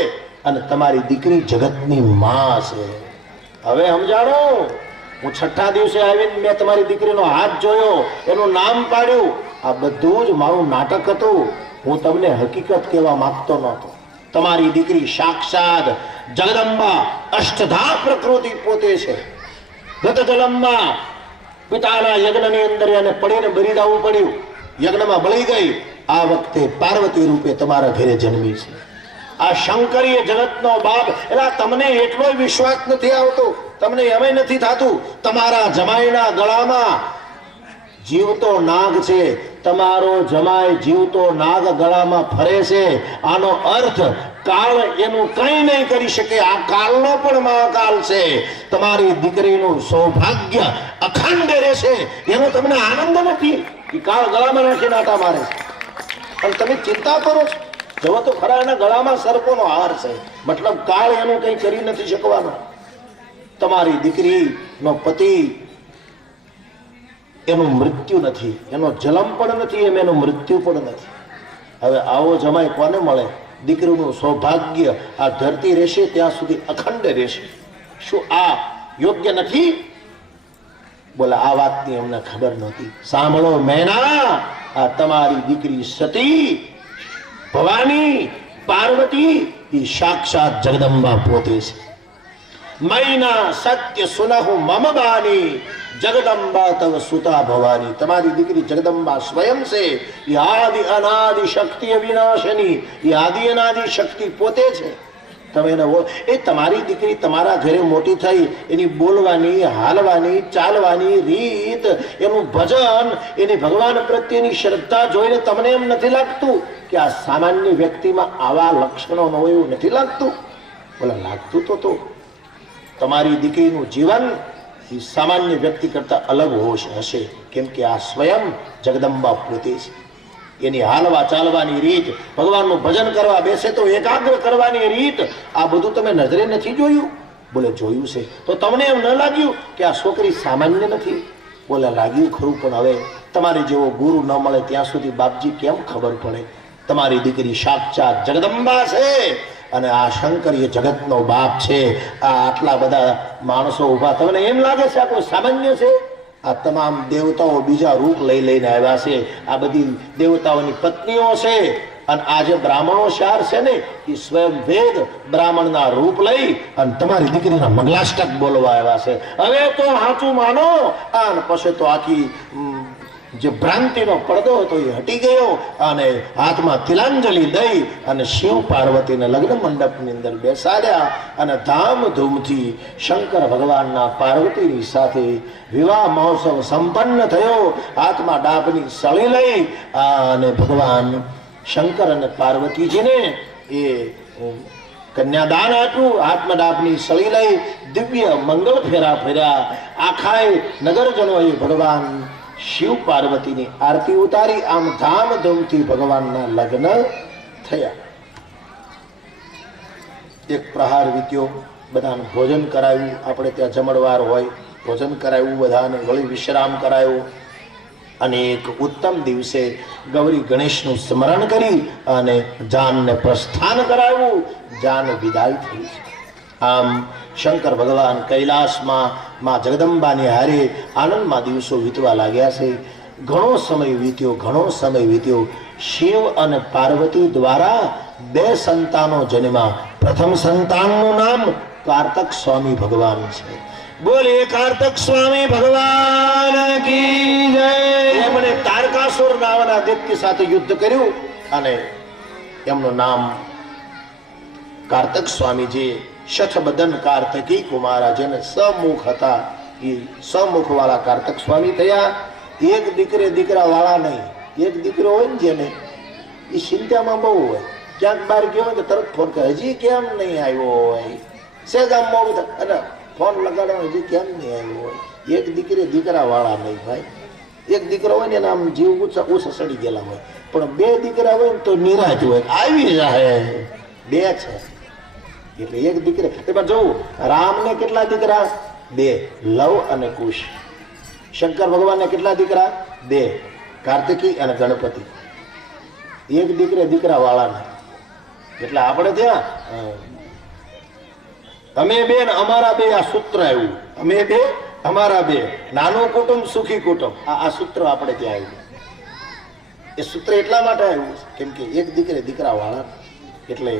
અને તમારી દીકરી જગતની માં છે. હવે સમજાણો. હું છઠ્ઠા દિવસે આવીને મેં તમારી દીકરીનો હાથ જોયો, એનું નામ પાડ્યું. આ બધું જ મારું નાટક હતું. હું તમને હકીકત કહેવા માંગતો નહોતો. તમારી દીકરી સાક્ષાત જગદંબા અષ્ટધા પ્રકૃતિ પોતે છે. ગત જન્મમાં પિતાના યજ્ઞની અંદર એને પડીને બલિદાવું પડ્યું, યજ્ઞમાં બળી ગઈ. આ વખતે પાર્વતી રૂપે તમારા ઘરે જન્મી છે. આ શંકરીય જગતનો બાપ. એટલે તમને એટલો વિશ્વાસ નથી આવતો, તમને એમ નથી થતું તમારા જમાઈના ગળામાં જીવતો નાગ છે. તમારો જમાઈ જીવતો નાગ ગળામાં ફરે છે. આનો અર્થ કાળ એનું કંઈ નહીં કરી શકે. આ કાળનો પણ મહાકાલ છે. તમારી દીકરીનું સૌભાગ્ય અખંડ રહેશે એનો તમને આનંદ નથી. એ કાળ ગળામાં નાખી નાટા મારે છે અને તમે ચિંતા કરો છો. જવો તો ખરા, એના ગળામાં સર્પોનો હાર છે. મતલબ કાળ એનું કંઈ કરી નથી શકવાનો. તમારી દીકરીનો પતિ એનું મૃત્યુ નથી, એનો જન્મ પણ નથી, એમ એનું મૃત્યુ પણ નથી. હવે આવો જમાઈ કોને મળે? દીકરીનું સૌભાગ્ય આ ધરતી રહેશે ત્યાં સુધી અખંડ રહેશે. શું આ યોગ્ય નથી? બોલા આ વાતની અમને ખબર નહોતી. સાંભળો મેના, આ તમારી દીકરી સતી ભવાની પાર્વતી એ સાક્ષાત જગદંબા પોતે છે. મૈના સત્ય સુનહુ મમ બાની, જગદંબા તવ સુતા ભવાની. તમારી દીકરી જગદંબા સ્વયં છે. એ આદિ અનાદિ શક્તિ અવિનાશની. એ આદિ અનાદિ શક્તિ પોતે છે. તમે એને એ તમારી દીકરી તમારા ઘરે મોટી થઈ, એની બોલવાની, હાલવાની, ચાલવાની રીત, એનું ભજન, એની ભગવાન પ્રત્યેની શ્રદ્ધા જોઈને તમને એમ નથી લાગતું કે આ સામાન્ય વ્યક્તિમાં આવા લક્ષણો ન હોય? એવું નથી લાગતું? બોલા લાગતું તો તમારી દીકરીનું જીવન એ સામાન્ય વ્યક્તિ કરતા અલગ હશે. કેમ કે આ સ્વયં જગદંબા પોતે છે. એની હાલવા ચાલવાની રીત, ભગવાનનું ભજન કરવા બેસે તો એકાગ્ર કરવાની રીત, આ બધું તમે નજરે નથી જોયું? બોલે જોયું છે. તો તમને એમ ન લાગ્યું કે આ છોકરી સામાન્ય નથી? બોલે લાગ્યું ખરું, પણ હવે તમારી જેવો ગુરુ ન મળે ત્યાં સુધી બાપજી કેમ ખબર પડે? તમારી દીકરી સાક્ષાત જગદંબા છે અને આ શંકર એ જગતનો બાપ છે. આ આટલા બધા માણસો ઉભા, તમને એમ લાગે છે આ કોઈ સામાન્ય છે? આ તમામ દેવતાઓ બીજા રૂપ લઈ લઈને આવ્યા છે. આ બધી દેવતાઓની પત્નીઓ છે. અને આ જે બ્રાહ્મણો શાર છે ને, એ સ્વયં વેદ બ્રાહ્મણના રૂપ લઈ અને તમારી દીકરીના મંગલાષ્ટક બોલવા આવ્યા છે. હવે તો સાચું માનો. અને પછી તો આખી જે ભ્રાંતિનો પડદો હતો એ હટી ગયો અને હાથમાં તિલાંજલિ દઈ અને શિવ પાર્વતીને લગ્ન મંડપની અંદર બેસાડ્યા અને ધામધૂમથી શંકર ભગવાનના પાર્વતીની સાથે વિવાહ મહોત્સવ સંપન્ન થયો. હાથમાં ડાબની સળી લઈ અને ભગવાન શંકર અને પાર્વતીજીને એ કન્યાદાન આપ્યું. હાથમાં ડાબની સળી લઈ દિવ્ય મંગળ ફેરા ફેર્યા. આખાય નગરજનોએ ભગવાન શિવ પાર્વતીની આરતી ઉતારી. આમ ધામધૂમથી ભગવાનના લગ્ન થયા. એક પ્રહાર વીત્યો, બધાને ભોજન કરાવ્યું. આપણે ત્યાં જમણવાર હોય, ભોજન કરાવ્યું બધાને, વળી વિશ્રામ કરાયો અને એક ઉત્તમ દિવસે ગૌરી ગણેશનું સ્મરણ કરી અને જાનને પ્રસ્થાન કરાવ્યું. જાન વિદાય થઈ. આમ શંકર ભગવાન કૈલાસમાં માં જગદંબાની હારે આનંદમાં દિવસો વીતવા લાગ્યા છે. ઘણો સમય વીત્યો. શિવ અને પાર્વતી દ્વારા 2 સંતાનો જન્મ્યા. પ્રથમ સંતાનનું નામ કાર્તક સ્વામી ભગવાન છે. બોલે કાર્તક સ્વામી ભગવાન કી જય. એમણે તારકાસુર નામના દૈત્ય સાથે યુદ્ધ કર્યું અને એમનું નામ કાર્તક સ્વામીજી. શઠબદન કાર્તકી કુમારા, જેને સમુખ હતા એ સમુખ વાળા કાર્તક સ્વામી થયા. એક દીકરા વાળા નહીં. એક દીકરો હોય ને જેને, એ ચિંતામાં બહુ હોય. ક્યાંક બહાર ગયો હોય તો તરત ફોન કરે, હજી કેમ નહીં આવ્યો હોય? સેજામ મોડું થાય, ફોન લગાડવાનો, હજી કેમ નહીં આવ્યો હોય? એક દીકરા વાળા નહીં ભાઈ. એક દીકરો હોય ને આમ જીવ ઉછ સડી ગયેલા હોય, પણ 2 દીકરા હોય ને તો નિરાશ હોય, આવી જાય. 2 છે એટલે એક દીકરા. એમાં જોવું, રામને કેટલા દીકરા? 2, લવ અને કુશ. શંકર ભગવાનને કેટલા દીકરા? 2, કાર્તિકી અને ગણપતિ. એક દીકરા વાળા નહીં. એટલે આપણે ત્યાં અમે 2 ને અમારા 2, આ સૂત્ર આવ્યું. અમે 2, અમારા 2, નાનું કુટુંબ સુખી કુટુંબ. આ સૂત્ર આપણે ત્યાં આવ્યું. એ સૂત્ર એટલા માટે આવ્યું કેમ કે એક દીકરા વાળા. એટલે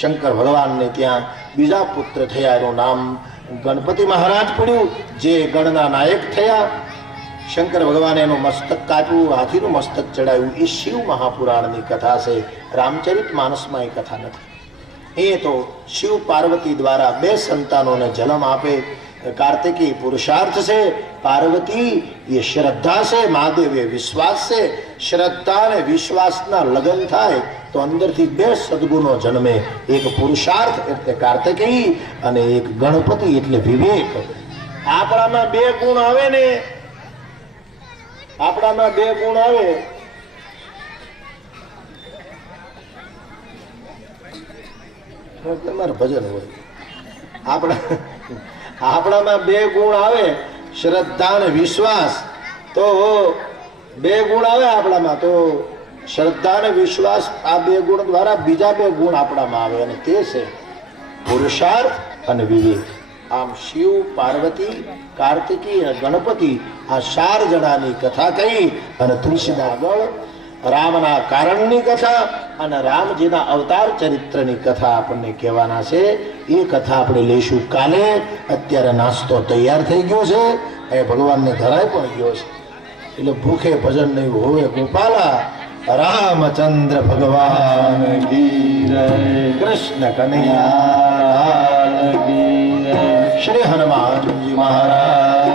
શંકર ભગવાનને ત્યાં બીજા પુત્ર થયા. એનું નામ ગણપતિ મહારાજ પડ્યું, જે ગણના નાયક થયા. શંકર ભગવાને એનું મસ્તક કાપ્યું, હાથીનું મસ્તક ચડાવ્યું. એ શિવ મહાપુરાણની કથા છે. રામચરિત માનસમાં એ કથા નથી. એ તો શિવ પાર્વતી દ્વારા 2 સંતાનોને જન્મ આપે. કાર્તિકી પુરુષાર્થ છે, પાર્વતી એ શ્રદ્ધા છે, મહાદેવ એ વિશ્વાસ છે. શ્રદ્ધા અને વિશ્વાસના લગ્ન થાય તો અંદરથી 2 સદગુણો જન્મે. એક પુરુષાર્થ એટલે કાર્તિકી અને એક ગણપતિ એટલે વિવેક. આપણામાં 2 ગુણ આવે ને, આપણામાં 2 ગુણ આવે તમારે ભજન હોય. આપણામાં 2 ગુણ આવે, શ્રદ્ધા અને વિશ્વાસ. તો 2 ગુણ આવે આપણામાં, તો શ્રદ્ધા અને વિશ્વાસ, આ 2 ગુણ દ્વારા બીજા 2 ગુણ આપણામાં આવે અને તે છે પુરુષાર્થ અને વિવેક. આમ શિવ, પાર્વતી, કાર્તિકી અને ગણપતિ, આ 4 જણાની કથા કહી અને તુલસીદાસ આગળ રામના કારણની કથા અને રામજીના અવતાર ચરિત્રની કથા આપણને કહેવાના છે. એ કથા આપણે લઈશું કાલે. અત્યારે નાસ્તો તૈયાર થઈ ગયો છે, એ ભગવાનને ધરાય પણ ગયો છે. એટલે ભૂખે ભજન નહીં હોવે ગોપાલા. રામચંદ્ર ભગવાન કી જય. કૃષ્ણ કનૈયા કી જય. શ્રી હનુમાનજી મહારાજ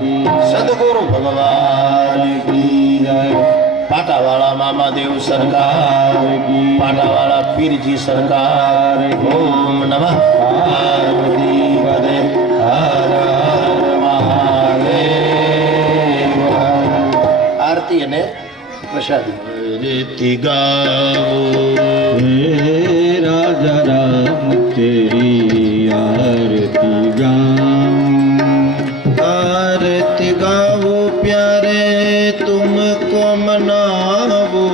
કી જય. સદગુરુ ભગવાન કી જય. પાટાવાળા મામાદેવ સરકાર, પાટાવાળા પીરજી સરકાર. ઓમ નમઃ પાર્વતી પદે હર હર મહાદેવ. આરતી અને प्रसादी आरती गाओ हे राजा राम तेरी आरती गाऊं। आरती गाओ प्यारे तुमको मनाओ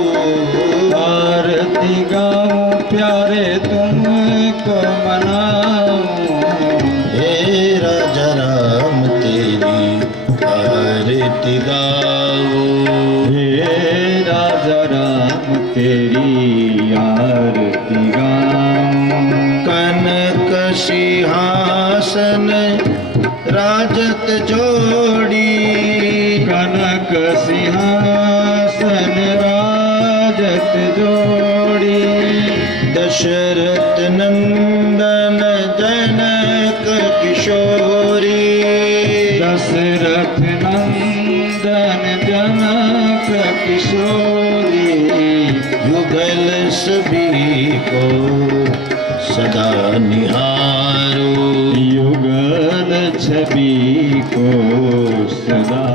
आरती गाऊं प्यारे तुमको मनाऊं। हे राजा राम तेरी आरती गाओ हे राजा राम तेरी आरती गाऊं। कनक सिंहासन राजत जोड़ी कनक सिंहासन राजत जोड़ी। दशरथ नंदन जनक किशोरी दशरथ नंदन जनक किशोरी। युगल सभी को सदा निहारो युगल छवि को सदा।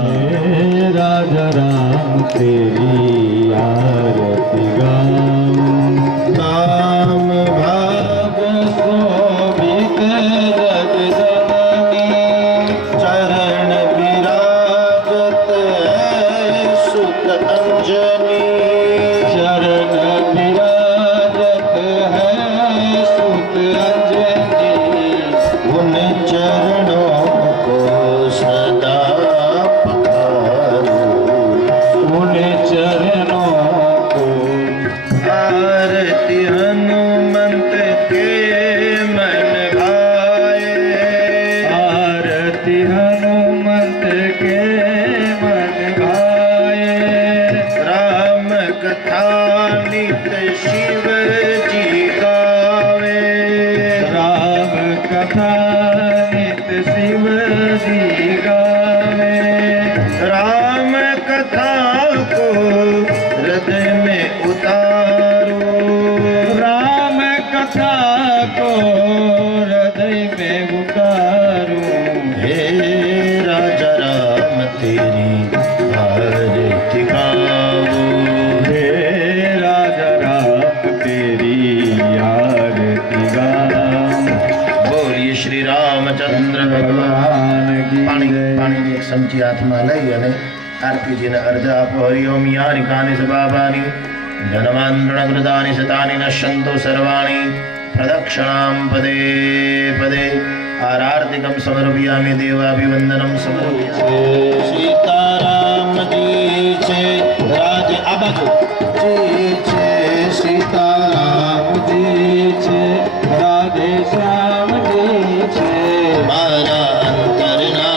राजा राम तेरी आरती गाऊं। काम भाग शोभित जग जननी। चरण विराजत है सुत अंजनी चरण विराजत है सुत अंजनी। उन चरणों को सदा पखारो उन चरणों को। आरती हनुमंत के मन भाए आरती हनुमंत के मन भाए। राम कथा नित शिव जी गावे राम कथा नित शिव जी गावे। राम कथा को हृदय में उतारो राम कथा को हृदय में उतारूं। हे राजा राम तेरी आरती गाओ हे राजा राम तेरी आरती गाऊं। बोलिए श्री रामचंद्र भगवान भगवान की पानी जय। पानी ની એક ચમચી હાથમાં લઈ અને આરતીજીને અર્ધ આપો. હરિઓમ યારિકાની સભાભાની ધનવાંદ્રણકૃતાની શતાની નશ્યંતુ સર્વાણી પ્રદક્ષિણામ પદે પદે આરાર્તિકમ સમર્પયામિ દેવાભિવંદનમ સમર્પયામિ. સીતારામ જી છે રાધે આ બાજુ જી છે सीताराम जी छे राधे श्याम जी छे। મારા અંતરના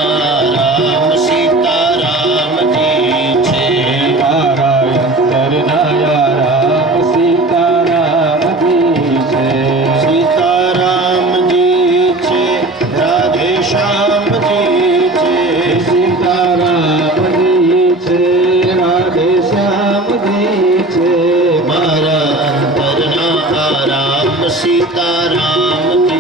રામ સીતારામ જી છે मारा अंतर नया राम सीताराम जी छे। સીતારામ જી છે રાધે શ્યામ જી છે सीताराम जी छे राधे श्याम जी छे। મારા અંતરના રામ સીતારામ જી